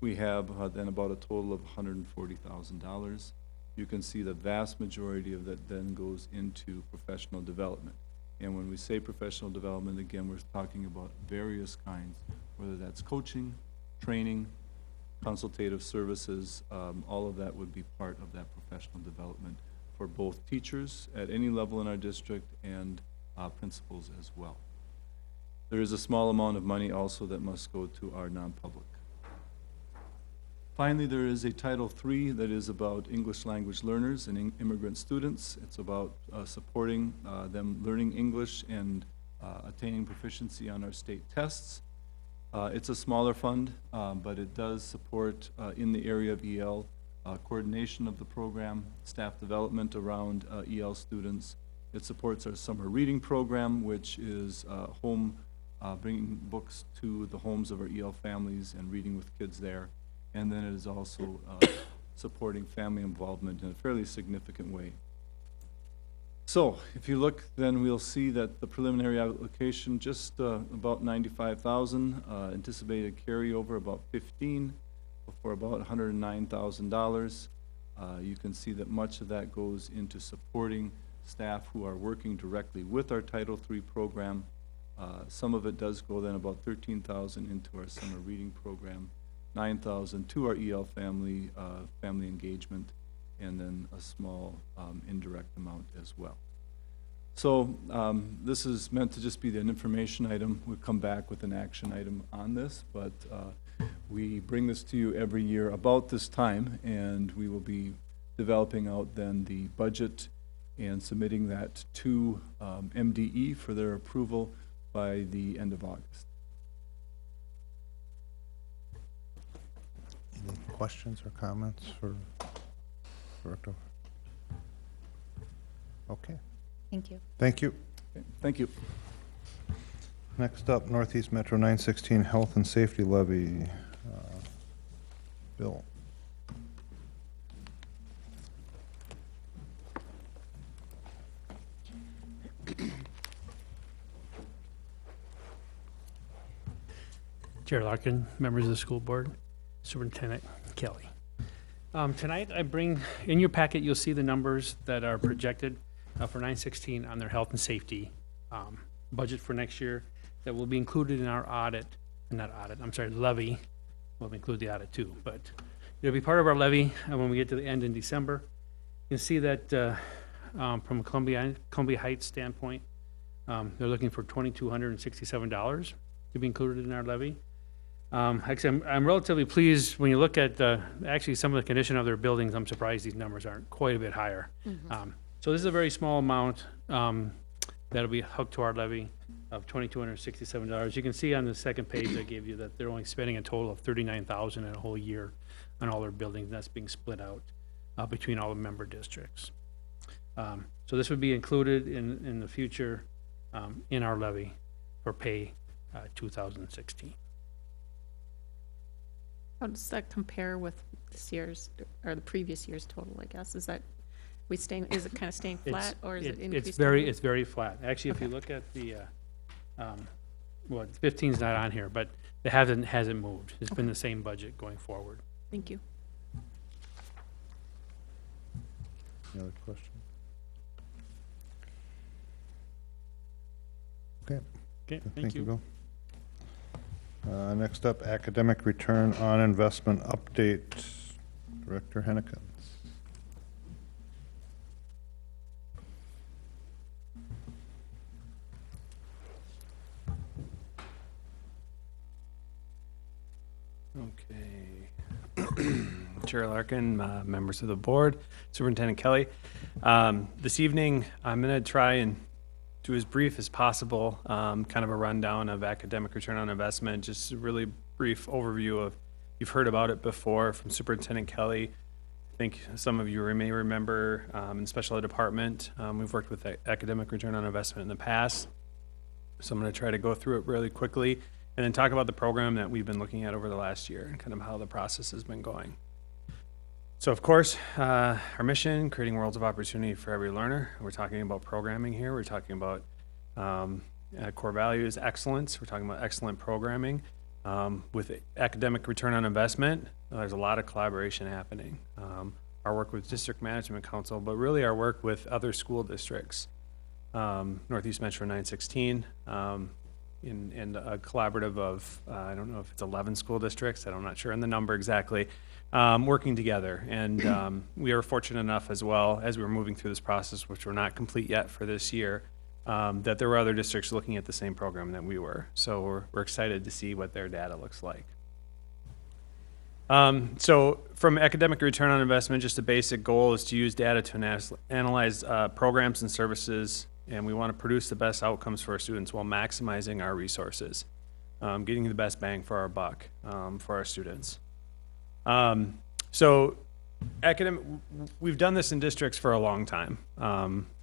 We have then about a total of $140,000. You can see the vast majority of that then goes into professional development. And when we say professional development, again, we're talking about various kinds, whether that's coaching, training, consultative services, all of that would be part of that professional development for both teachers at any level in our district and principals as well. There is a small amount of money also that must go to our non-public. Finally, there is a Title III that is about English language learners and immigrant students. It's about supporting them learning English and attaining proficiency on our state tests. It's a smaller fund, but it does support in the area of EL coordination of the program, staff development around EL students. It supports our summer reading program, which is home, bringing books to the homes of our EL families and reading with kids there. And then it is also supporting family involvement in a fairly significant way. So if you look, then we'll see that the preliminary application just about 95,000, anticipated carryover about 15, for about $109,000. You can see that much of that goes into supporting staff who are working directly with our Title III program. Some of it does go then about 13,000 into our summer reading program, 9,000 to our EL family, family engagement, and then a small indirect amount as well. So this is meant to just be an information item. We'll come back with an action item on this, but we bring this to you every year about this time, and we will be developing out then the budget and submitting that to MDE for their approval by the end of August. Any questions or comments for Director? Okay. Thank you. Thank you. Okay, thank you. Next up, Northeast Metro 916 Health and Safety Levy. Bill. Chair Larkin, members of the school board, Superintendent Kelly. Tonight I bring, in your packet, you'll see the numbers that are projected for 916 on their health and safety budget for next year that will be included in our levy. We'll include the audit too, but it'll be part of our levy when we get to the end in December. You can see that from a Columbia Heights standpoint, they're looking for $2,267 to be included in our levy. Actually, I'm relatively pleased when you look at actually some of the condition of their buildings. I'm surprised these numbers aren't quite a bit higher. Mm-hmm. So this is a very small amount that'll be hooked to our levy of $2,267. You can see on the second page I gave you that they're only spending a total of $39,000 in a whole year on all their buildings. That's being split out between all the member districts. So this would be included in the future in our levy for pay 2016. How does that compare with this year's, or the previous year's total, I guess? Is that, is it kind of staying flat, or is it increased? It's very flat. Actually, if you look at the, well, 15's not on here, but it hasn't moved. It's been the same budget going forward. Thank you. Any other questions? Okay. Okay, thank you. Bill. Next up, academic return on investment update. Director Hennekens. Okay. Chair Larkin, members of the board, Superintendent Kelly. This evening, I'm going to try and do as brief as possible, kind of a rundown of academic return on investment, just a really brief overview of, you've heard about it before from Superintendent Kelly. I think some of you may remember in special ed department, we've worked with academic return on investment in the past. So I'm going to try to go through it really quickly and then talk about the program that we've been looking at over the last year and kind of how the process has been going. So of course, our mission, creating worlds of opportunity for every learner. We're talking about programming here. We're talking about core values, excellence. We're talking about excellent programming. With academic return on investment, there's a lot of collaboration happening. Our work with District Management Council, but really our work with other school districts. Northeast Metro 916, in a collaborative of, I don't know if it's 11 school districts, I'm not sure on the number exactly, working together. And we are fortunate enough as well, as we were moving through this process, which we're not complete yet for this year, that there were other districts looking at the same program that we were. So we're excited to see what their data looks like. So from academic return on investment, just a basic goal is to use data to analyze programs and services, and we want to produce the best outcomes for our students while maximizing our resources, getting the best bang for our buck for our students. So we've done this in districts for a long time.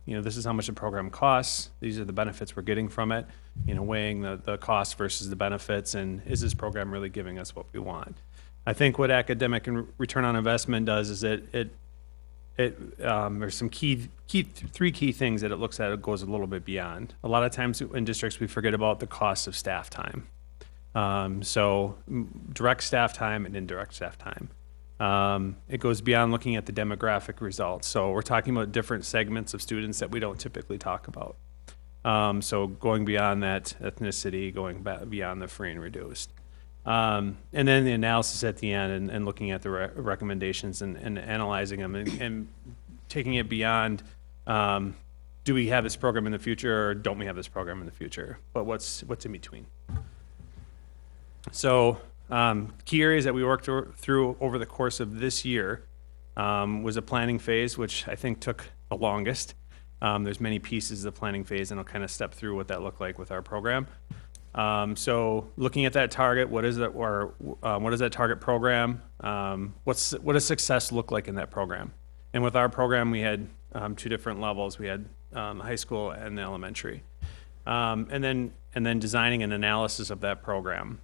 You know, this is how much a program costs. These are the benefits we're getting from it, you know, weighing the cost versus the benefits, and is this program really giving us what we want? I think what academic and return on investment does is there's some three key things that it looks at. It goes a little bit beyond. A lot of times in districts we forget about the cost of staff time. So direct staff time and indirect staff time. It goes beyond looking at the demographic results. So we're talking about different segments of students that we don't typically talk about. So going beyond that ethnicity, going beyond the free and reduced. And then the analysis at the end and looking at the recommendations and analyzing them and taking it beyond, do we have this program in the future or don't we have this program in the future? But what's in between? So key areas that we worked through over the course of this year was a planning phase, which I think took the longest. There's many pieces of the planning phase, and I'll kind of step through what that looked like with our program. So looking at that target, what is that, or what is that target program? What does success look like in that program? And with our program, we had two different levels. We had high school and the elementary, and then designing an analysis of that program.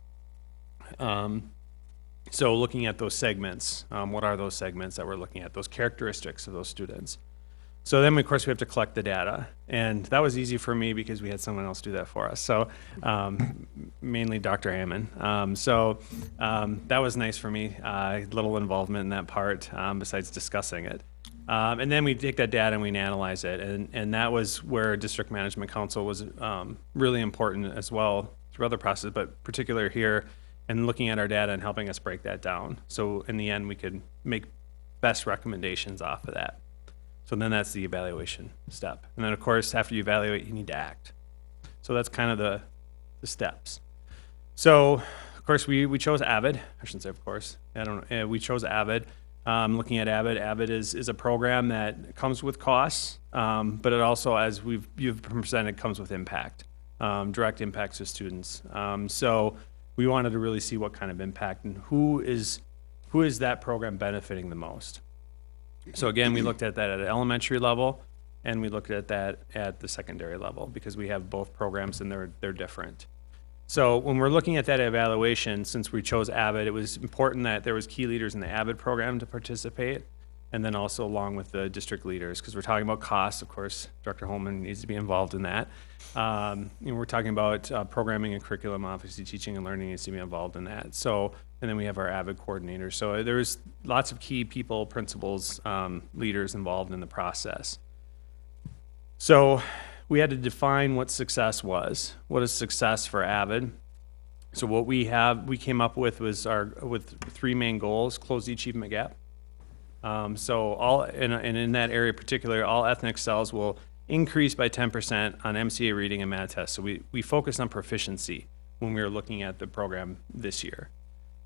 So looking at those segments, what are those segments that we're looking at? Those characteristics of those students. So then, of course, we have to collect the data, and that was easy for me because we had someone else do that for us. So mainly Dr. Hammond. That was nice for me. Little involvement in that part besides discussing it. And then we take that data and we analyze it, and that was where District Management Council was really important as well through other processes, but particularly here, and looking at our data and helping us break that down. So in the end, we could make best recommendations off of that. So then that's the evaluation step. And then of course, after you evaluate, you need to act. So that's kind of the steps. So of course, we chose Avid. I shouldn't say of course. We chose Avid. Looking at Avid, Avid is a program that comes with costs, but it also, as you've presented, comes with impact, direct impacts to students. So we wanted to really see what kind of impact and who is that program benefiting the most. So again, we looked at that at an elementary level, and we looked at that at the secondary level because we have both programs and they're different. So when we're looking at that evaluation, since we chose Avid, it was important that there was key leaders in the Avid program to participate, and then also along with the district leaders, because we're talking about costs. Of course, Dr. Holman needs to be involved in that. We're talking about programming and curriculum, obviously teaching and learning needs to be involved in that. So, and then we have our Avid coordinator. So there's lots of key people, principals, leaders involved in the process. So we had to define what success was. What is success for Avid? So what we came up with was with three main goals: close the achievement gap. So in that area in particular, all ethnic cells will increase by 10% on MCA reading and math tests. So we focused on proficiency when we were looking at the program this year.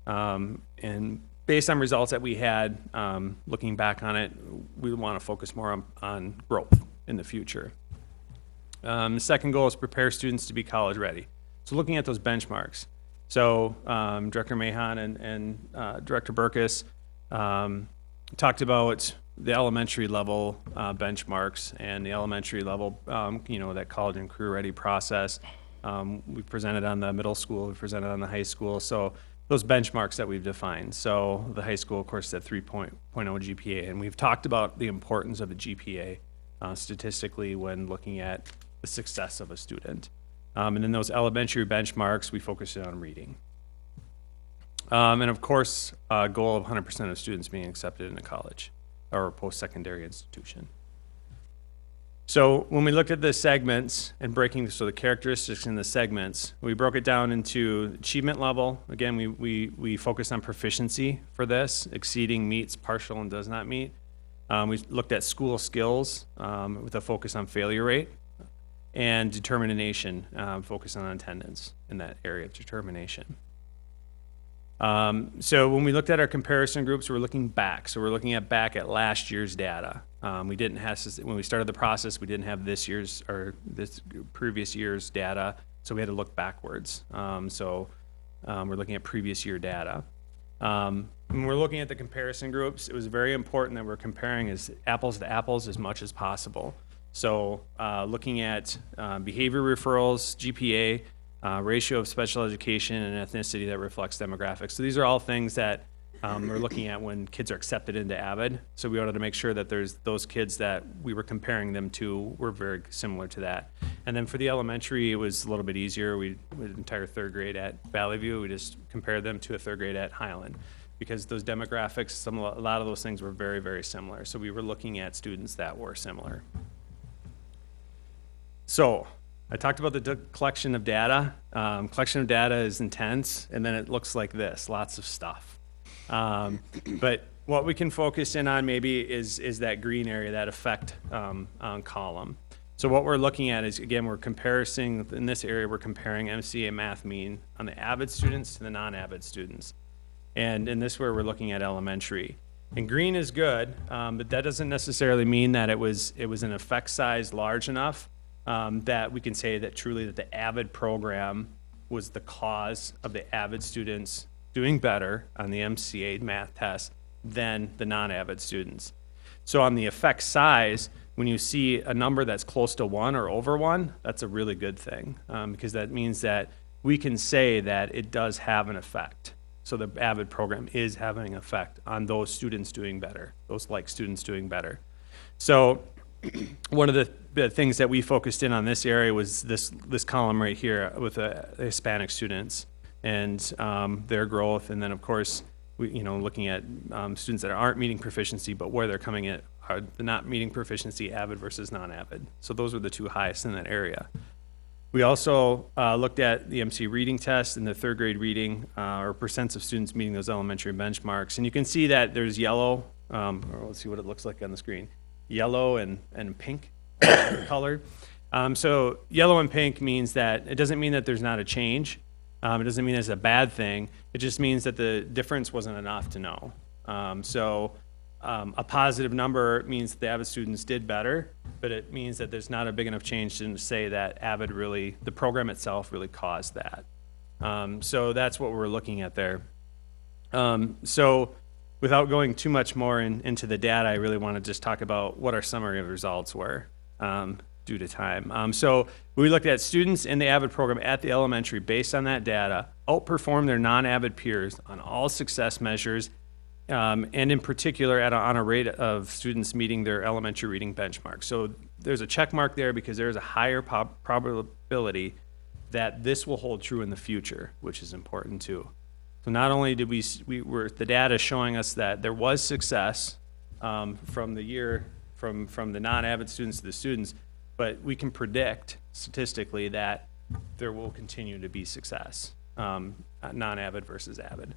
And based on results that we had, looking back on it, we want to focus more on growth in the future. The second goal is prepare students to be college ready. So looking at those benchmarks. So Director Mahon and Director Burkus talked about the elementary level benchmarks and the elementary level, that college and career ready process. We presented on the middle school, we presented on the high school. So those benchmarks that we've defined. So the high school, of course, at 3.0 GPA, and we've talked about the importance of a GPA statistically when looking at the success of a student. And then those elementary benchmarks, we focused on reading. And of course, a goal of 100% of students being accepted into college or a post-secondary institution. So when we looked at the segments and the characteristics in the segments, we broke it down into achievement level. Again, we focused on proficiency for this, exceeding, meets, partial, and does not meet. We looked at school skills with a focus on failure rate, and determination, focus on attendance in that area of determination. So when we looked at our comparison groups, we're looking back. So we're looking back at last year's data. We didn't have, when we started the process, we didn't have this previous year's data, so we had to look backwards. We're looking at previous year data. When we're looking at the comparison groups, it was very important that we're comparing as apples to apples as much as possible. So looking at behavior referrals, GPA, ratio of special education, and ethnicity that reflects demographics. So these are all things that we're looking at when kids are accepted into AVID. So we wanted to make sure that there's those kids that we were comparing them to were very similar to that. And then for the elementary, it was a little bit easier. We had an entire third grade at Valley View. We just compared them to a third grade at Highland because those demographics, a lot of those things were very, very similar. So we were looking at students that were similar. So I talked about the collection of data. Collection of data is intense, and then it looks like this, lots of stuff. But what we can focus in on maybe is that green area, that effect column. So what we're looking at is, again, in this area, we're comparing MCA math mean on the AVID students to the non-AVID students. And in this where we're looking at elementary. And green is good, but that doesn't necessarily mean that it was an effect size large enough that we can say that truly that the AVID program was the cause of the AVID students doing better on the MCA math test than the non-AVID students. So on the effect size, when you see a number that's close to 1 or over 1, that's a really good thing because that means that we can say that it does have an effect. So the AVID program is having an effect on those students doing better, those like students doing better. So one of the things that we focused in on this area was this column right here with the Hispanic students and their growth, and then of course looking at students that aren't meeting proficiency, but where they're coming in are not meeting proficiency, AVID versus non-AVID. So those were the two highest in that area. We also looked at the MC reading test and the third grade reading, or percents of students meeting those elementary benchmarks, and you can see that there's yellow. Or let's see what it looks like on the screen. Yellow and pink colored. So yellow and pink means that it doesn't mean that there's not a change. It doesn't mean it's a bad thing. It just means that the difference wasn't enough to know. A positive number means that the AVID students did better, but it means that there's not a big enough change to say that AVID really, the program itself really caused that. So that's what we're looking at there. So without going too much more into the data, I really want to just talk about what our summary of results were due to time. So we looked at students in the AVID program at the elementary based on that data, outperformed their non-AVID peers on all success measures, and in particular on a rate of students meeting their elementary reading benchmark. So there's a check mark there because there's a higher probability that this will hold true in the future, which is important too. So not only did the data showing us that there was success from the non-AVID students to the students, but we can predict statistically that there will continue to be success, non-AVID versus AVID.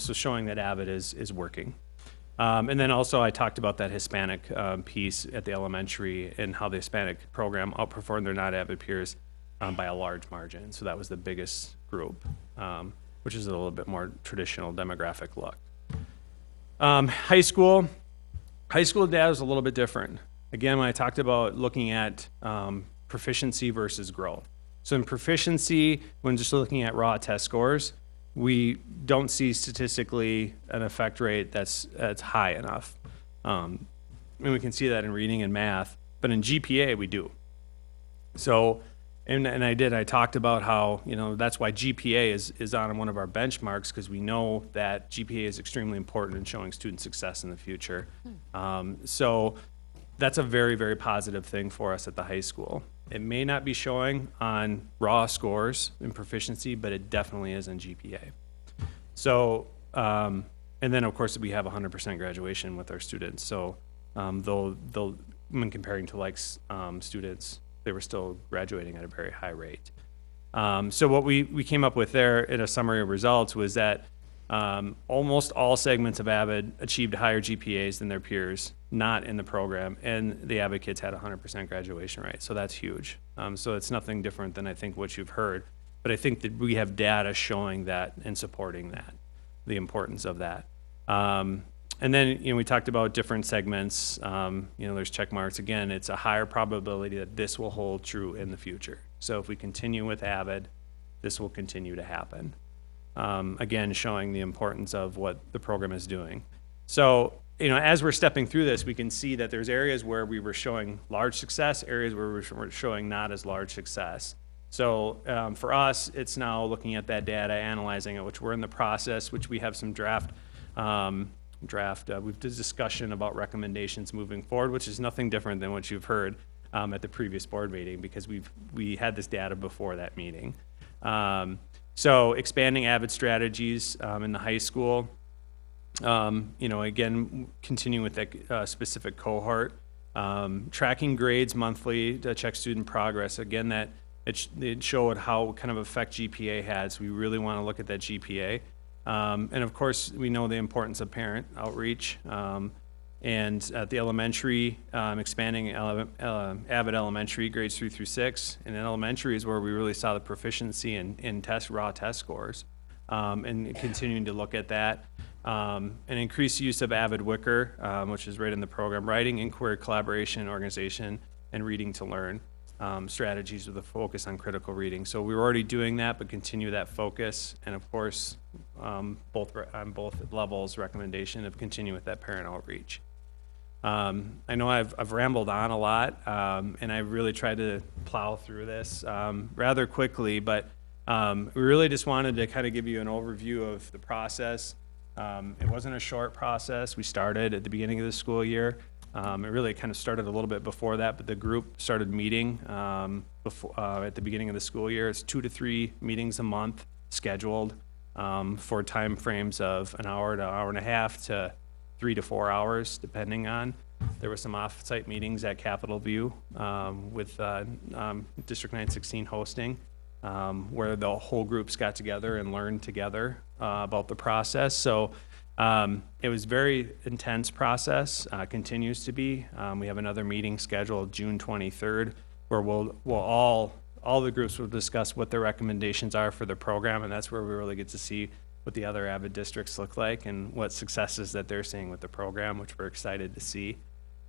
So showing that AVID is working. And then also I talked about that Hispanic piece at the elementary and how the Hispanic program outperformed their non-AVID peers by a large margin. So that was the biggest group, which is a little bit more traditional demographic look. High school data is a little bit different. Again, when I talked about looking at proficiency versus growth. So in proficiency, when just looking at raw test scores, we don't see statistically an effect rate that's high enough. And we can see that in reading and math, but in GPA we do. So, and I talked about how, you know, that's why GPA is on one of our benchmarks, because we know that GPA is extremely important in showing student success in the future. So that's a very, very positive thing for us at the high school. It may not be showing on raw scores in proficiency, but it definitely is in GPA. So, and then of course we have 100% graduation with our students. So, though when comparing to like students, they were still graduating at a very high rate. So what we came up with there in a summary of results was that almost all segments of AVID achieved higher GPAs than their peers not in the program, and the AVID kids had 100% graduation rate, so that's huge. So it's nothing different than I think what you've heard, but I think that we have data showing that and supporting that, the importance of that. And then, you know, we talked about different segments. You know, there's check marks. Again, it's a higher probability that this will hold true in the future. So if we continue with AVID, this will continue to happen. Again, showing the importance of what the program is doing. So, you know, as we're stepping through this, we can see that there's areas where we were showing large success, areas where we were showing not as large success. So for us, it's now looking at that data, analyzing it, which we're in the process, which we have some draft. We've did discussion about recommendations moving forward, which is nothing different than what you've heard at the previous board meeting, because we had this data before that meeting. So expanding AVID strategies in the high school. You know, again, continuing with that specific cohort, tracking grades monthly to check student progress. Again, that it showed how kind of effect GPA had. So we really want to look at that GPA. And of course, we know the importance of parent outreach. And at the elementary, expanding AVID elementary grades 3 through 6. And in elementary is where we really saw the proficiency in raw test scores. And continuing to look at that. An increased use of AVID Wicker, which is right in the program, writing, inquiry, collaboration, organization, and reading to learn strategies with a focus on critical reading. So we were already doing that, but continue that focus. And of course, on both levels, recommendation of continue with that parent outreach. I know I've rambled on a lot, and I really tried to plow through this rather quickly, but we really just wanted to kind of give you an overview of the process. It wasn't a short process. We started at the beginning of the school year. It really kind of started a little bit before that, but the group started meeting at the beginning of the school year. It's 2 to 3 meetings a month scheduled for time frames of an hour to hour and a half to 3 to 4 hours, depending on. There were some off-site meetings at Capitol View with District 916 hosting, where the whole groups got together and learned together about the process. So it was very intense process, continues to be. We have another meeting scheduled June 23rd, where we'll all the groups will discuss what their recommendations are for the program, and that's where we really get to see what the other AVID districts look like and what successes that they're seeing with the program, which we're excited to see.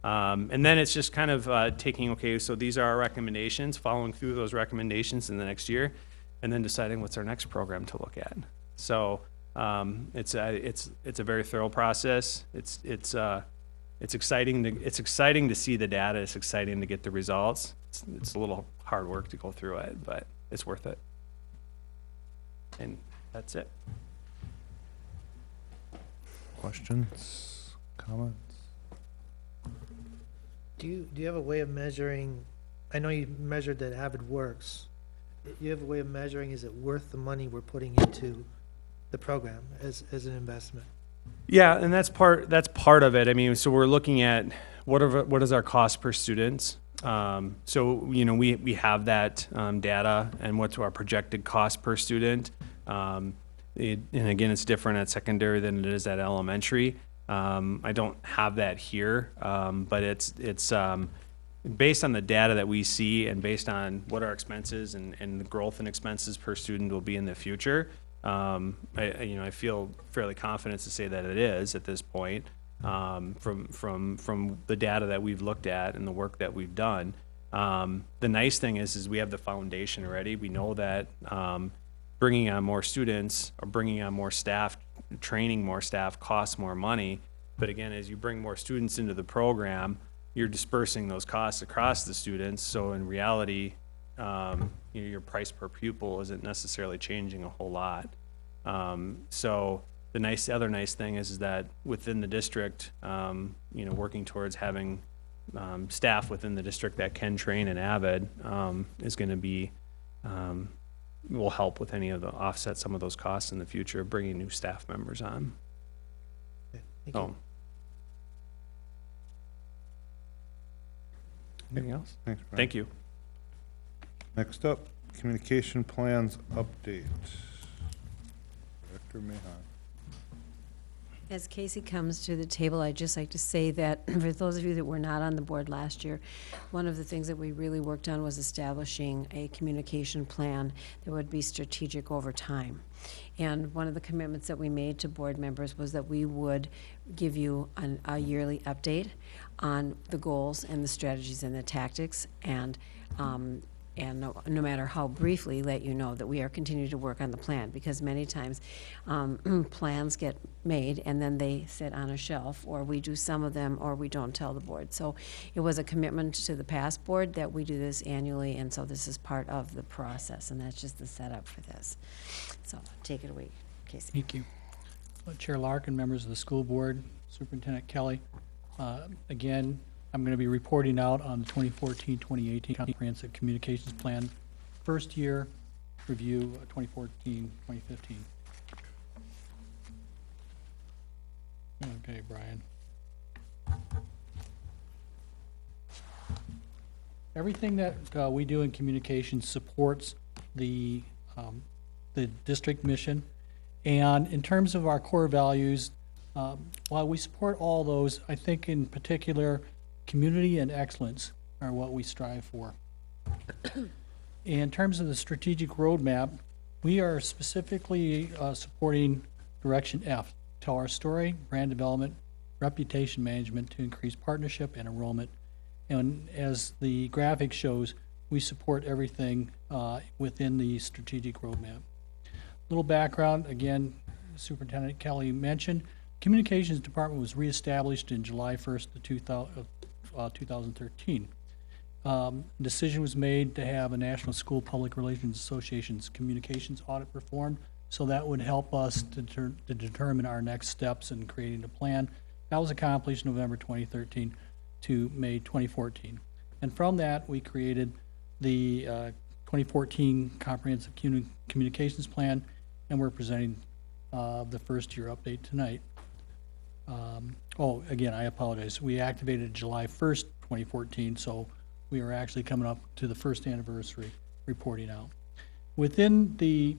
And then it's just kind of taking, okay, so these are our recommendations, following through those recommendations in the next year, and then deciding what's our next program to look at. So it's a very thorough process. It's exciting to see the data. It's exciting to get the results. It's a little hard work to go through it, but it's worth it. And that's it. Questions, comments? Do you have a way of measuring, I know you measured that AVID works. Do you have a way of measuring, is it worth the money we're putting into the program as an investment? Yeah, and that's part of it. I mean, so we're looking at what is our cost per student. So, you know, we have that data and what's our projected cost per student. And again, it's different at secondary than it is at elementary. I don't have that here, but it's based on the data that we see and based on what our expenses and the growth in expenses per student will be in the future. I feel fairly confident to say that it is at this point, from the data that we've looked at and the work that we've done. The nice thing is we have the foundation already. We know that bringing on more students or bringing on more staff, training more staff costs more money. But again, as you bring more students into the program, you're dispersing those costs across the students. So in reality, your price per pupil isn't necessarily changing a whole lot. So the other nice thing is that within the district, working towards having staff within the district that can train in Avid is going to be will help with offset some of those costs in the future of bringing new staff members on. Thank you. Anything else? Thanks, Brian. Thank you. Next up, communication plans update. Director Mahan. As Casey comes to the table, I'd just like to say that for those of you that were not on the board last year, one of the things that we really worked on was establishing a communication plan that would be strategic over time. And one of the commitments that we made to board members was that we would give you a yearly update on the goals and the strategies and the tactics, and no matter how briefly, let you know that we are continuing to work on the plan, because many times plans get made and then they sit on a shelf, or we do some of them, or we don't tell the board. So it was a commitment to the past board that we do this annually, and so this is part of the process, and that's just the setup for this. So take it away, Casey. Thank you. Chair Larkin, members of the school board, Superintendent Kelly. Again, I'm going to be reporting out on the 2014-2018 Comprehensive Communications Plan, first year review, 2014-2015. Okay, Brian. Everything that we do in communications supports the district mission. And in terms of our core values, while we support all those, I think in particular, community and excellence are what we strive for. In terms of the strategic roadmap, we are specifically supporting Direction F, tell our story, brand development, reputation management to increase partnership and enrollment. And as the graphic shows, we support everything within the strategic roadmap. Little background, again, Superintendent Kelly mentioned, Communications Department was reestablished in July 1st of 2013. Decision was made to have a National School Public Relations Association's communications audit performed, so that would help us to determine our next steps in creating a plan. That was accomplished November 2013 to May 2014. And from that, we created the 2014 Comprehensive Communications Plan, and we're presenting the first year update tonight. Again, I apologize. We activated July 1st, 2014, so we are actually coming up to the first anniversary reporting out. Within the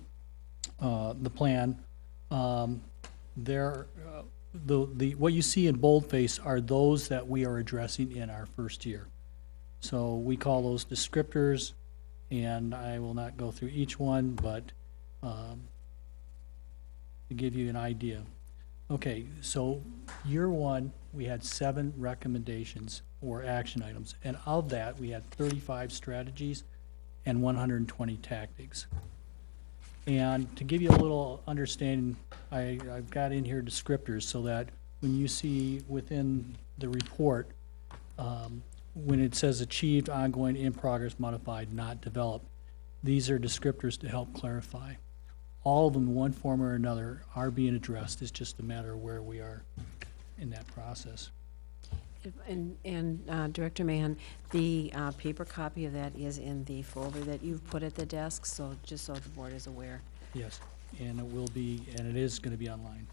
plan, what you see in boldface are those that we are addressing in our first year. So we call those descriptors, and I will not go through each one, but to give you an idea. Okay, so year one, we had 7 recommendations or action items, and of that, we had 35 strategies and 120 tactics. And to give you a little understanding, I've got in here descriptors so that when you see within the report, when it says achieved, ongoing, in progress, modified, not developed, these are descriptors to help clarify. All of them, in one form or another, are being addressed. It's just a matter of where we are in that process. And Director Mahan, the paper copy of that is in the folder that you've put at the desk, so just so the board is aware. Yes, and it will be, and it is going to be online.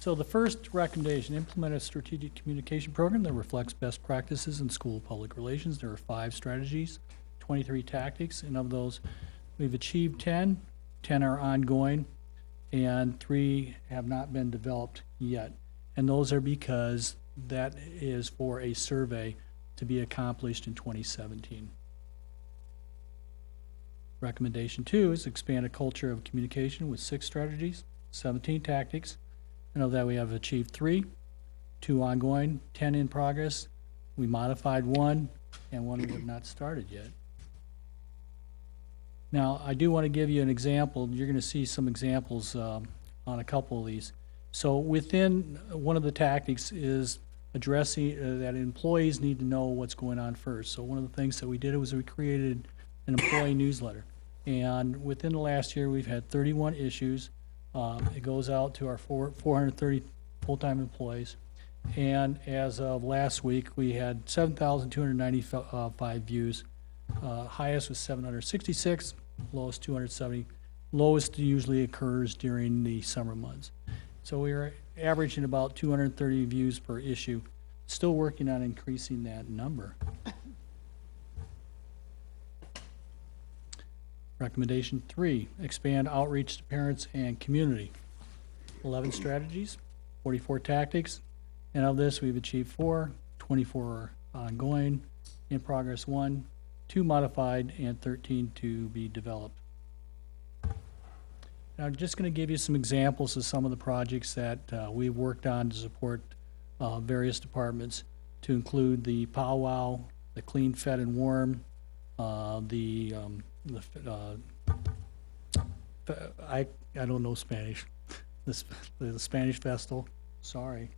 So the first recommendation, implement a strategic communication program that reflects best practices in school public relations. There are 5 strategies, 23 tactics, and of those, we've achieved 10. 10 are ongoing, and 3 have not been developed yet. And those are because that is for a survey to be accomplished in 2017. Recommendation 2 is expand a culture of communication with 6 strategies, 17 tactics. And of that, we have achieved 3, 2 ongoing, 10 in progress. We modified 1, and one we have not started yet. Now, I do want to give you an example. You're going to see some examples on a couple of these. So within, one of the tactics is addressing that employees need to know what's going on first. So one of the things that we did was we created an employee newsletter. And within the last year, we've had 31 issues. It goes out to our 430 full-time employees. And as of last week, we had 7,295 views. Highest was 766, lowest 270. Lowest usually occurs during the summer months. So we were averaging about 230 views per issue. Still working on increasing that number. Recommendation 3, expand outreach to parents and community. 11 strategies, 44 tactics, and of this we've achieved 4, 24 are ongoing, in progress 1, 2 modified, and 13 to be developed. Now, I'm just going to give you some examples of some of the projects that we've worked on to support various departments, to include the powwow, the clean, fed, and warm, I don't know Spanish, the Spanish Festival, sorry.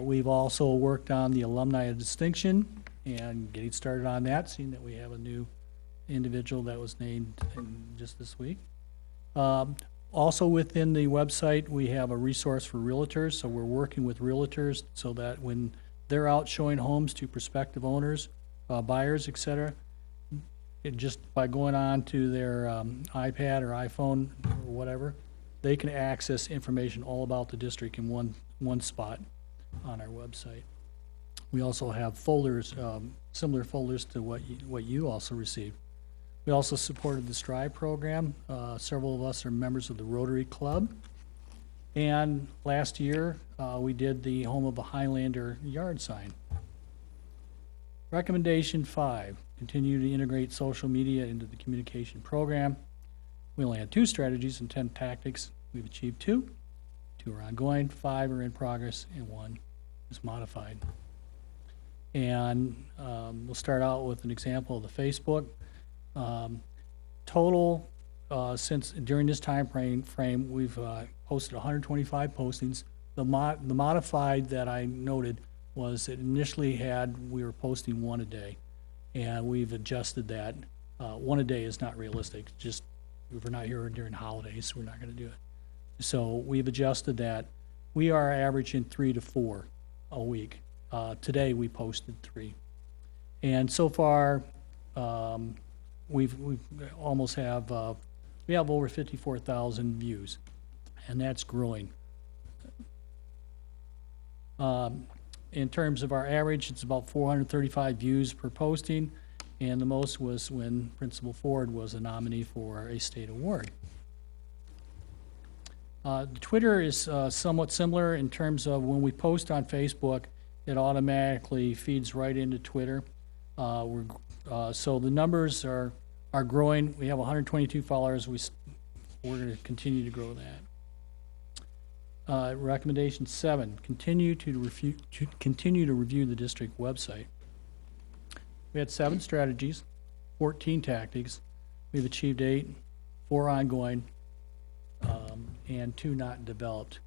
We've also worked on the Alumni of Distinction and getting started on that, seeing that we have a new individual that was named just this week. Also within the website, we have a resource for realtors, so we're working with realtors so that when they're out showing homes to prospective owners, buyers, etc., just by going on to their iPad or iPhone or whatever, they can access information all about the district in one spot on our website. We also have folders, similar folders to what you also received. We also supported the STRIVE program. Several of us are members of the Rotary Club. And last year, we did the Home of a Highlander yard sign. Recommendation 5, continue to integrate social media into the communication program. We only had 2 strategies and 10 tactics. We've achieved 2. 2 are ongoing, 5 are in progress, and 1 is modified. And we'll start out with an example of the Facebook. Total, since during this time frame, we've posted 125 postings. The modified that I noted was it initially we were posting 1 a day, and we've adjusted that. 1 a day is not realistic. Just if we're not here during holidays, we're not going to do it. So we've adjusted that. We are averaging 3 to 4 a week. Today we posted 3, and so far we almost have we have over 54,000 views, and that's growing. In terms of our average, it's about 435 views per posting, and the most was when Principal Ford was a nominee for a state award. Twitter is somewhat similar in terms of when we post on Facebook, it automatically feeds right into Twitter. So the numbers are growing. We have 122 followers. We're going to continue to grow that. Recommendation 7, continue to review the district website. We had 7 strategies, 14 tactics. We've achieved 8, 4 ongoing, and 2 not developed.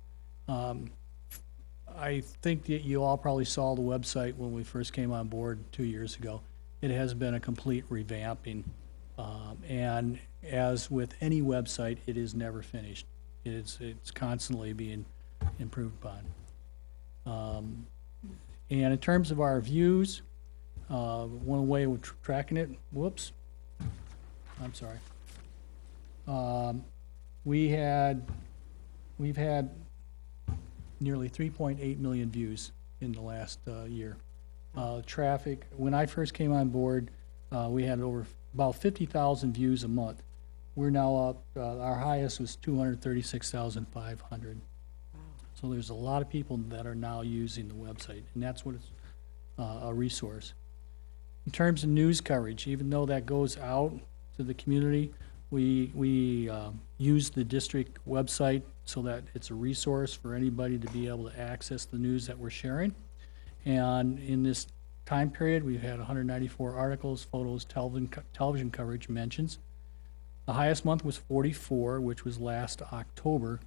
I think that you all probably saw the website when we first came on board 2 years ago. It has been a complete revamping, and as with any website, it is never finished. It's constantly being improved upon. And in terms of our views, one way we're tracking it, whoops, I'm sorry. We've had nearly 3.8 million views in the last year. Traffic, when I first came on board, we had about 50,000 views a month. We're now up, our highest was 236,500. So there's a lot of people that are now using the website, and that's what it's a resource. In terms of news coverage, even though that goes out to the community, we use the district website so that it's a resource for anybody to be able to access the news that we're sharing. And in this time period, we've had 194 articles, photos, television coverage, mentions. The highest month was 44, which was last October,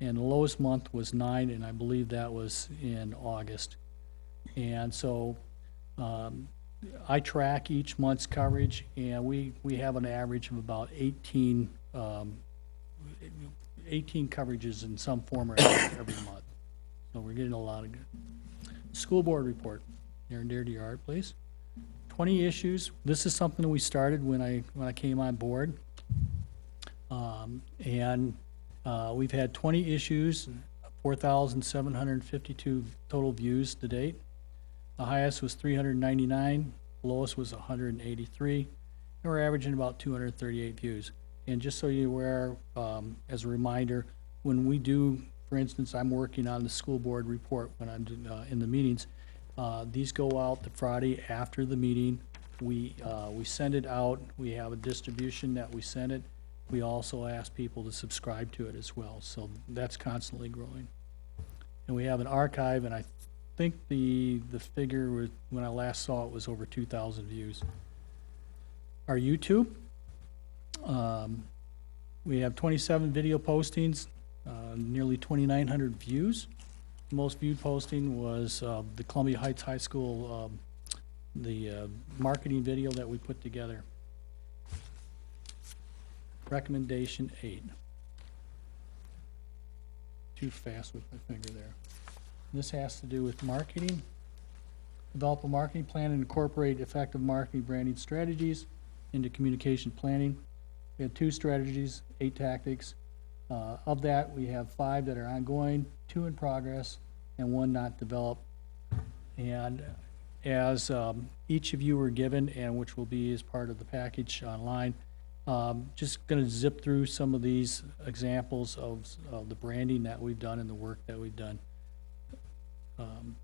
and the lowest month was 9, and I believe that was in August. And so I track each month's coverage, and we have an average of about 18 coverages in some form or other every month. So we're getting a lot of good. School board report, near and dear to your heart, please. 20 issues. This is something that we started when I came on board. We've had 20 issues, 4,752 total views to date. The highest was 399, lowest was 183, and we're averaging about 238 views. And just so you're aware, as a reminder, when we do, for instance, I'm working on the school board report when I'm in the meetings. These go out the Friday after the meeting. We send it out. We have a distribution that we send it. We also ask people to subscribe to it as well. So that's constantly growing. And we have an archive, and I think the figure was, when I last saw it, was over 2,000 views. Our YouTube, we have 27 video postings, nearly 2,900 views. The most viewed posting was the Columbia Heights High School, the marketing video that we put together. Recommendation 8. Too fast with my finger there. This has to do with marketing. Develop a marketing plan and incorporate effective marketing branding strategies into communication planning. We have 2 strategies, 8 tactics. Of that, we have 5 that are ongoing, 2 in progress, and 1 not developed. And as each of you were given, and which will be as part of the package online, just going to zip through some of these examples of the branding that we've done and the work that we've done.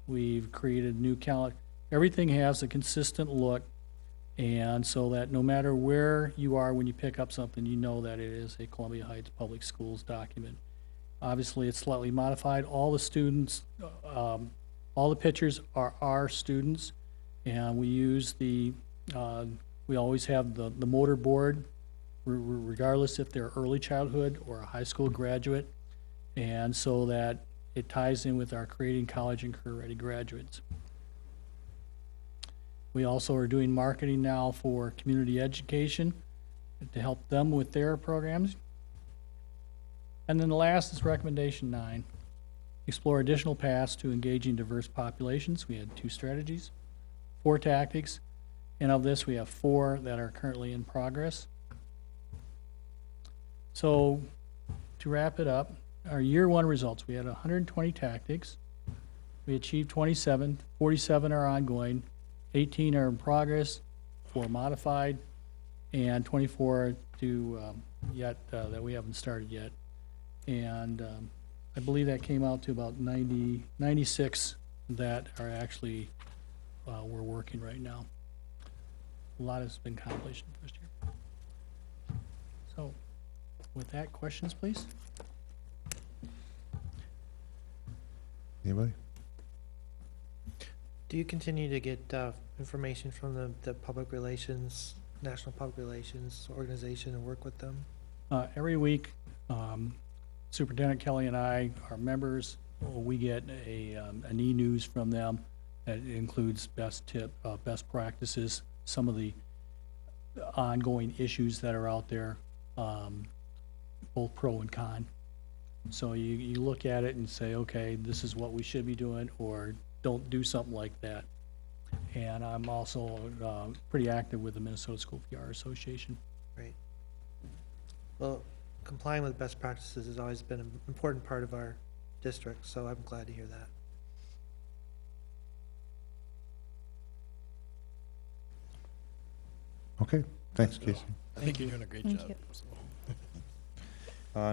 We've created a new calendar. Everything has a consistent look, and so that no matter where you are when you pick up something, you know that it is a Columbia Heights Public Schools document. Obviously, it's slightly modified. All the students, all the pictures are our students, and we use we always have the motor board, regardless if they're early childhood or a high school graduate, and so that it ties in with our creating college and career-ready graduates. We also are doing marketing now for community education to help them with their programs. And then the last is recommendation 9. Explore additional paths to engaging diverse populations. We had 2 strategies, 4 tactics, and of this we have 4 that are currently in progress. So to wrap it up, our year 1 results, we had 120 tactics. We achieved 27, 47 are ongoing, 18 are in progress, 4 modified, and 24 that we haven't started yet. And I believe that came out to about 96 that are actually we're working right now. A lot has been accomplished in the first year. So with that, questions, please? Anybody? Do you continue to get information from the public relations, National Public Relations organization and work with them? Every week, Superintendent Kelly and I, our members, we get an e-news from them that includes best practices, some of the ongoing issues that are out there, both pro and con. So you look at it and say, okay, this is what we should be doing, or don't do something like that. And I'm also pretty active with the Minnesota School PR Association. Great. Well, complying with best practices has always been an important part of our district, so I'm glad to hear that. Okay, thanks, Casey. I think you're doing a great job.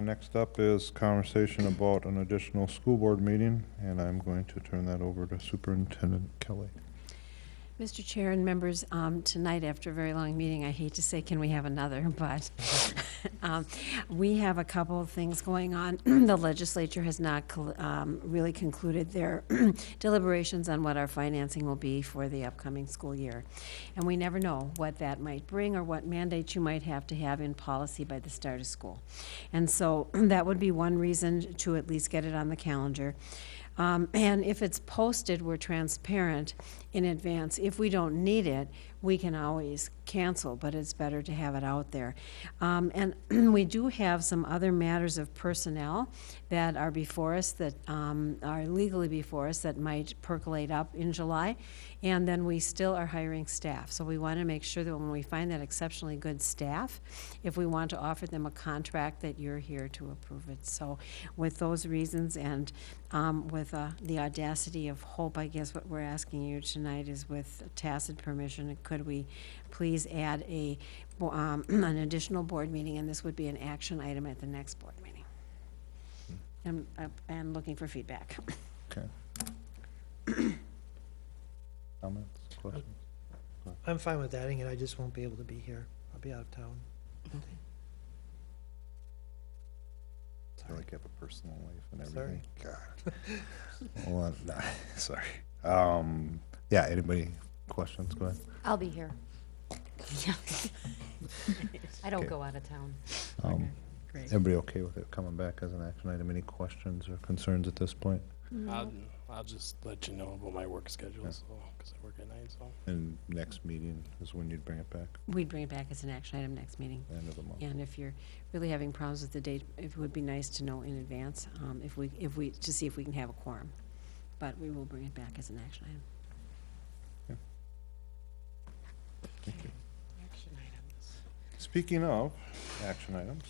Next up is conversation about an additional school board meeting, and I'm going to turn that over to Superintendent Kelly. Mr. Chair and members, tonight after a very long meeting, I hate to say, can we have another, but we have a couple of things going on. The legislature has not really concluded their deliberations on what our financing will be for the upcoming school year. And we never know what that might bring or what mandates you might have to have in policy by the start of school. And so that would be one reason to at least get it on the calendar. And if it's posted, we're transparent in advance. If we don't need it, we can always cancel, but it's better to have it out there. And we do have some other matters of personnel that are before us, that are legally before us, that might percolate up in July. And then we still are hiring staff. So we want to make sure that when we find that exceptionally good staff, if we want to offer them a contract, that you're here to approve it. So with those reasons and with the audacity of hope, I guess what we're asking you tonight is, with tacit permission, could we please add an additional board meeting, and this would be an action item at the next board meeting. And looking for feedback. Okay. Comments, questions? I'm fine with adding it, I just won't be able to be here. I'll be out of town. I feel like you have a personal life and everything. God. Well, nah, sorry. Yeah, anybody, questions, go ahead. I'll be here. I don't go out of town. Great. Everybody okay with it coming back as an action item? Any questions or concerns at this point? I'll just let you know about my work schedule, Yeah. so, because I work at night, so. And next meeting is when you'd bring it back, We'd bring it back as an action item next meeting. end of the month? And if you're really having problems with the date, it would be nice to know in advance, to see if we can have a quorum. But we will bring it back as an action item. Action items. Speaking of action items,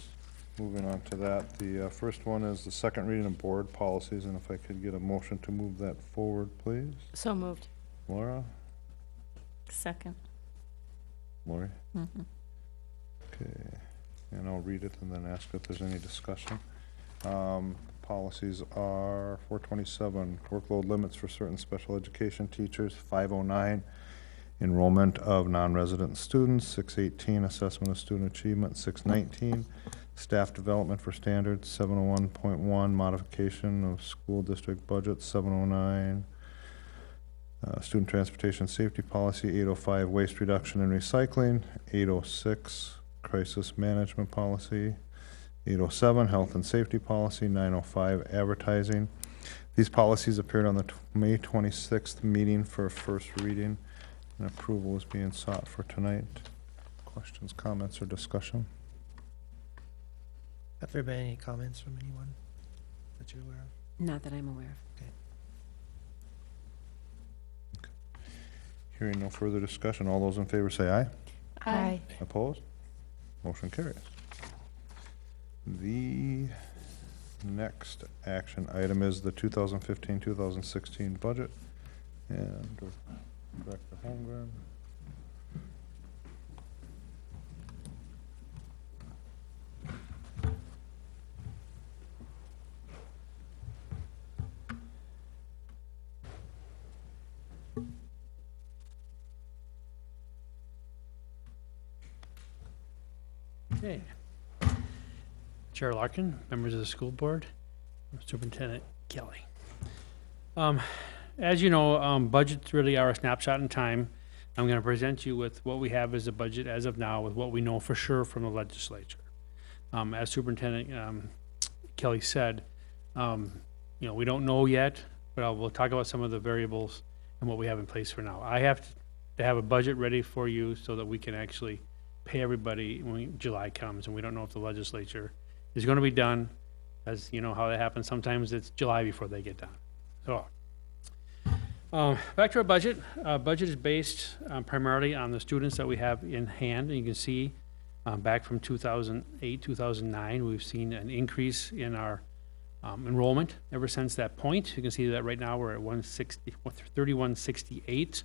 moving on to that, the first one is the second reading of board policies, and if I could get a motion to move that forward, please. So moved. Laura? Second. Lori? Mhm. Okay, and I'll read it and then ask if there's any discussion. Policies are 427, workload limits for certain special education teachers, 509, enrollment of non-resident students, 618, assessment of student achievement, 619, staff development for standards, 701.1, modification of school district budget, 709, student transportation safety policy, 805, waste reduction and recycling, 806, crisis management policy, 807, health and safety policy, 905, advertising. These policies appeared on the May 26th meeting for first reading, and approval is being sought for tonight. Questions, comments, or discussion? Have there been any comments from anyone that you're aware of? Not that I'm aware of. Hearing no further discussion, all those in favor say aye. Aye. Opposed? Motion carries. The next action item is the 2015-2016 budget. And Director Holmgren. Okay. Chair Larkin, members of the school board, Superintendent Kelly. As you know, budgets really are a snapshot in time. I'm going to present you with what we have as a budget as of now, with what we know for sure from the legislature. As Superintendent Kelly said, we don't know yet, but we'll talk about some of the variables and what we have in place for now. I have to have a budget ready for you so that we can actually pay everybody when July comes, and we don't know if the legislature is going to be done. As you know how that happens, sometimes it's July before they get done. So back to our budget. Budget is based primarily on the students that we have in hand, and you can see back from 2008, 2009, we've seen an increase in our enrollment ever since that point. You can see that right now we're at 3168.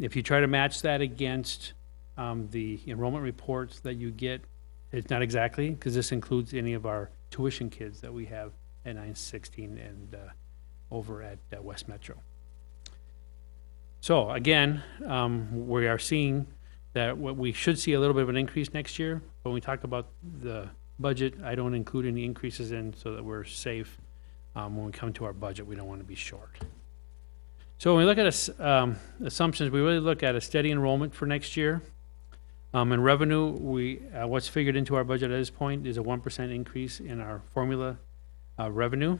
If you try to match that against the enrollment reports that you get, it's not exactly, because this includes any of our tuition kids that we have at 916 and over at West Metro. So again, we are seeing that we should see a little bit of an increase next year. When we talk about the budget, I don't include any increases in so that we're safe. When we come to our budget, we don't want to be short. So when we look at assumptions, we really look at a steady enrollment for next year. In revenue, what's figured into our budget at this point is a 1% increase in our formula revenue.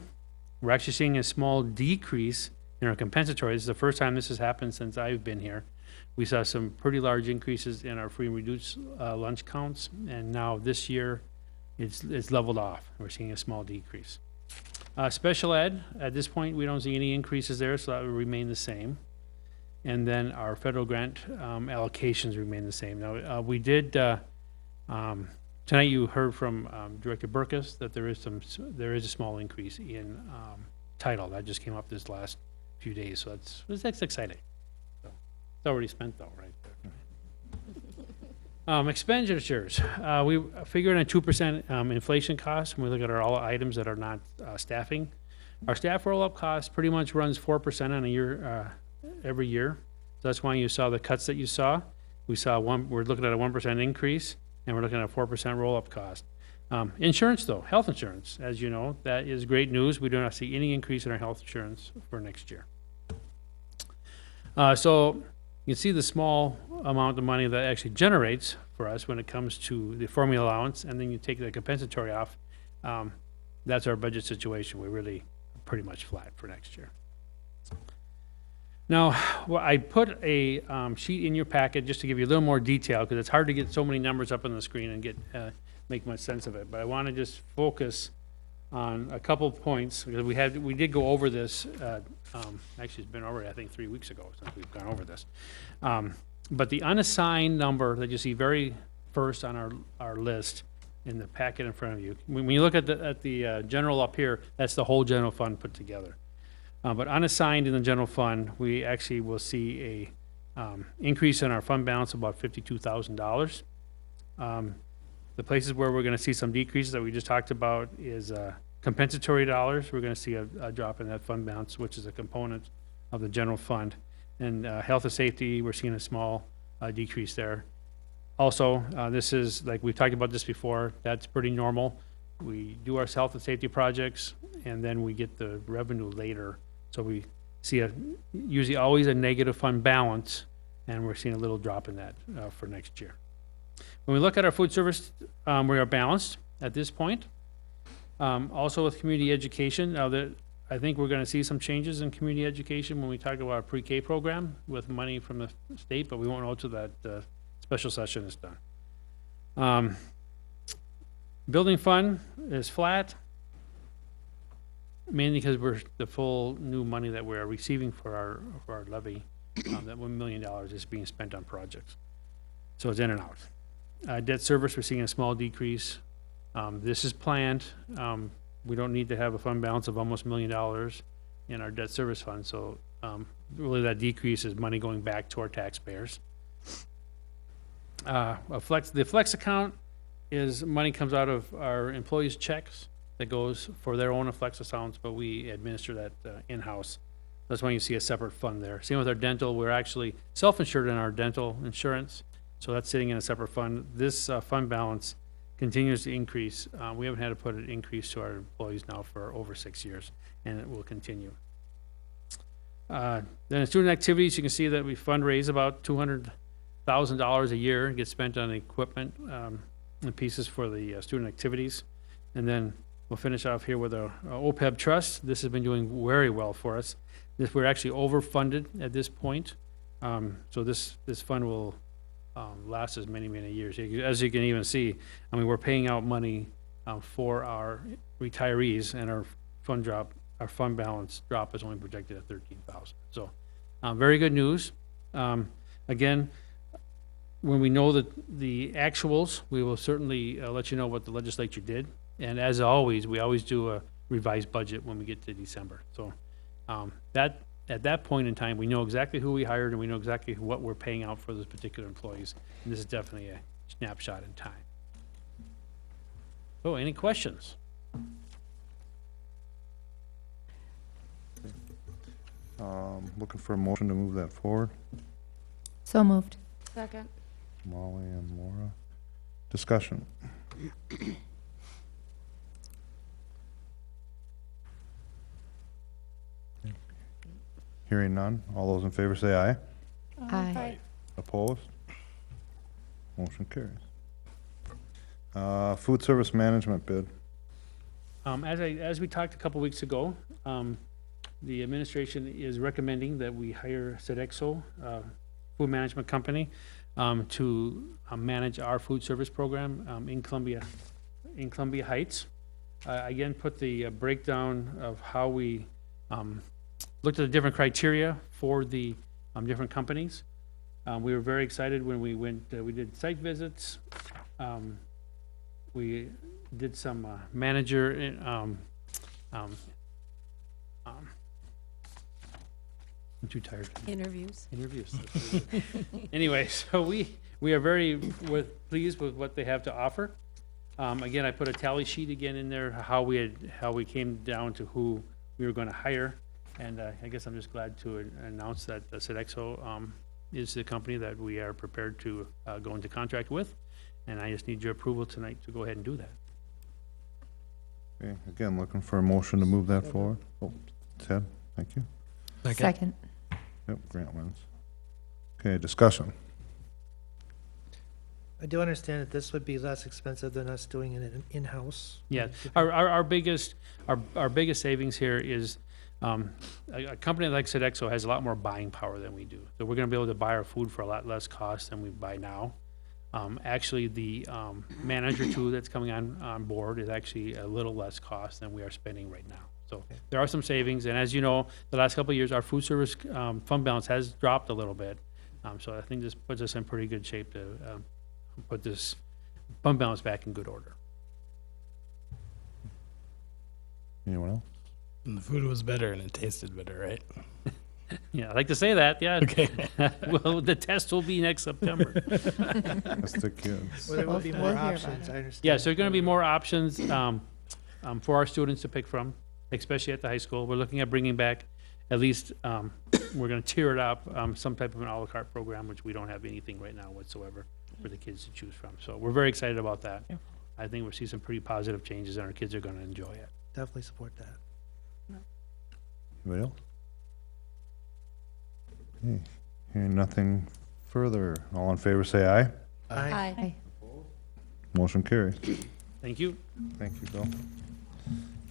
We're actually seeing a small decrease in our compensatory. This is the first time this has happened since I've been here. We saw some pretty large increases in our free and reduced lunch counts, and now this year it's leveled off. We're seeing a small decrease. Special ed, at this point, we don't see any increases there, so that will remain the same. And then our federal grant allocations remain the same. Now, we did, tonight you heard from Director Burkus that there is a small increase in title. That just came up this last few days, so that's exciting. So, it's already spent though, right? Expenditures, we figured in 2% inflation costs when we look at all items that are not staffing. Our staff roll-up cost pretty much runs 4% on a year, every year. So that's why you saw the cuts that you saw. We're looking at a 1% increase, and we're looking at a 4% roll-up cost. Insurance though, health insurance, as you know, that is great news. We do not see any increase in our health insurance for next year. So you can see the small amount of money that actually generates for us when it comes to the formula allowance, and then you take the compensatory off. That's our budget situation. We're really pretty much flat for next year. Now, well, I put a sheet in your packet just to give you a little more detail, because it's hard to get so many numbers up on the screen and make much sense of it. But I want to just focus on a couple points, because we did go over this. Actually, it's been over, I think, 3 weeks ago since we've gone over this. But the unassigned number that you see very first on our list in the packet in front of you, when you look at the general up here, that's the whole general fund put together. But unassigned in the general fund, we actually will see a increase in our fund balance of about $52,000. The places where we're going to see some decreases that we just talked about is compensatory dollars. We're going to see a drop in that fund balance, which is a component of the general fund. And health and safety, we're seeing a small decrease there. Also, this is, like we've talked about this before, that's pretty normal. We do our health and safety projects, and then we get the revenue later. So we see usually always a negative fund balance, and we're seeing a little drop in that for next year. When we look at our food service, we are balanced at this point. Also with community education, I think we're going to see some changes in community education when we talk about our pre-K program with money from the state, but we won't know till that special session is done. Building fund is flat, mainly because we're the full new money that we're receiving for our levy. That $1 million is being spent on projects, so it's in and out. Debt service, we're seeing a small decrease. This is planned. We don't need to have a fund balance of almost $1 million in our debt service fund, so really that decrease is money going back to our taxpayers. The flex account is money comes out of our employees' checks that goes for their own flex accounts, but we administer that in-house. That's why you see a separate fund there. Same with our dental. We're actually self-insured in our dental insurance, so that's sitting in a separate fund. This fund balance continues to increase. We haven't had to put an increase to our employees now for over 6 years, and it will continue. Then in student activities, you can see that we fundraise about $200,000 a year and get spent on equipment and pieces for the student activities. And then we'll finish off here with our OPEB trust. This has been doing very well for us. We're actually overfunded at this point. So this fund will last as many years. As you can even see, I mean, we're paying out money for our retirees, and our fund balance drop is only projected at $13,000. So very good news. Again, when we know that the actuals, we will certainly let you know what the legislature did. And as always, we always do a revised budget when we get to December. So at that point in time, we know exactly who we hired, and we know exactly what we're paying out for those particular employees. And this is definitely a snapshot in time. So any questions? looking for a motion to move that forward. So moved. Second. Molly and Laura. Discussion. Hearing none. All those in favor say aye. Aye. Opposed? Motion carries. Food service management bid. As we talked a couple weeks ago, the administration is recommending that we hire Sodexo, food management company, to manage our food service program in Columbia Heights. Again, put the breakdown of how we looked at the different criteria for the different companies. We were very excited when we went, we did site visits. We did some manager, I'm too tired. Interviews. Anyway, so we are very pleased with what they have to offer. Again, I put a tally sheet again in there, how we came down to who we were gonna hire. And I guess I'm just glad to announce that Sodexo is the company that we are prepared to go into contract with. And I just need your approval tonight to go ahead and do that. Okay, again, looking for a motion to move that forward. Oh, Ted, thank you. Second. Yep, Grant wins. Okay, discussion. I do understand that this would be less expensive than us doing it in-house. Yeah, our biggest savings here is a company like Sodexo has a lot more buying power than we do. So we're gonna be able to buy our food for a lot less cost than we buy now. Actually, the manager too that's coming on board is actually a little less cost than we are spending right now. So there are some savings, and as you know, the last couple of years, our food service fund balance has dropped a little bit. So I think this puts us in pretty good shape to put this fund balance back in good order. Anyone else? And the food was better and it tasted better, right? Yeah, I like to say that, yeah. Okay. Well, the test will be next September. That's the kids. Well, there will be more We'll hear about options, I understand. Yeah, so there are gonna be more options for our students to pick from, especially at the high school. We're looking at bringing back at least, we're gonna tier it up, some type of an à la carte program, which we don't have anything right now whatsoever for the kids to choose from. So we're very excited about that. Yeah. I think we'll see some pretty positive changes, and our kids are gonna enjoy it. Definitely support that. Anybody else? Okay, hearing nothing further. All in favor say aye. Aye. Motion carries. Thank you. Thank you, Bill.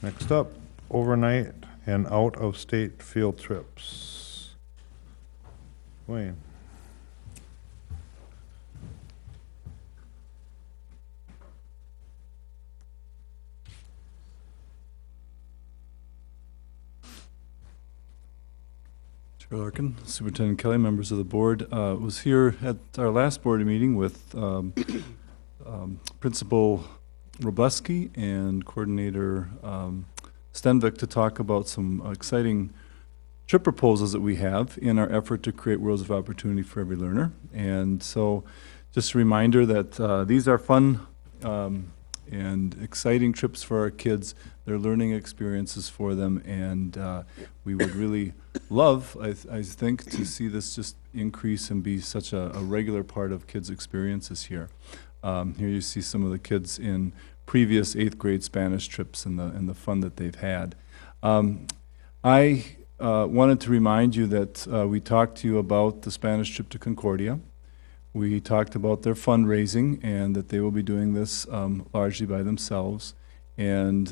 Next up, overnight and out-of-state field trips. Wayne. Chair Larkin, Superintendent Kelly, members of the board, was here at our last board meeting with Principal Robleski and Coordinator Stenvik to talk about some exciting trip proposals that we have in our effort to create worlds of opportunity for every learner. And so just a reminder that these are fun and exciting trips for our kids. They're learning experiences for them, and we would really love, I think, to see this just increase and be such a regular part of kids' experiences here. Here you see some of the kids in previous 8th grade Spanish trips and the fun that they've had. I wanted to remind you that we talked to you about the Spanish trip to Concordia. We talked about their fundraising and that they will be doing this largely by themselves, and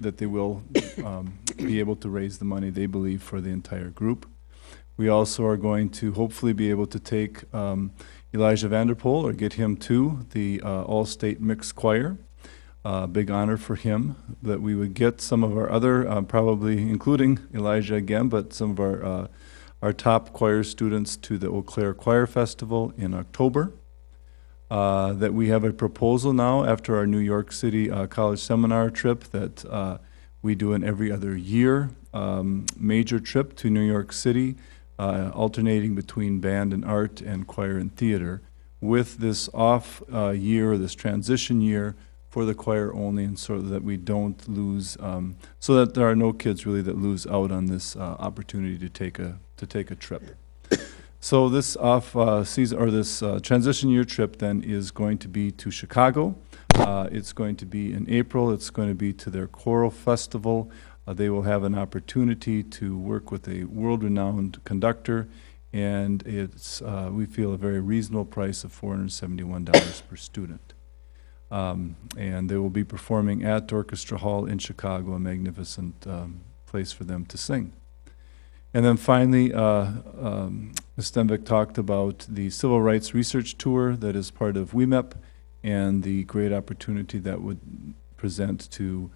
that they will be able to raise the money they believe for the entire group. We also are going to hopefully be able to take Elijah Vanderpool, or get him to the All-State Mixed Choir. Big honor for him that we would get some of our other, probably including Elijah again, but some of our top choir students to the Eau Claire Choir Festival in October. That we have a proposal now after our New York City college seminar trip that we do an every other year major trip to New York City, alternating between band and art and choir and theater. With this off year, this transition year, for the choir only, and so that we don't lose, so that there are no kids really that lose out on this opportunity to take a trip. So this season, or this transition year trip then is going to be to Chicago. It's going to be in April. It's going to be to their choral festival. They will have an opportunity to work with a world-renowned conductor, and it's, we feel, a very reasonable price of $471 per student. And they will be performing at Orchestra Hall in Chicago, a magnificent place for them to sing. And then finally, Ms. Stenbeck talked about the Civil Rights Research Tour that is part of WEMEP, and the great opportunity that would present to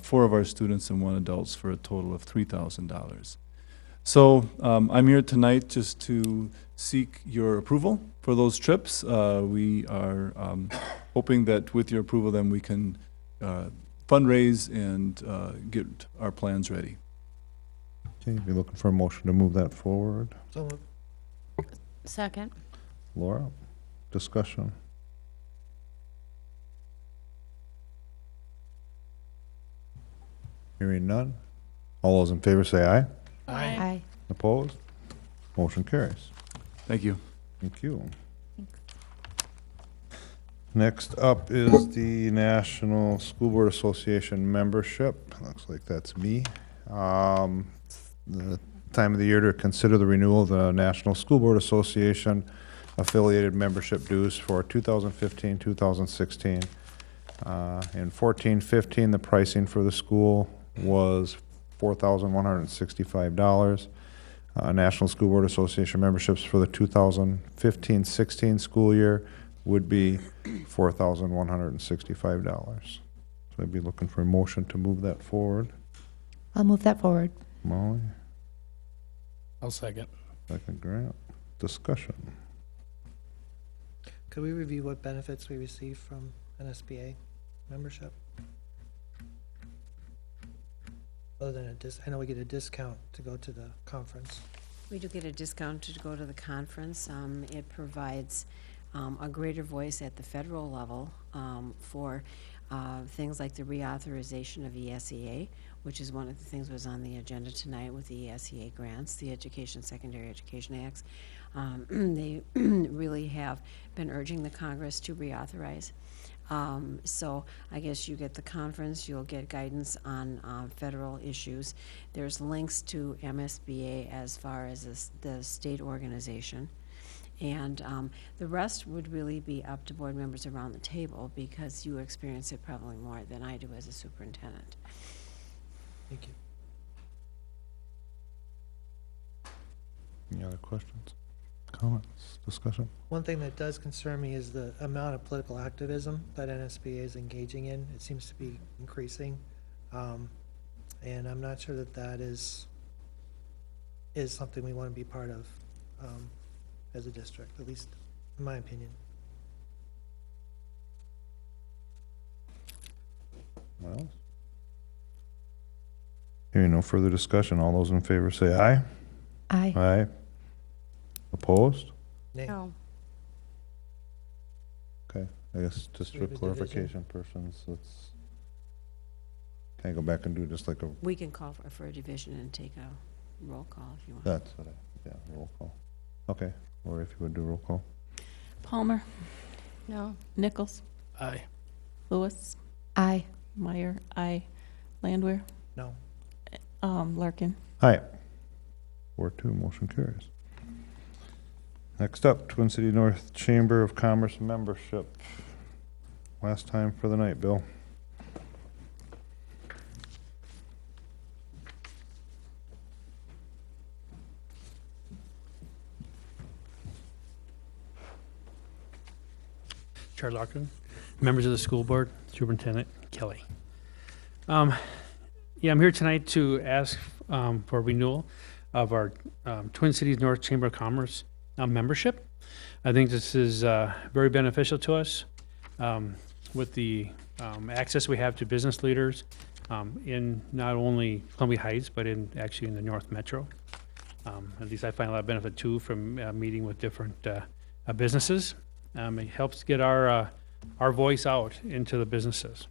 4 of our students and 1 adult for a total of $3,000. So I'm here tonight just to seek your approval for those trips. We are hoping that with your approval then we can fundraise and get our plans ready. Okay, be looking for a motion to move that forward. So moved. Second. Laura, discussion. Hearing none. All those in favor say aye. Aye. Opposed? Motion carries. Thank you. Thank you. Next up is the National School Board Association membership. Looks like that's me. The time of the year to consider the renewal of the National School Board Association affiliated membership dues for 2015, 2016. In 14-15, the pricing for the school was $4,165. National School Board Association memberships for the 2015-16 school year would be $4,165. So I'd be looking for a motion to move that forward. I'll move that forward. Molly, I'll second. second Grant. Discussion. Could we review what benefits we receive from NSBA membership? Other than I know we get a discount to go to the conference. We do get a discount to go to the conference. It provides a greater voice at the federal level for things like the reauthorization of ESEA, which is one of the things that was on the agenda tonight with the ESEA grants, the Secondary Education Acts. They really have been urging the Congress to reauthorize. So I guess you get the conference, you'll get guidance on federal issues. There's links to MSBA as far as the state organization. And the rest would really be up to board members around the table because you experience it probably more than I do as a superintendent. Thank you. Any other questions, comments, discussion? One thing that does concern me is the amount of political activism that NSBA is engaging in. It seems to be increasing. And I'm not sure that that is something we want to be part of as a district, at least in my opinion. Well, hearing no further discussion, all those in favor say aye. Aye. Aye. Opposed? Nay. No. Okay, I guess just we for have a division? clarification persons, let's, can I go back and do just like a, We can call for a division and take a roll call if you want. that's what roll call. Okay, or if you would do roll call. Palmer, No. Nichols, Aye. Lewis, Aye. Meyer, aye. Landwehr, No. Larkin. Aye. 4-2, motion carries. Next up, Twin City North Chamber of Commerce membership. Last time for the night, Bill. Chair Larkin, members of the school board, Superintendent Kelly. Yeah, I'm here tonight to ask for renewal of our Twin Cities North Chamber of Commerce membership. I think this is very beneficial to us with the access we have to business leaders in not only Columbia Heights, but actually in the North Metro. At least I find a lot of benefit too from meeting with different businesses. It helps get our our voice out into the businesses.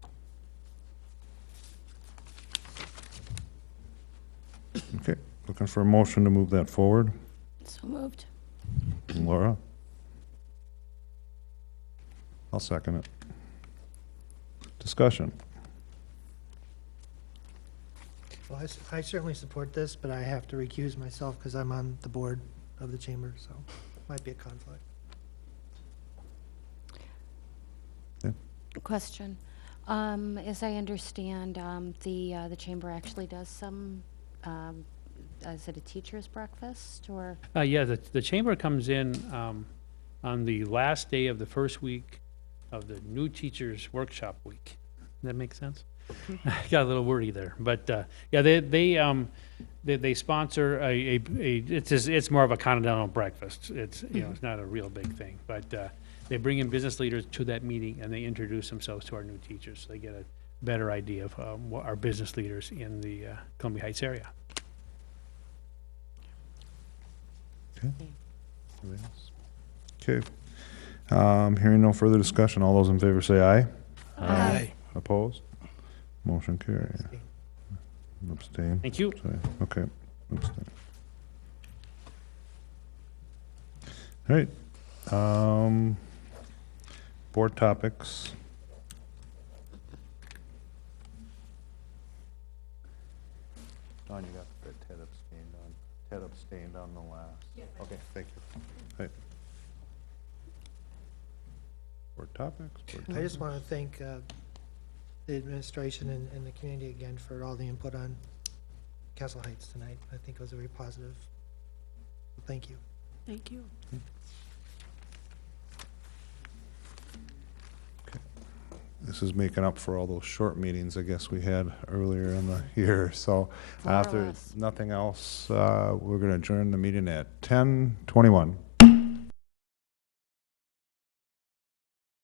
Okay, looking for a motion to move that forward. So moved. Laura? I'll second it. Discussion. Well, I certainly support this, but I have to recuse myself because I'm on the board of the chamber, so might be a conflict. Question. As I understand, the chamber actually does some, is it a teacher's breakfast or? Yeah, the chamber comes in on the last day of the first week of the new teachers workshop week. Does that make sense? Got a little wordy there, but yeah, they sponsor it's more of a continental breakfast. It's it's not a real big thing, but they bring in business leaders to that meeting and they introduce themselves to our new teachers. So they get a better idea of what our business leaders in the Columbia Heights area. Okay. Anybody else? Okay. Hearing no further discussion, all those in favor say aye. Aye. Opposed? Motion carried. Abstain. Thank you. Sorry. Okay. Abstain. All right. Board topics. Don, you got Ted abstained on the last. Okay, thank you. Right. Board topics. I just want to thank the administration and the community again for all the input on Castle Heights tonight. I think it was very positive. Thank you. Thank you. This is making up for all those short meetings, I guess, we had earlier in the year. So More or after less. nothing else, we're going to adjourn the meeting at 10:21.